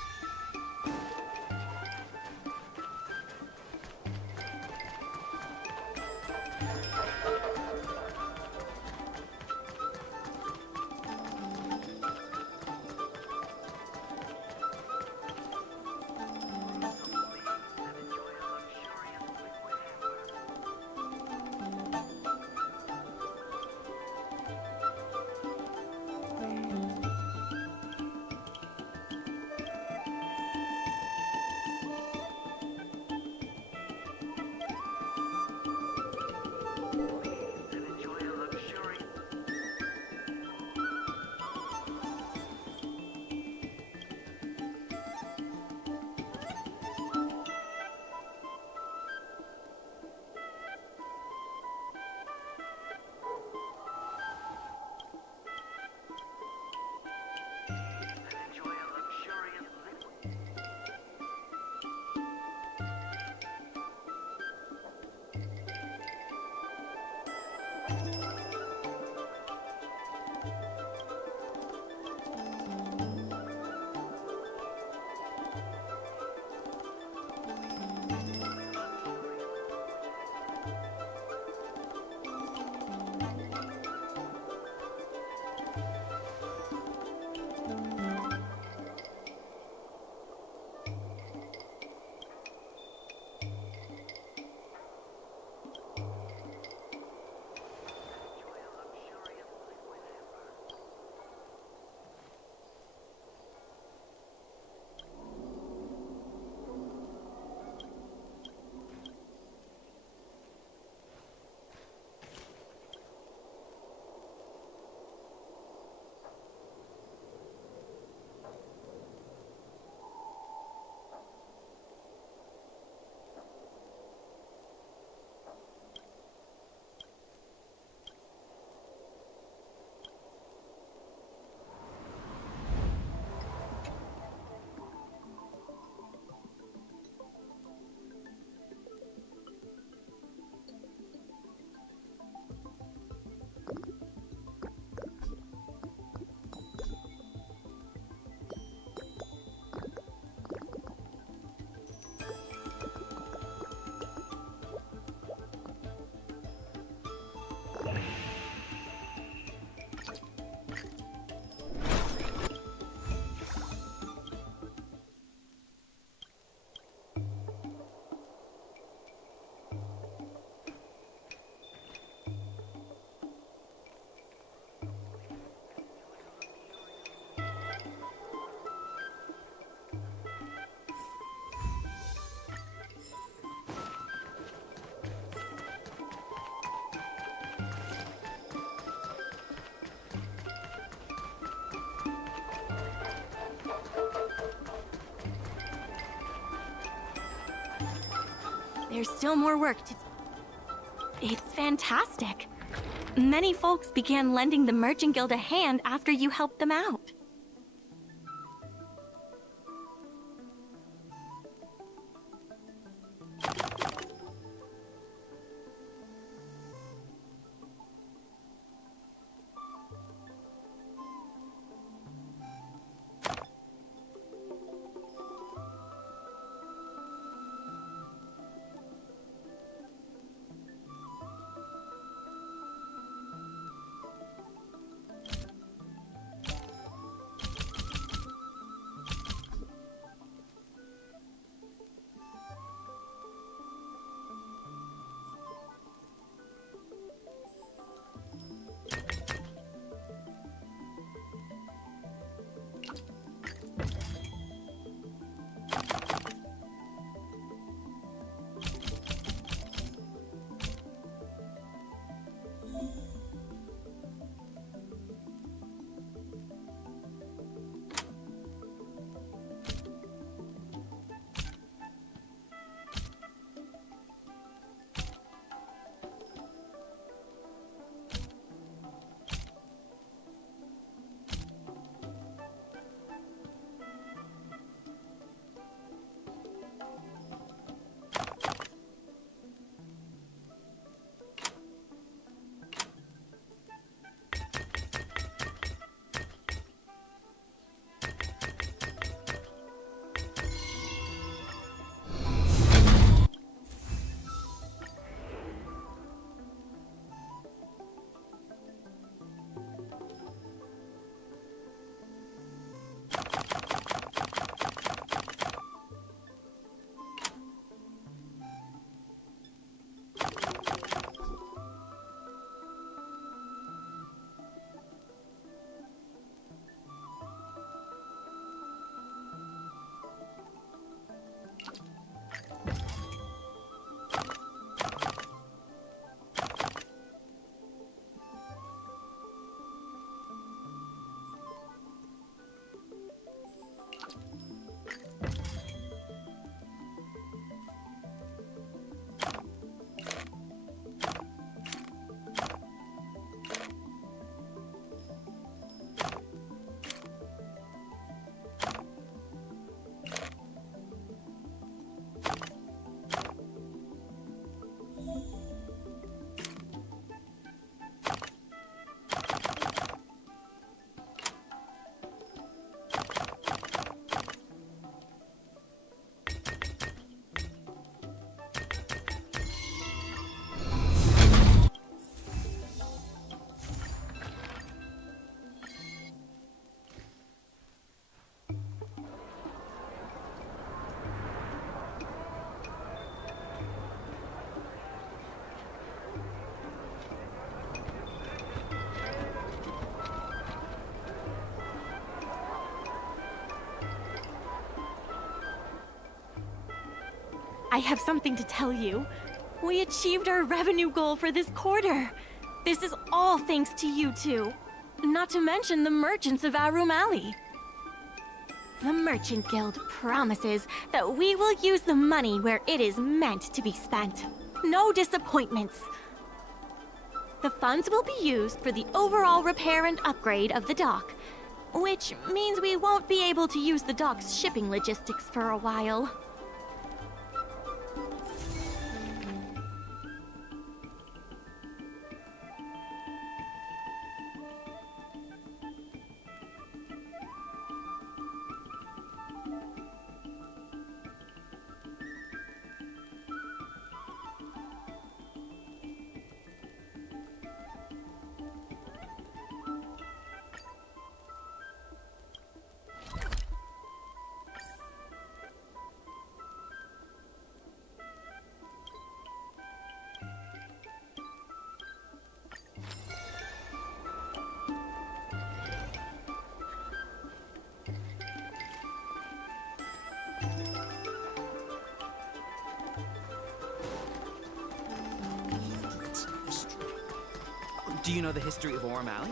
There's still more work to do. It's fantastic. Many folks began lending the Merchant Guild a hand after you helped them out. I have something to tell you. We achieved our revenue goal for this quarter. This is all thanks to you two. Not to mention the merchants of Arum Alley. The Merchant Guild promises that we will use the money where it is meant to be spent. No disappointments. The funds will be used for the overall repair and upgrade of the dock, which means we won't be able to use the dock's shipping logistics for a while. Do you know the history of Arum Alley?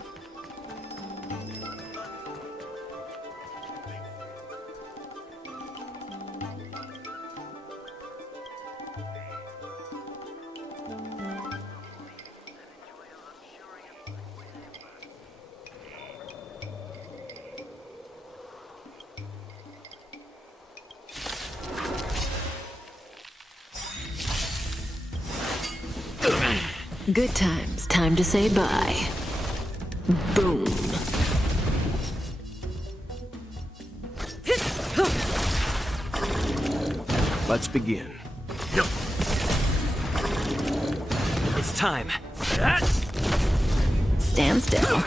Good times, time to say bye. Boom. Let's begin. It's time. Stand still.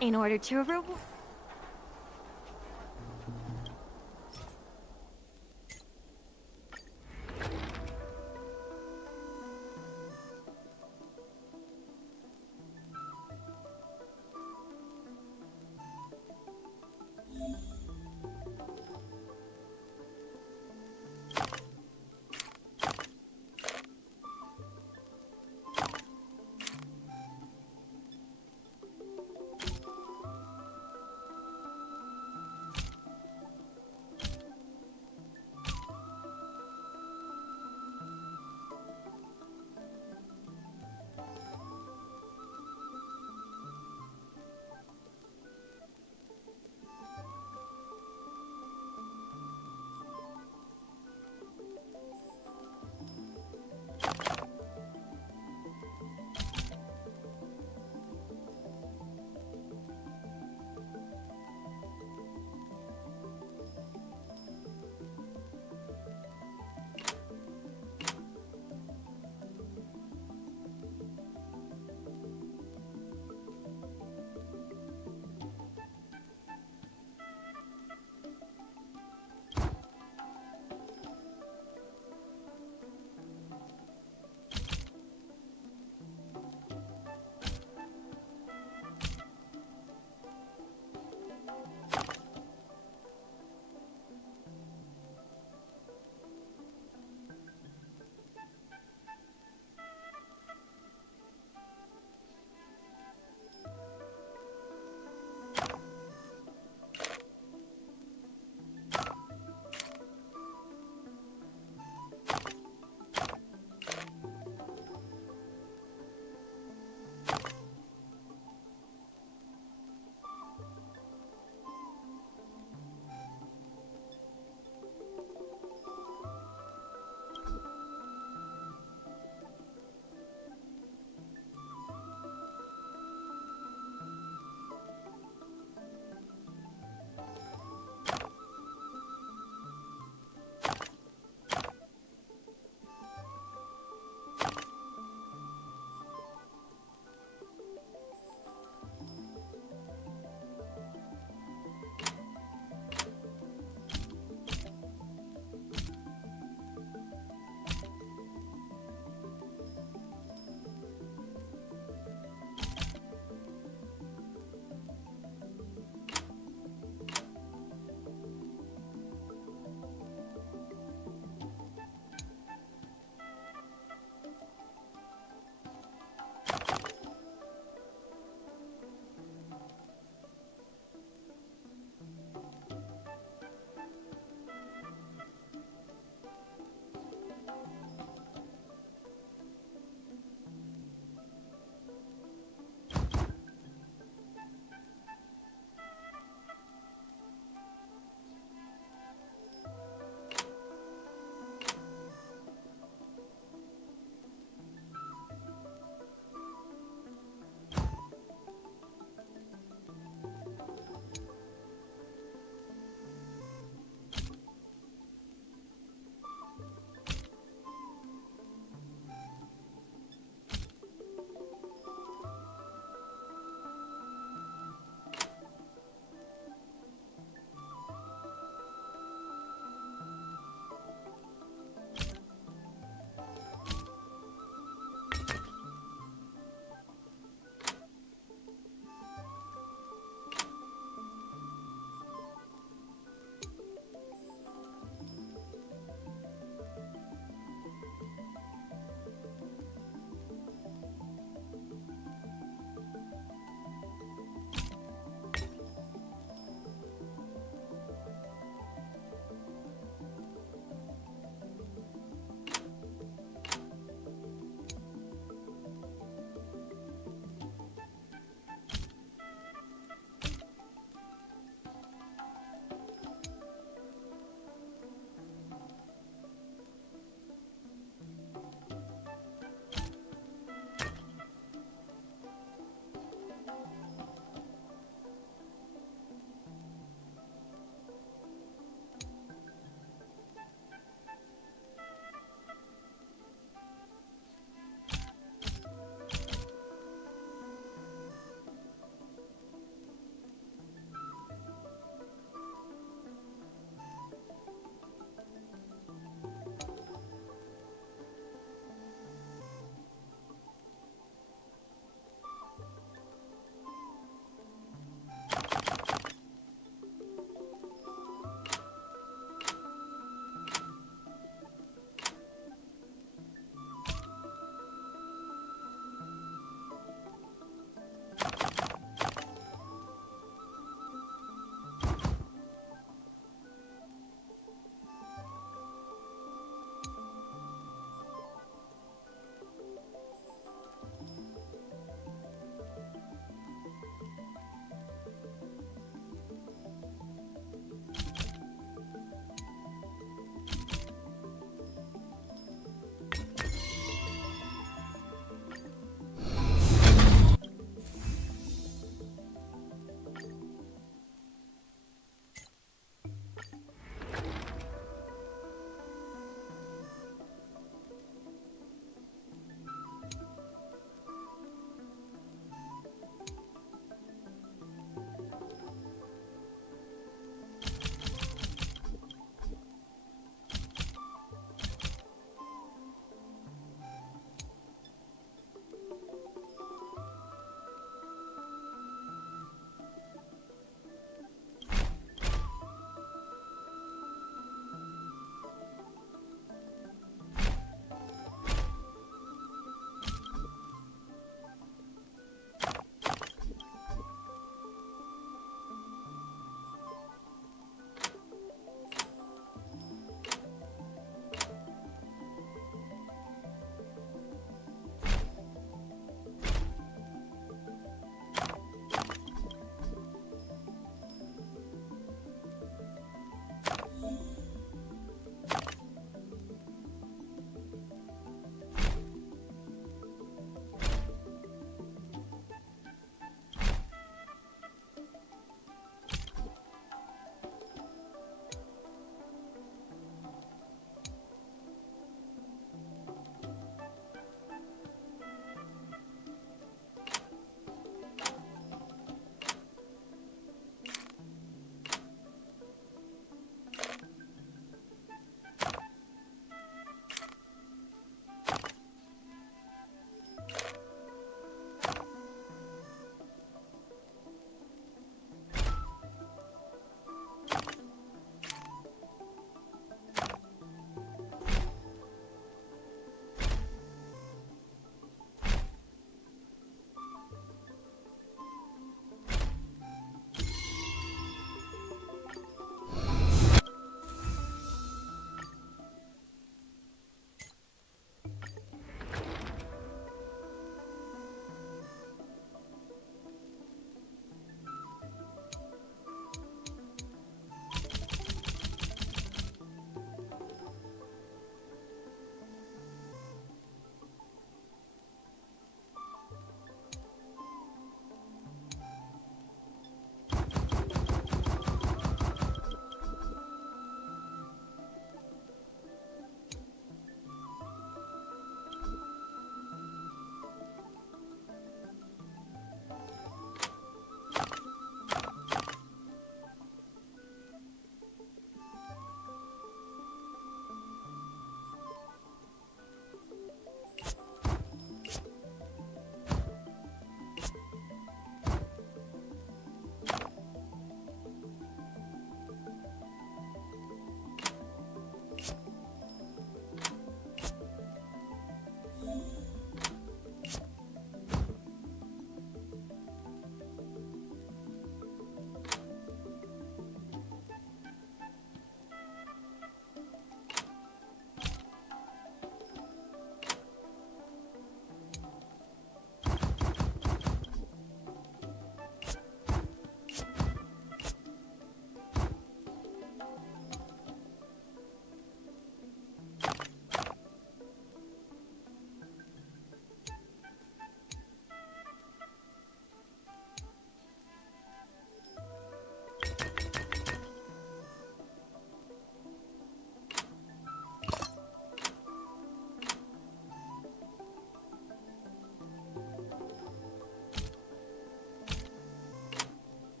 In order to reward...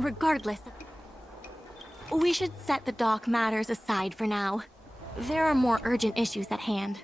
Regardless, we should set the dock matters aside for now. There are more urgent issues at hand.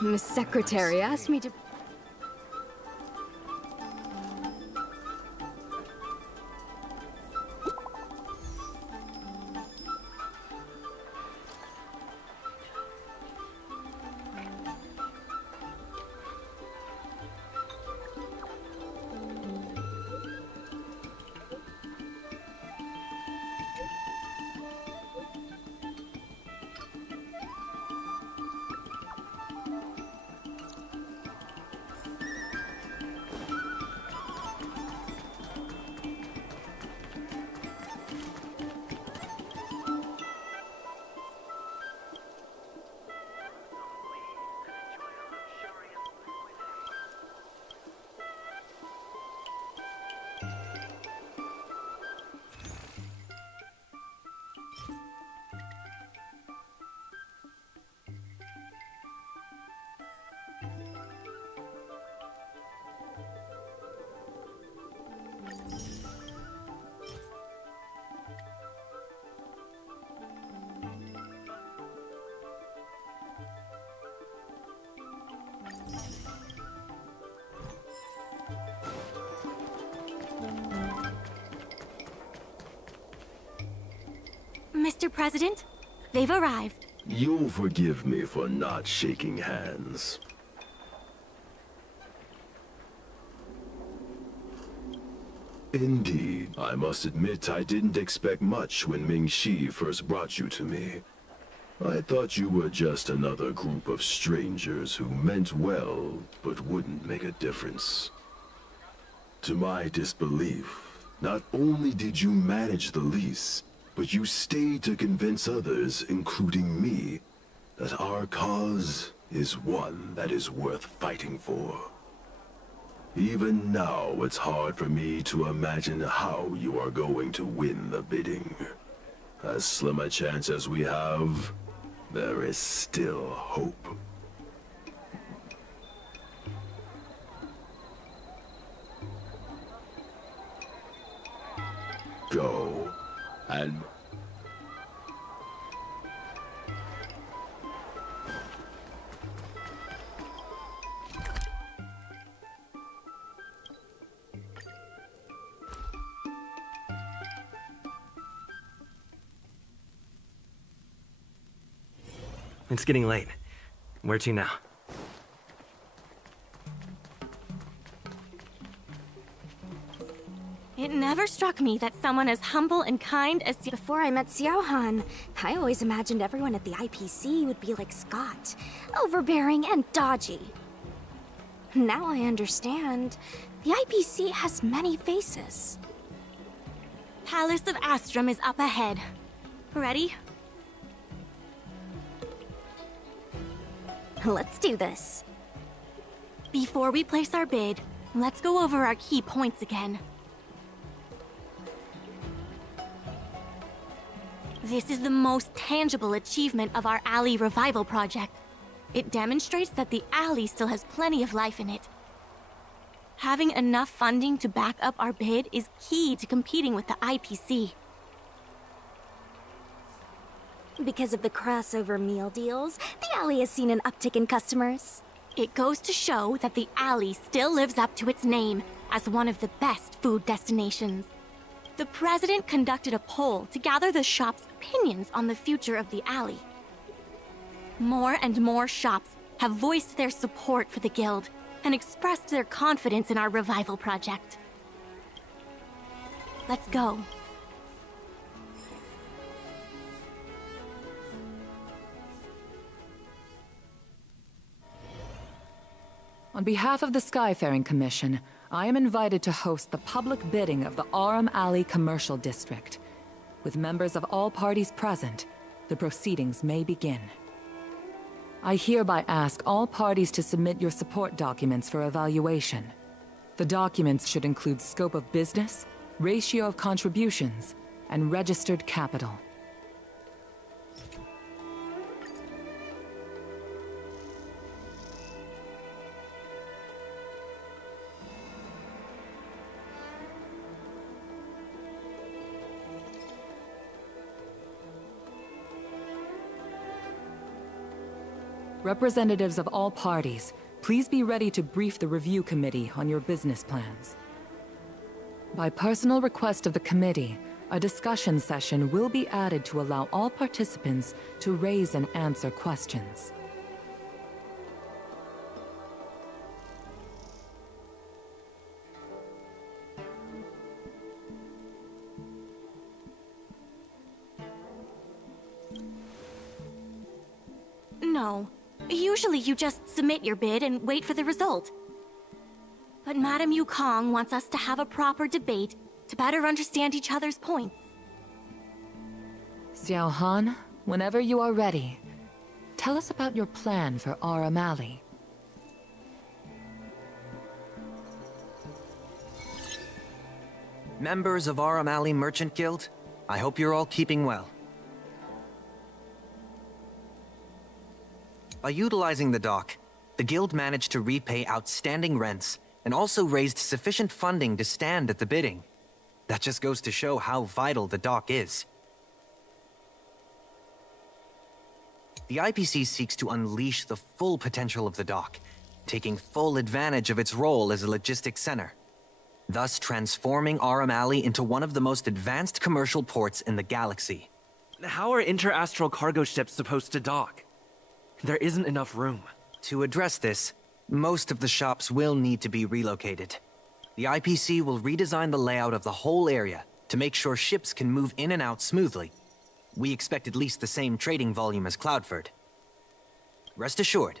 Miss Secretary asked me to... Mr. President, they've arrived. You'll forgive me for not shaking hands. Indeed, I must admit I didn't expect much when Ming-Shi first brought you to me. I thought you were just another group of strangers who meant well, but wouldn't make a difference. To my disbelief, not only did you manage the lease, but you stayed to convince others, including me, that our cause is one that is worth fighting for. Even now, it's hard for me to imagine how you are going to win the bidding. As slim a chance as we have, there is still hope. Go, and... It's getting late. Where to now? It never struck me that someone as humble and kind as Before I met Xiao Han, I always imagined everyone at the IPC would be like Scott, overbearing and dodgy. Now I understand. The IPC has many faces. Palace of Astrum is up ahead. Ready? Let's do this. Before we place our bid, let's go over our key points again. This is the most tangible achievement of our alley revival project. It demonstrates that the alley still has plenty of life in it. Having enough funding to back up our bid is key to competing with the IPC. Because of the crossover meal deals, the alley has seen an uptick in customers. It goes to show that the alley still lives up to its name as one of the best food destinations. The president conducted a poll to gather the shop's opinions on the future of the alley. More and more shops have voiced their support for the guild and expressed their confidence in our revival project. Let's go. On behalf of the Skyfaring Commission, I am invited to host the public bidding of the Aurum Alley Commercial District. With members of all parties present, the proceedings may begin. I hereby ask all parties to submit your support documents for evaluation. The documents should include scope of business, ratio of contributions, and registered capital. Representatives of all parties, please be ready to brief the review committee on your business plans. By personal request of the committee, a discussion session will be added to allow all participants to raise and answer questions. No. Usually you just submit your bid and wait for the result. But Madame Yukong wants us to have a proper debate to better understand each other's points. Xiao Han, whenever you are ready, tell us about your plan for Aurum Alley. Members of Aurum Alley Merchant Guild, I hope you're all keeping well. By utilizing the dock, the guild managed to repay outstanding rents and also raised sufficient funding to stand at the bidding. That just goes to show how vital the dock is. The IPC seeks to unleash the full potential of the dock, taking full advantage of its role as a logistics center, thus transforming Aurum Alley into one of the most advanced commercial ports in the galaxy. How are interastral cargo ships supposed to dock? There isn't enough room. To address this, most of the shops will need to be relocated. The IPC will redesign the layout of the whole area to make sure ships can move in and out smoothly. We expect at least the same trading volume as Cloudford. Rest assured,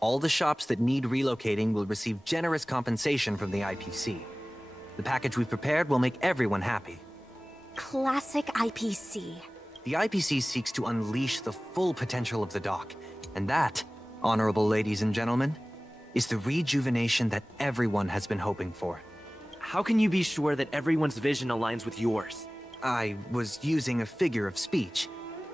all the shops that need relocating will receive generous compensation from the IPC. The package we've prepared will make everyone happy. Classic IPC. The IPC seeks to unleash the full potential of the dock, and that, honorable ladies and gentlemen, is the rejuvenation that everyone has been hoping for. How can you be sure that everyone's vision aligns with yours? I was using a figure of speech,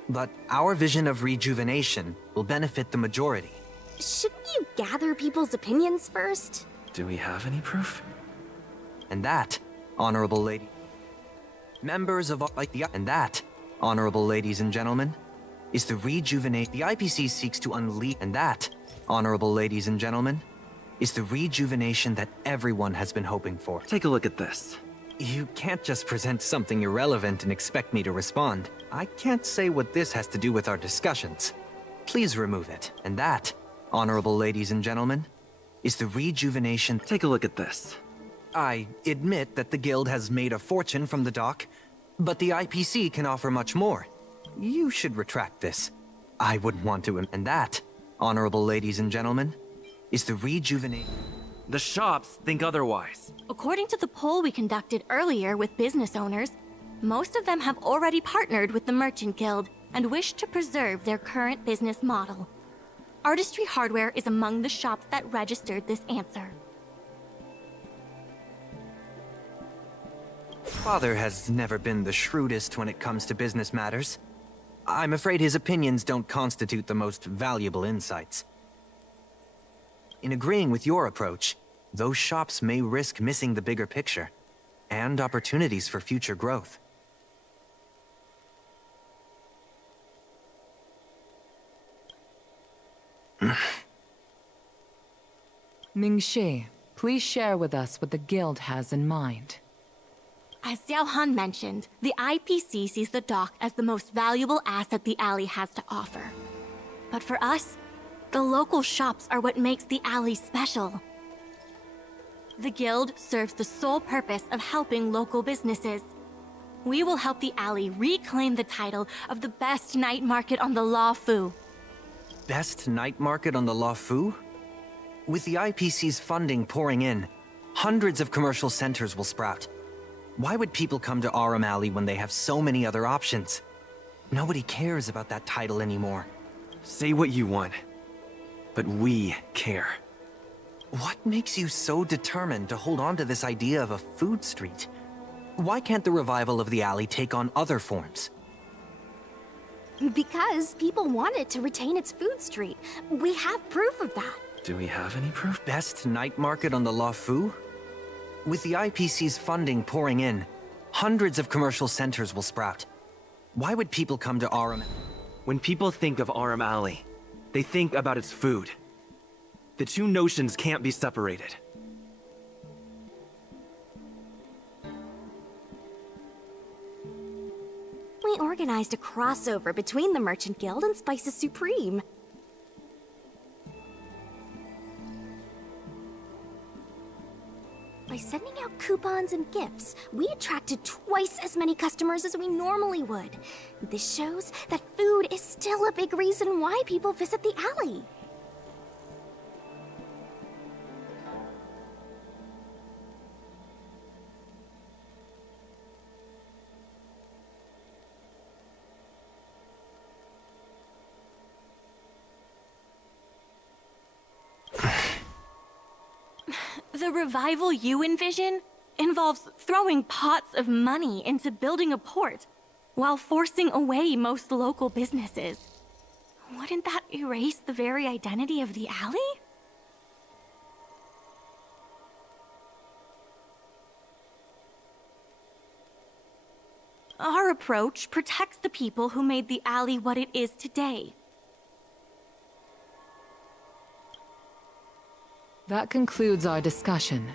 but our vision of rejuvenation will benefit the majority. Shouldn't you gather people's opinions first? Do we have any proof? And that, honorable lady... Members of... And that, honorable ladies and gentlemen, is the rejuvenate. The IPC seeks to unleash, and that, honorable ladies and gentlemen, is the rejuvenation that everyone has been hoping for. Take a look at this. You can't just present something irrelevant and expect me to respond. I can't say what this has to do with our discussions. please remove it. And that, honorable ladies and gentlemen, is the rejuvenation... Take a look at this. I admit that the guild has made a fortune from the dock, but the IPC can offer much more. You should retract this. I wouldn't want to... And that, honorable ladies and gentlemen, is the rejuvenate... The shops think otherwise. According to the poll we conducted earlier with business owners, most of them have already partnered with the Merchant Guild and wish to preserve their current business model. Artistry Hardware is among the shops that registered this answer. Father has never been the shrewdest when it comes to business matters. I'm afraid his opinions don't constitute the most valuable insights. In agreeing with your approach, those shops may risk missing the bigger picture and opportunities for future growth. Ming-Shi, please share with us what the guild has in mind. As Xiao Han mentioned, the IPC sees the dock as the most valuable asset the alley has to offer. But for us, the local shops are what makes the alley special. The guild serves the sole purpose of helping local businesses. We will help the alley reclaim the title of the best night market on the Luofu. Best night market on the Luofu? With the IPC's funding pouring in, hundreds of commercial centers will sprout. Why would people come to Aurum Alley when they have so many other options? Nobody cares about that title anymore. Say what you want, but we care. What makes you so determined to hold on to this idea of a food street? Why can't the revival of the alley take on other forms? Because people want it to retain its food street. We have proof of that. Do we have any proof? Best night market on the Luofu? With the IPC's funding pouring in, hundreds of commercial centers will sprout. Why would people come to Aurum? When people think of Aurum Alley, they think about its food. The two notions can't be separated. We organized a crossover between the Merchant Guild and Spices Supreme. By sending out coupons and gifts, we attracted twice as many customers as we normally would. This shows that food is still a big reason why people visit the alley. The revival you envision involves throwing pots of money into building a port while forcing away most local businesses. Wouldn't that erase the very identity of the alley? Our approach protects the people who made the alley what it is today. That concludes our discussion.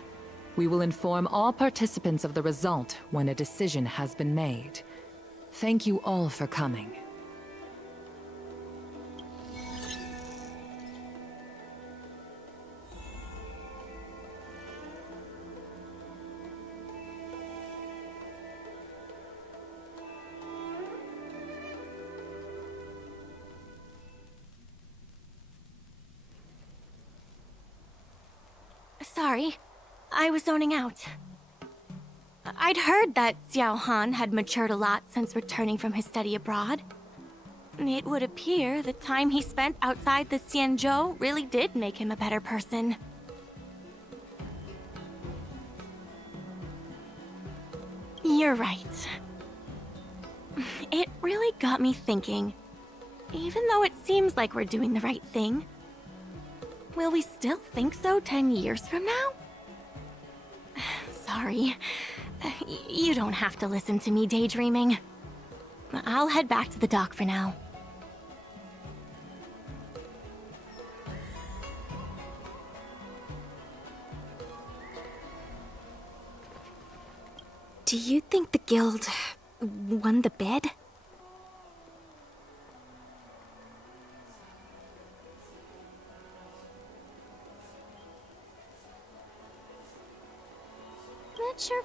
We will inform all participants of the result when a decision has been made. Thank you all for coming. Sorry, I was zoning out. I'd heard that Xiao Han had matured a lot since returning from his study abroad. It would appear the time he spent outside the Xianzhou really did make him a better person. You're right. It really got me thinking. Even though it seems like we're doing the right thing, will we still think so 10 years from now? Sorry. You don't have to listen to me daydreaming. I'll head back to the dock for now. Do you think the guild won the bid?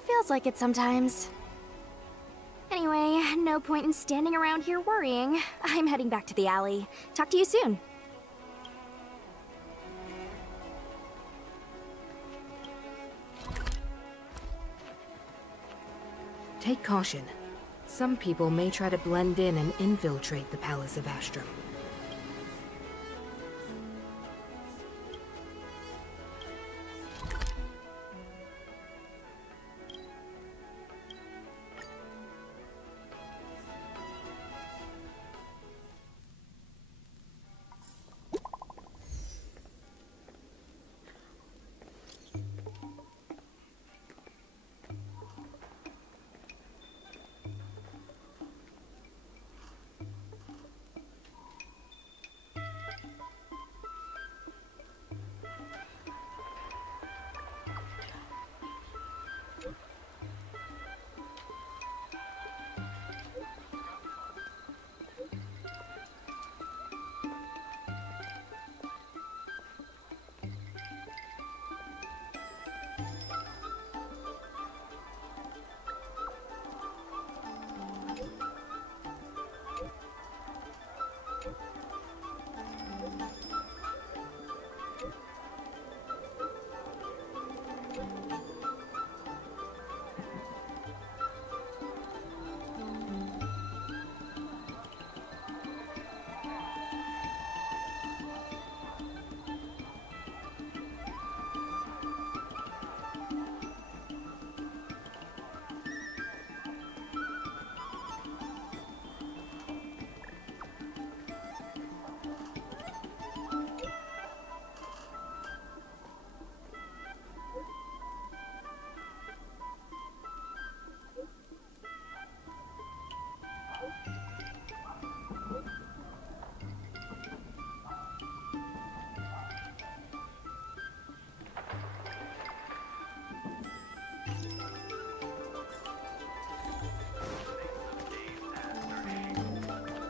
Feels like it sometimes. Anyway, no point in standing around here worrying. I'm heading back to the alley. Talk to you soon. Take caution. Some people may try to blend in and infiltrate the Palace of Astrum.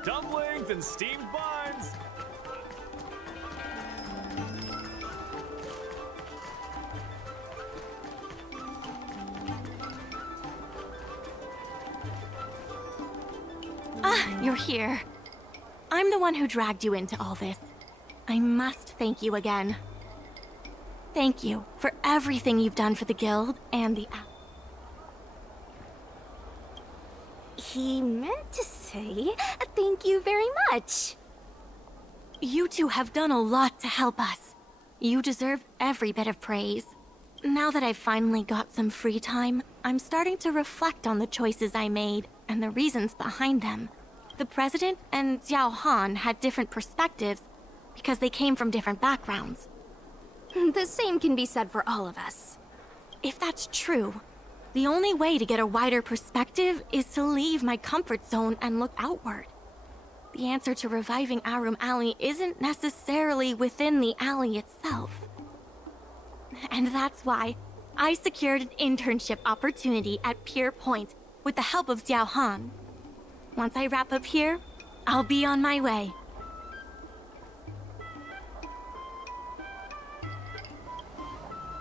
Dumplings and steamed buns! Ah, you're here. I'm the one who dragged you into all this. I must thank you again. Thank you for everything you've done for the guild and the app. He meant to say thank you very much. You two have done a lot to help us. You deserve every bit of praise. Now that I've finally got some free time, I'm starting to reflect on the choices I made and the reasons behind them. The president and Xiao Han had different perspectives because they came from different backgrounds. The same can be said for all of us. If that's true, the only way to get a wider perspective is to leave my comfort zone and look outward. The answer to reviving Arum Alley isn't necessarily within the alley itself. And that's why I secured an internship opportunity at Pier Point with the help of Xiao Han. Once I wrap up here, I'll be on my way.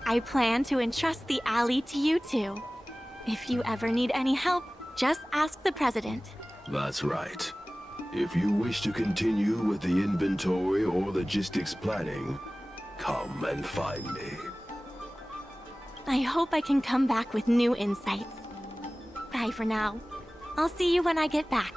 I plan to entrust the alley to you two. If you ever need any help, just ask the president. That's right. If you wish to continue with the inventory or logistics planning, come and find me. I hope I can come back with new insights. Bye for now. I'll see you when I get back.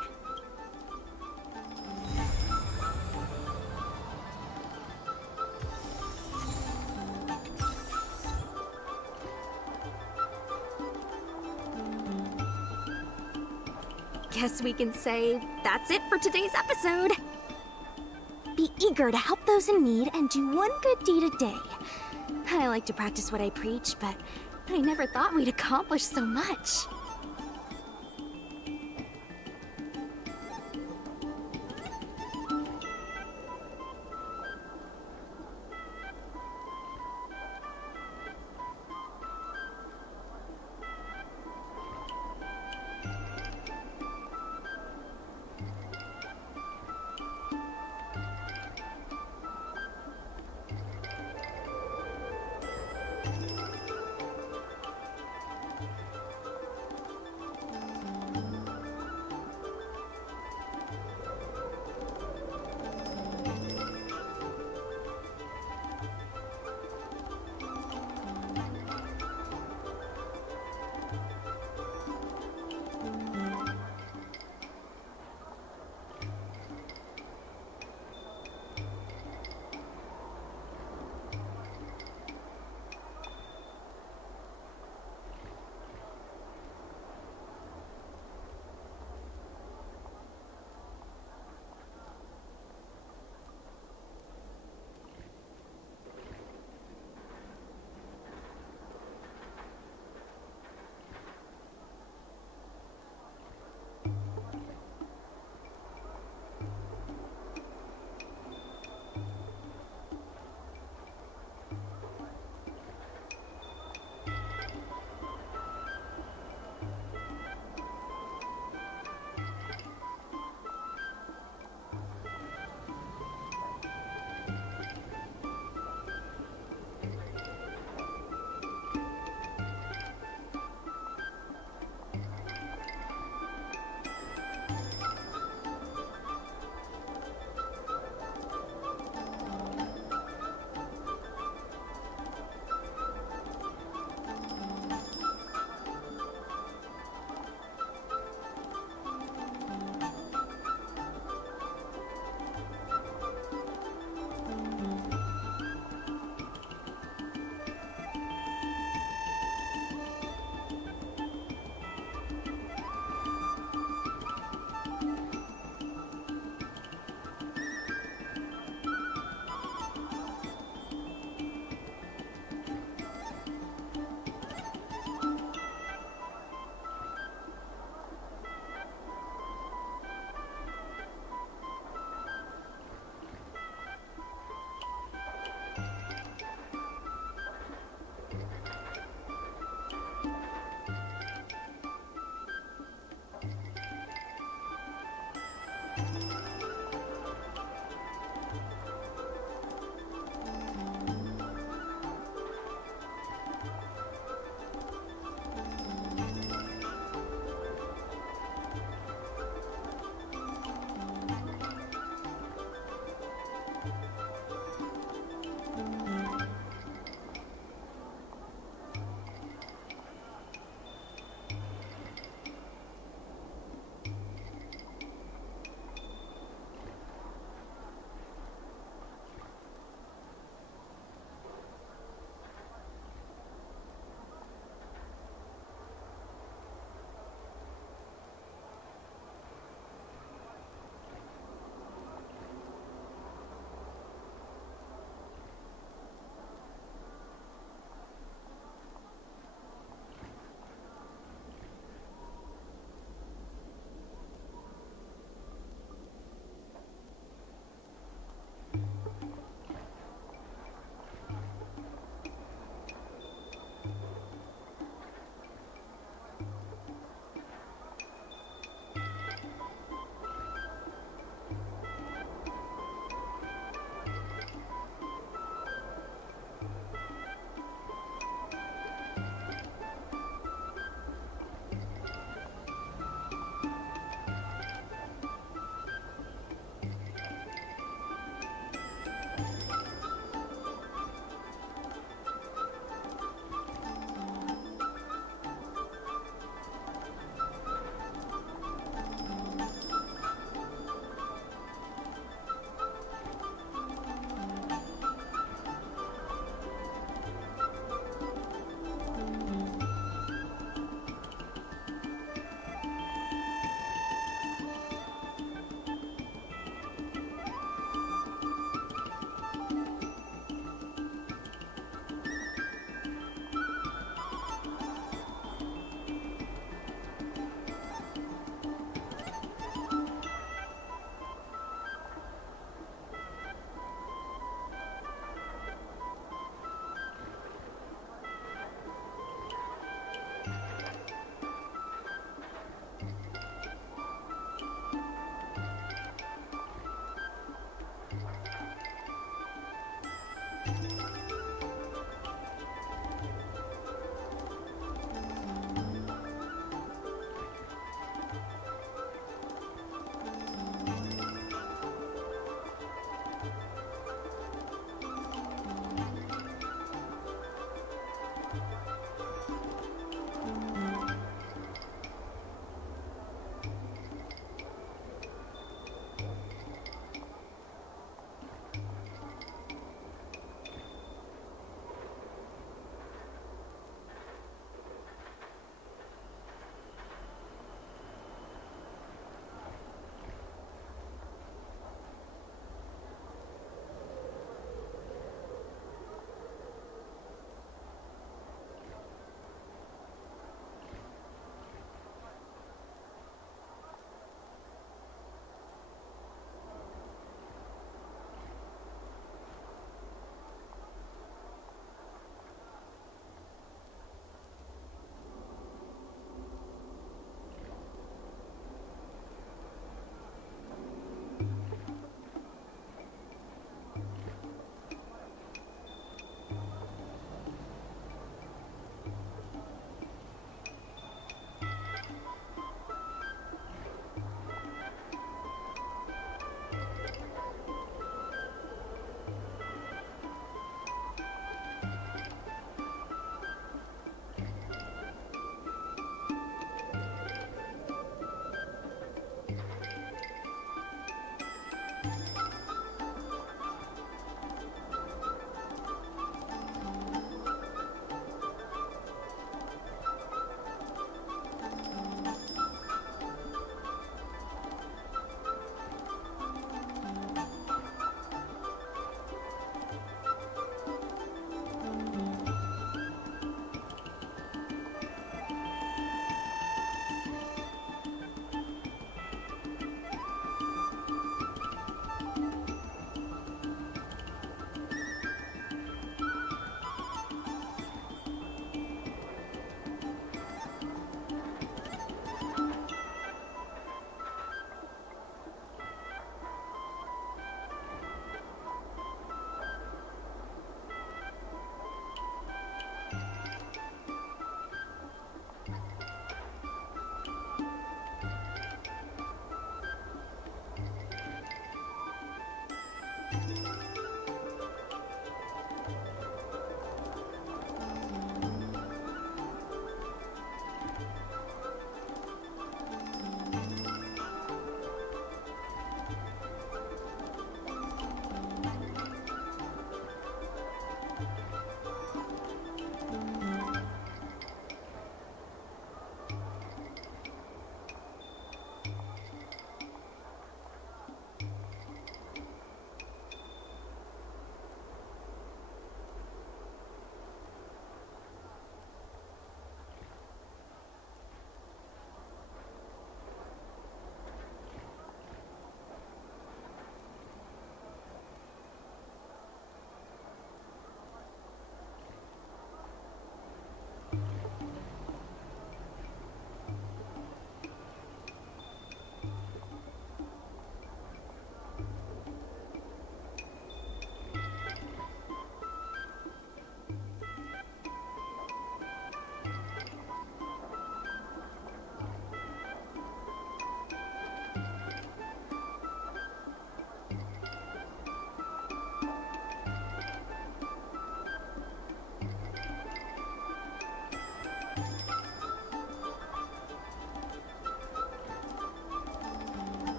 Guess we can say that's it for today's episode. Be eager to help those in need and do one good deed a day. I like to practice what I preach, but I never thought we'd accomplish so much.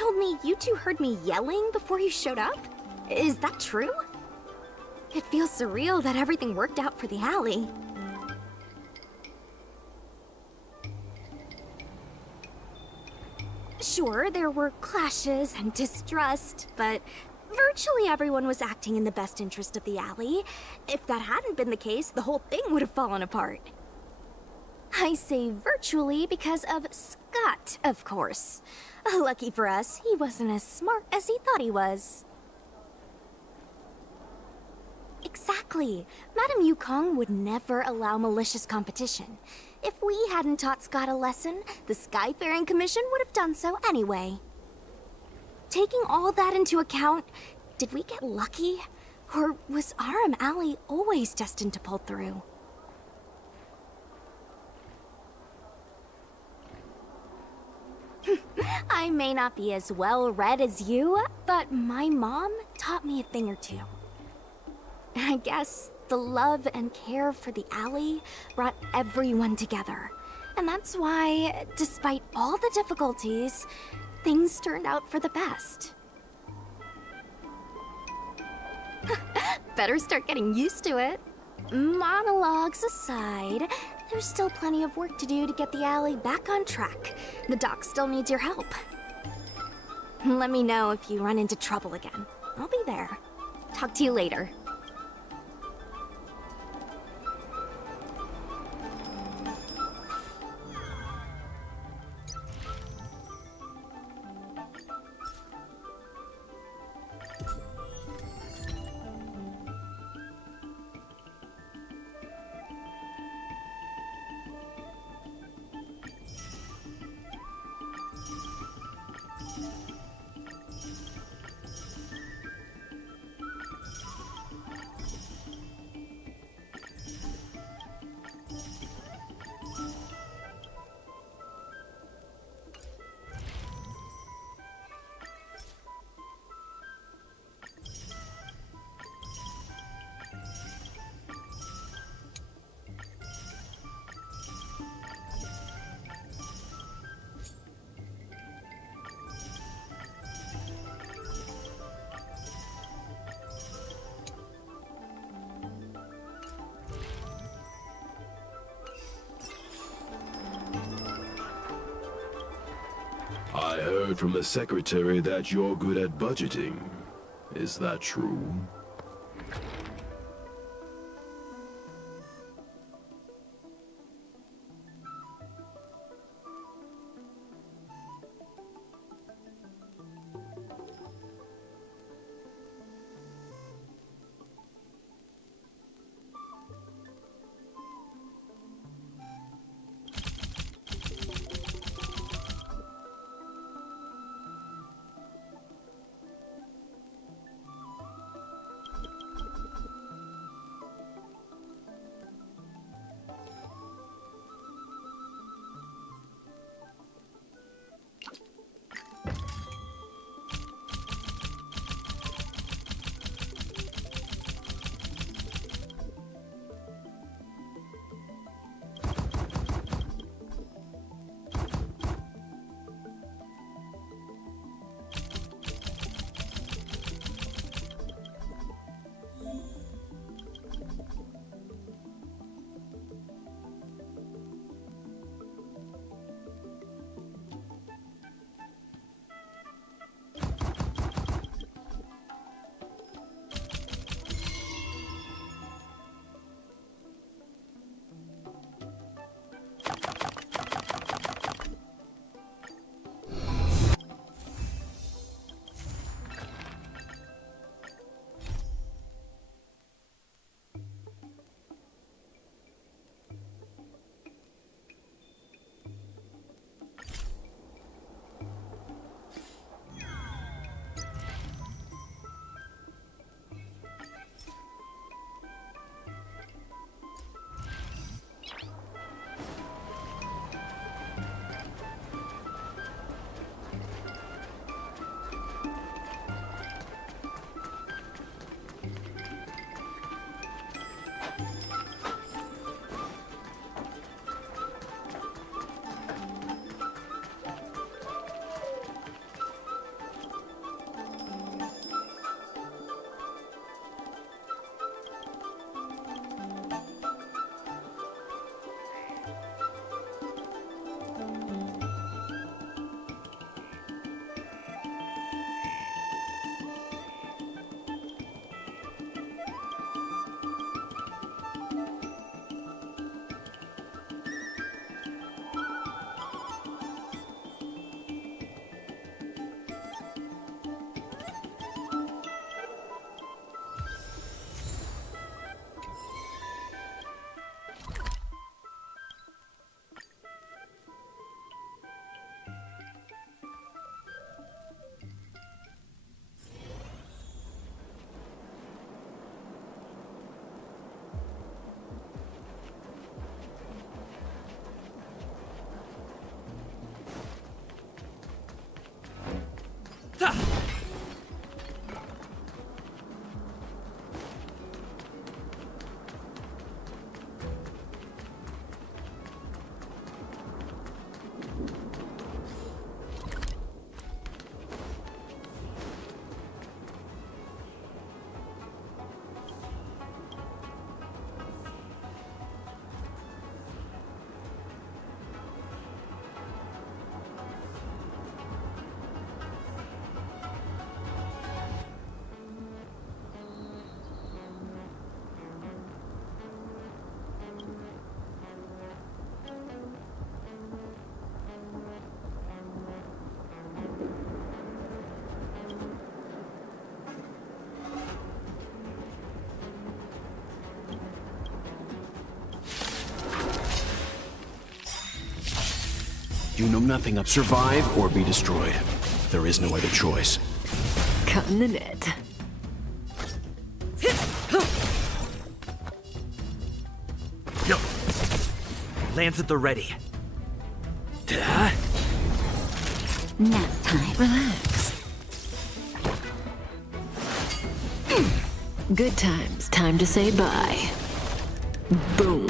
told me you two heard me yelling before you showed up. Is that true? It feels surreal that everything worked out for the alley. Sure, there were clashes and distrust, but virtually everyone was acting in the best interest of the alley. If that hadn't been the case, the whole thing would have fallen apart. I say virtually because of Scott, of course. Lucky for us, he wasn't as smart as he thought he was. Exactly. Madame Yukong would never allow malicious competition. If we hadn't taught Scott a lesson, the Skyfaring Commission would have done so anyway. Taking all that into account, did we get lucky? Or was Aram Alley always destined to pull through? I may not be as well read as you, but my mom taught me a thing or two. I guess the love and care for the alley brought everyone together. And that's why, despite all the difficulties, things turned out for the best. Better start getting used to it. Monologues aside, there's still plenty of work to do to get the alley back on track. The doc still needs your help. Let me know if you run into trouble again. I'll be there. Talk to you later. I heard from the secretary that you're good at budgeting. Is that true? You know nothing of survive or be destroyed. There is no other choice. Cutting the net. Yo! Lance at the ready. Nap time. Relax. Good times. Time to say bye. Boom.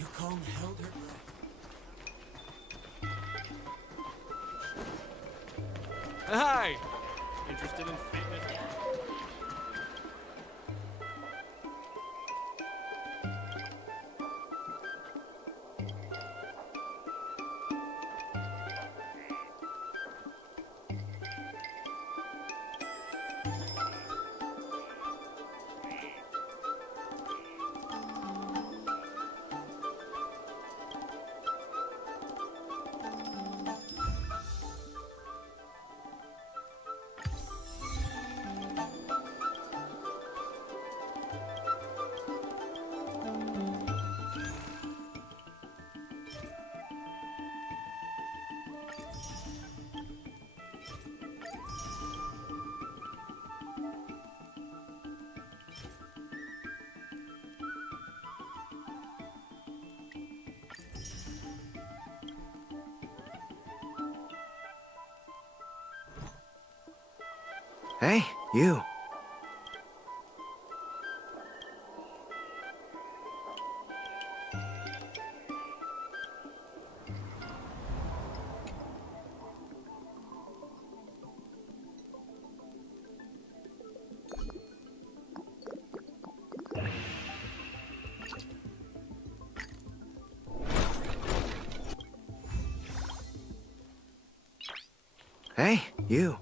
Yukong held her breath. Hi! Interested in fitness? Hey, you. Hey, you.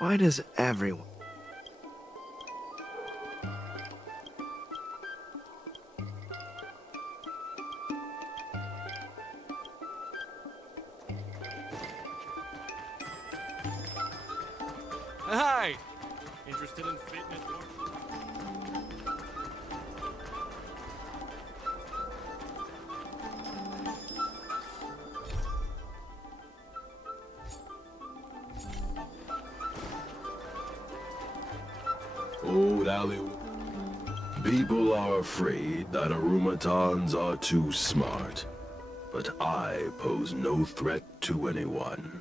Why does everyone... Hi! Interested in fitness? Old alley. People are afraid that Arumatons are too smart. But I pose no threat to anyone.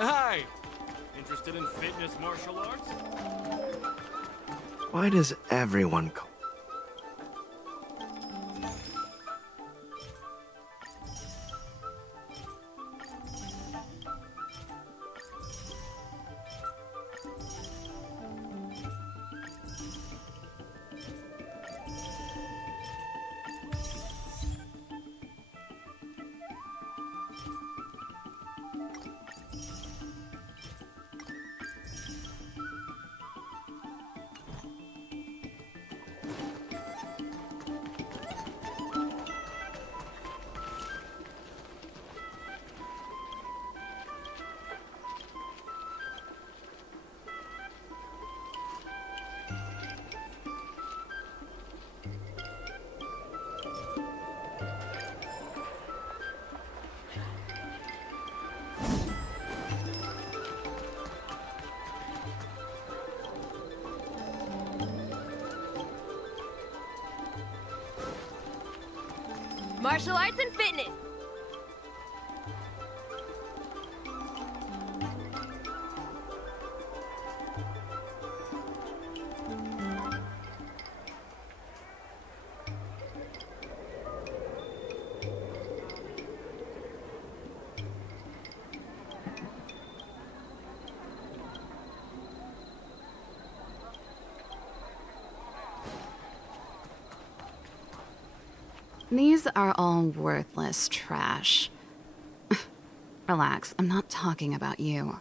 Hi! Interested in fitness martial arts? Why does everyone call? Martial arts and fitness. These are all worthless trash. Relax, I'm not talking about you.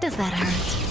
Does that hurt?